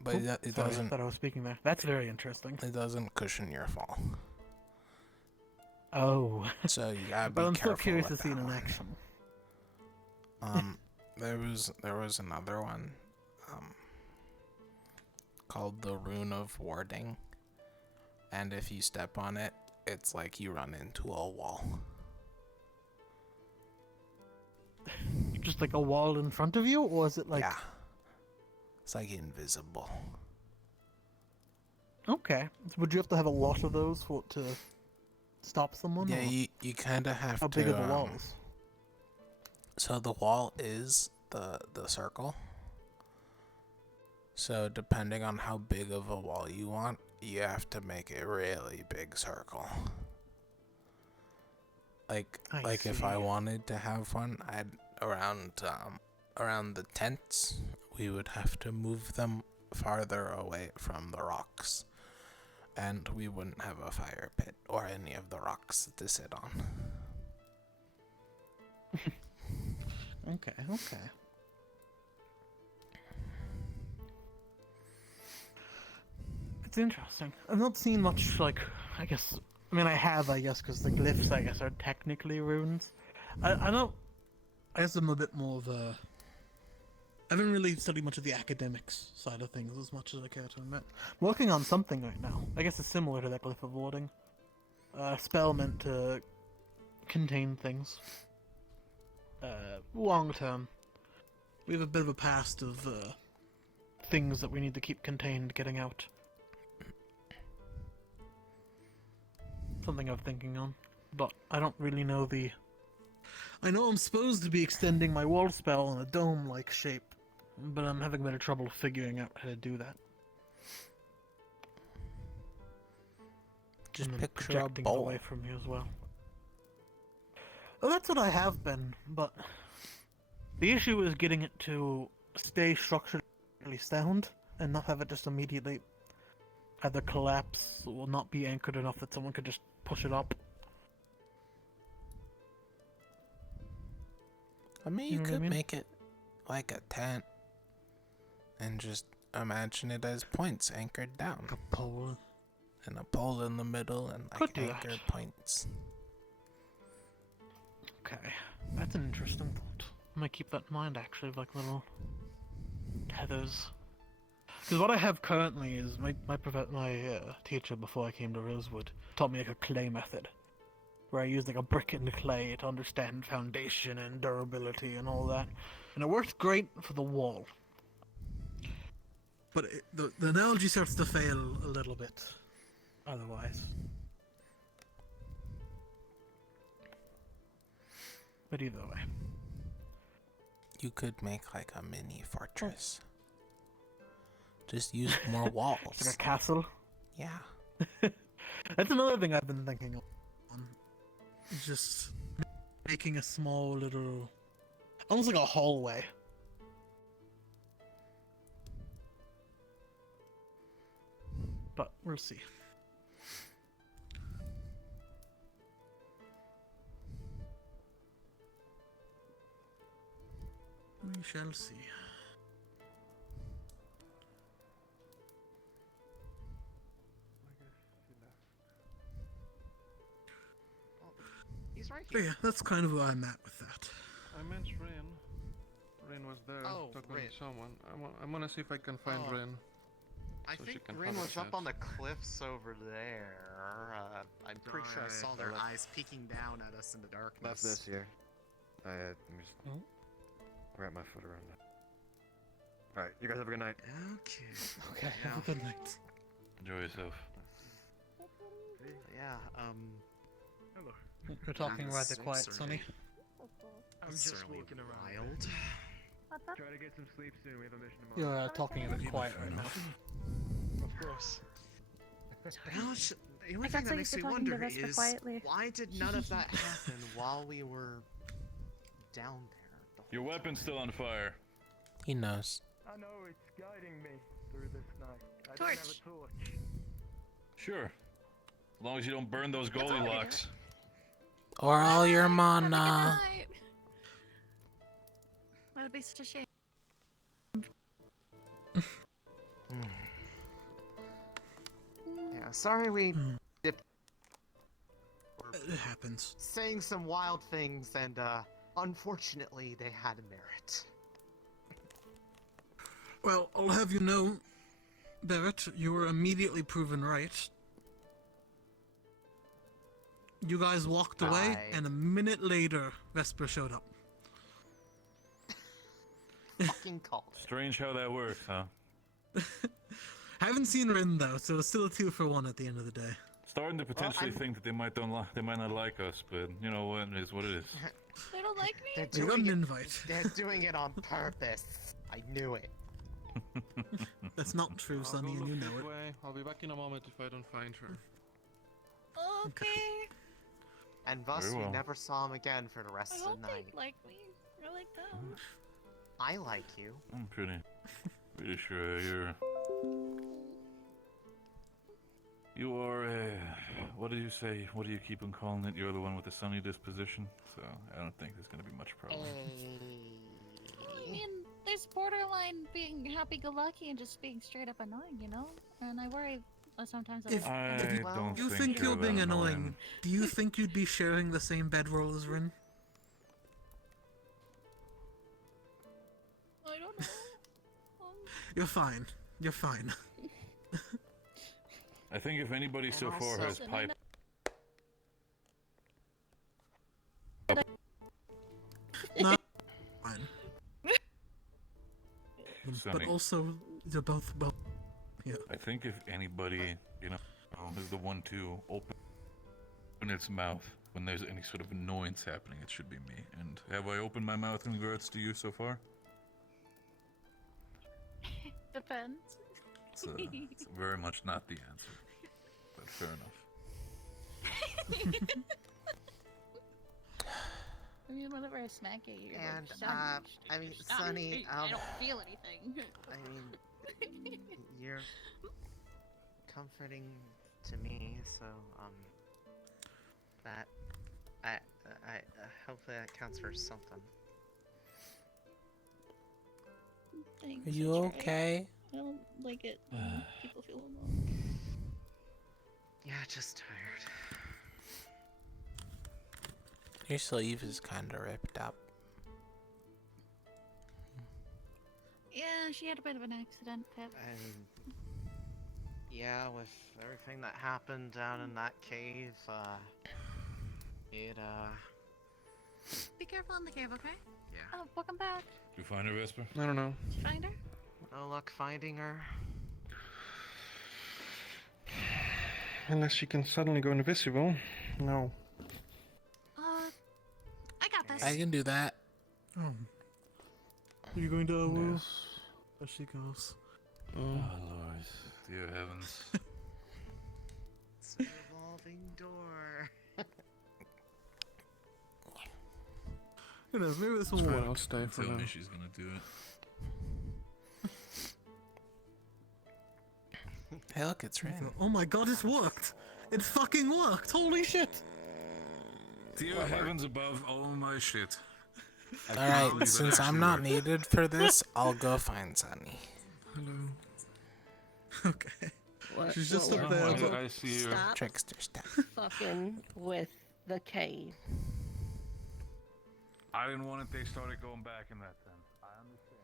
But it Sorry, doesn't. I thought I was speaking there. That's very interesting. It doesn't cushion your fall. Oh. So you gotta be But I'm careful still curious to with see it that in one. action. There was another one, called the Rune of Warding, and if you step on it, it's like you run into a wall. just like a wall in front of you, or is it like? Yeah. It's like invisible. Okay. Would you have to have a lot of those for it to stop someone? Yeah, or you kind of have to. How big are the walls? So the wall is the circle. So depending on how big of a wall you want, you have to make a really big circle. Like if I wanted to have one, I'd around the tents, we would have to move them farther away from the rocks. And we wouldn't have a fire pit or any of the rocks to sit on. Okay. It's interesting. I've not seen much, like, I guess, I mean, I guess, because the glyphs, I guess, are technically runes. I guess I'm a bit more of a... I haven't really studied much of the academics side of things as much as I care to admit. I'm working on something right now. I guess it's similar to that glyph of warding. A spell meant to contain things. Long term. We have a bit of a past of things that we need to keep contained getting out. Something I'm thinking on, but I don't really know the... I know I'm supposed to be extending my wall spell in a dome-like shape, but I'm having a bit of trouble figuring out how to do that. Just And then picture a projecting it bowl. away from you as well. Well, that's what I have been, but the issue is getting it to stay structurally sound and not have it just immediately either collapse or not be anchored enough that someone could just push it up. I mean, you You know what I could mean? make it like a tent and just imagine it as points anchored down. A pole. And a pole in the middle and Could like do that. anchor points. Okay, that's an interesting thought. I might keep that in mind, actually, like little tethers. Because what I have currently is my teacher before I came to Rosewood taught me like a clay method, where I used like a brick and clay to understand foundation and durability and all that, and it worked great for the wall. But the analogy starts to fail a little bit, otherwise. But either way. You could make like a mini fortress. Just use more walls. It's like a castle? Yeah. That's another thing I've been thinking on. Just making a small little... almost like a hallway. But we'll see. We shall see. He's right But here. yeah, that's kind of where I'm at with that. I meant Rin. Rin was there Oh, talking Rin. to someone. I want to see if I can find Oh. Rin. I so she think can Rin follow was up us. on the cliffs over there. I'm pretty sure I saw their eyes peeking down at us in the darkness. Left this here. Let me just wrap my foot around that. Alright, you guys have a good night. Okay. Okay, Yeah. have a good night. Enjoy yourself. Yeah, Hello. You're talking That's rather so quiet, surly. Sonny. I'm just certainly walking around. wild. What's up? Try to get some sleep soon. We have a mission tomorrow. You're talking a bit quiet right now. Of course. Now, the only I thing thought that so, makes you're me talking wonder to Vesper is quietly. why did none of that happen while we were down there? Your weapon's still on fire. He knows. I know it's guiding me through this night. I don't have a torch. Sure. As long as you don't burn those Goldilocks. Or all your mana. That would be such a shame. Yeah, sorry we dipped. It happens. Saying some wild things, and unfortunately, they had merit. Well, I'll have you know, Barrett, you were immediately proven right. You guys walked away, Aye. and a minute later, Vesper showed up. fucking called it. Strange how that works, huh? I haven't seen Rin though, so it's still a 2-for-1 at the end of the day. Starting to potentially think that they might not like us, but you know what? It is what it is. They don't like me? They're You got doing an it. invite. They're doing it on purpose. I knew it. That's not true, I'll Sonny, go and you look know this it. way. I'll be back in a moment if I don't find her. Okay. And thus Very well. we never saw him again for the rest I of hope the they night. like me. I like them. I like you. I'm pretty sure you are what do you say? What do you keep on calling it? You're the one with the sunny disposition, so I don't think there's gonna be much problem. I mean, there's borderline being happy-go-lucky and just being straight up annoying, you know? And I worry sometimes that If don't you think think you're you're being that annoying, annoying. do you think you'd be sharing the same bedroll as Rin? I don't know. You're fine. You're fine. I think if anybody so far has pipe. No, fine. But Sonny. also, you're both well. Yeah. I think if anybody, is the one to open its mouth when there's any sort of annoyance happening, it should be me. And have I opened my mouth in regards to you so far? Depends. It's very much not the answer, but fair enough. I mean, whenever I smack at you, And, like, I mean, stop. Sonny, I don't feel anything. I mean, you're comforting to me, so, that, I hopefully that counts for something. Thanks, Are you I try. okay? I don't like it when people feel alone. Yeah, just tired. Your sleeve is kinda ripped up. Yeah, she had a bit of an accident, Pip. And yeah, with everything that happened down in that cave, Be careful in the cave, okay? Yeah. Oh, welcome back. Did you find her, Vesper? I don't know. Did you find her? No luck finding her. Unless she can suddenly go invisible. No. I got this. I can do that. Oh. Are you going to There she goes. Oh Lord, dear heavens. It's a revolving door. Who knows? Maybe this will It's fine, work. I'll stay for Tell now. me she's gonna do it. Hey, look, it's Rin. Oh my god, it's worked! It fucking worked! Holy shit! Dear heavens above, oh my shit. Alright, since I'm not needed for this, I'll go find Sunny. Hello. Okay. What, She's just what up we're there. doing. I see you. Stop Trickster stuff. fucking with the cave. I didn't want it, they started going back in that sense. I understand.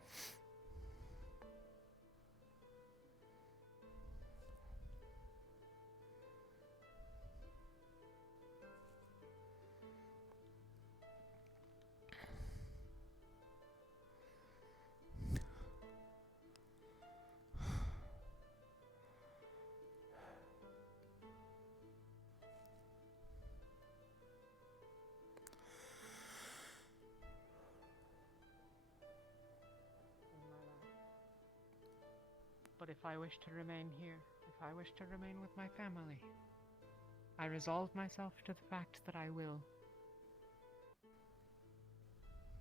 But if I wish to remain here, if I wish to remain with my family, I resolve myself to the fact that I will.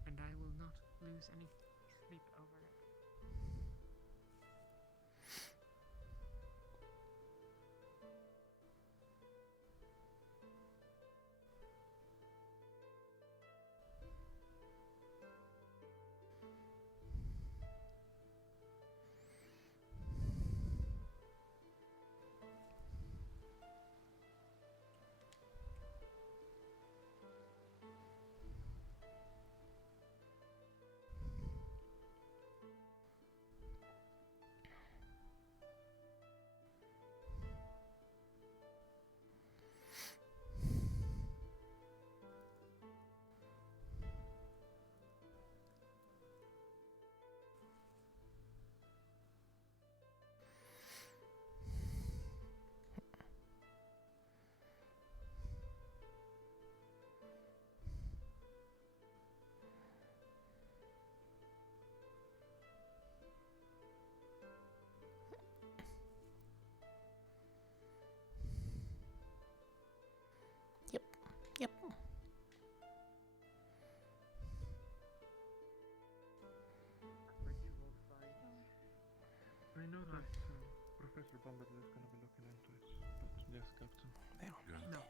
And I will not lose any sleep over it. Yep. I know that Professor Bombadil is gonna be looking into it, but yes, Captain. Yeah. No,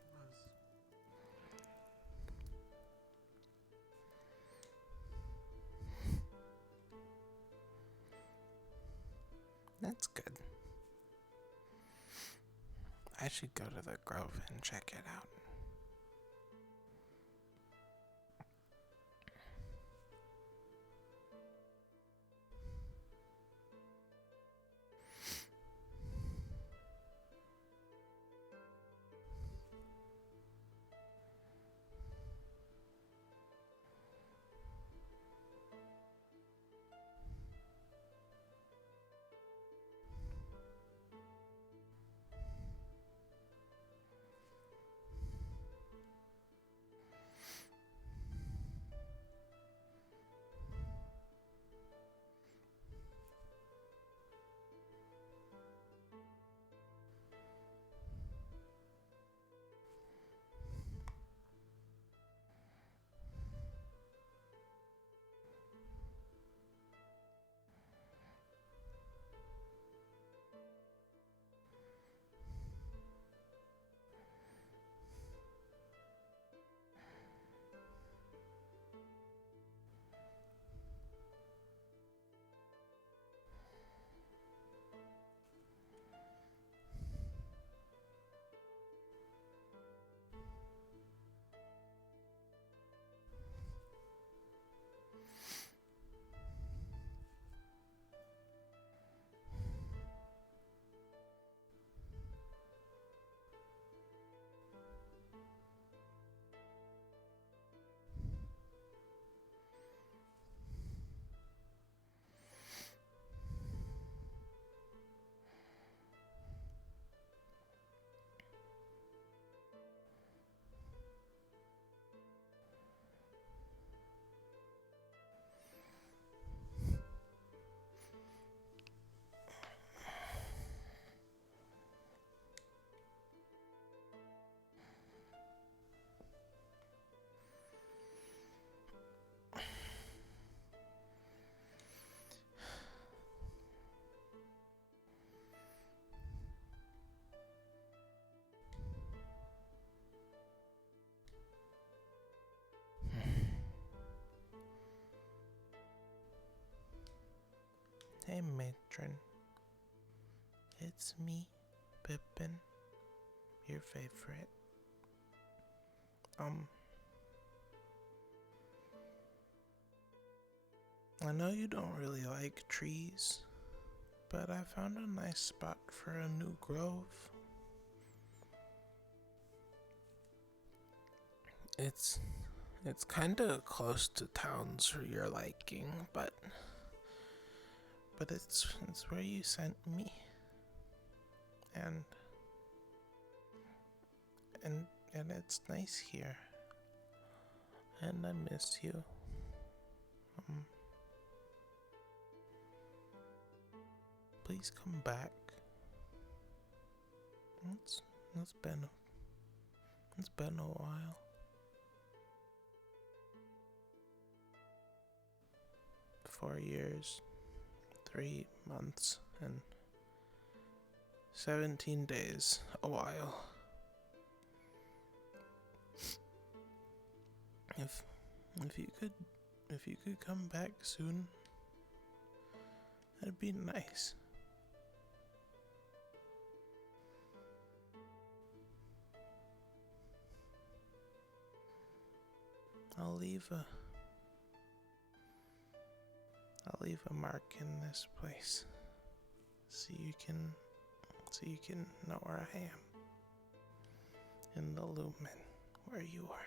That's good. I should go to the grove and check it out. Hey, matron. It's me, Pippin, your favorite. I know you don't really like trees, but I found a nice spot for a new grove. It's kind of close to towns for your liking, but it's where you sent me. And it's nice here. And I miss you. Please come back. It's been a while. Four years, 3 months, and 17 days. A while. If you could come back soon, that'd be nice. I'll leave a mark in this place, so you can know where I am. In the lumen, where you are.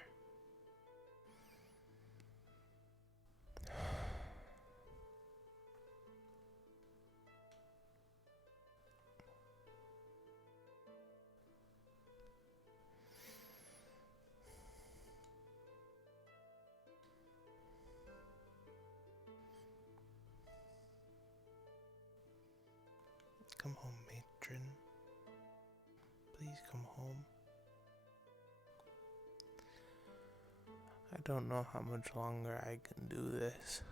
Come home, matron. Please come home. I don't know how much longer I can do this.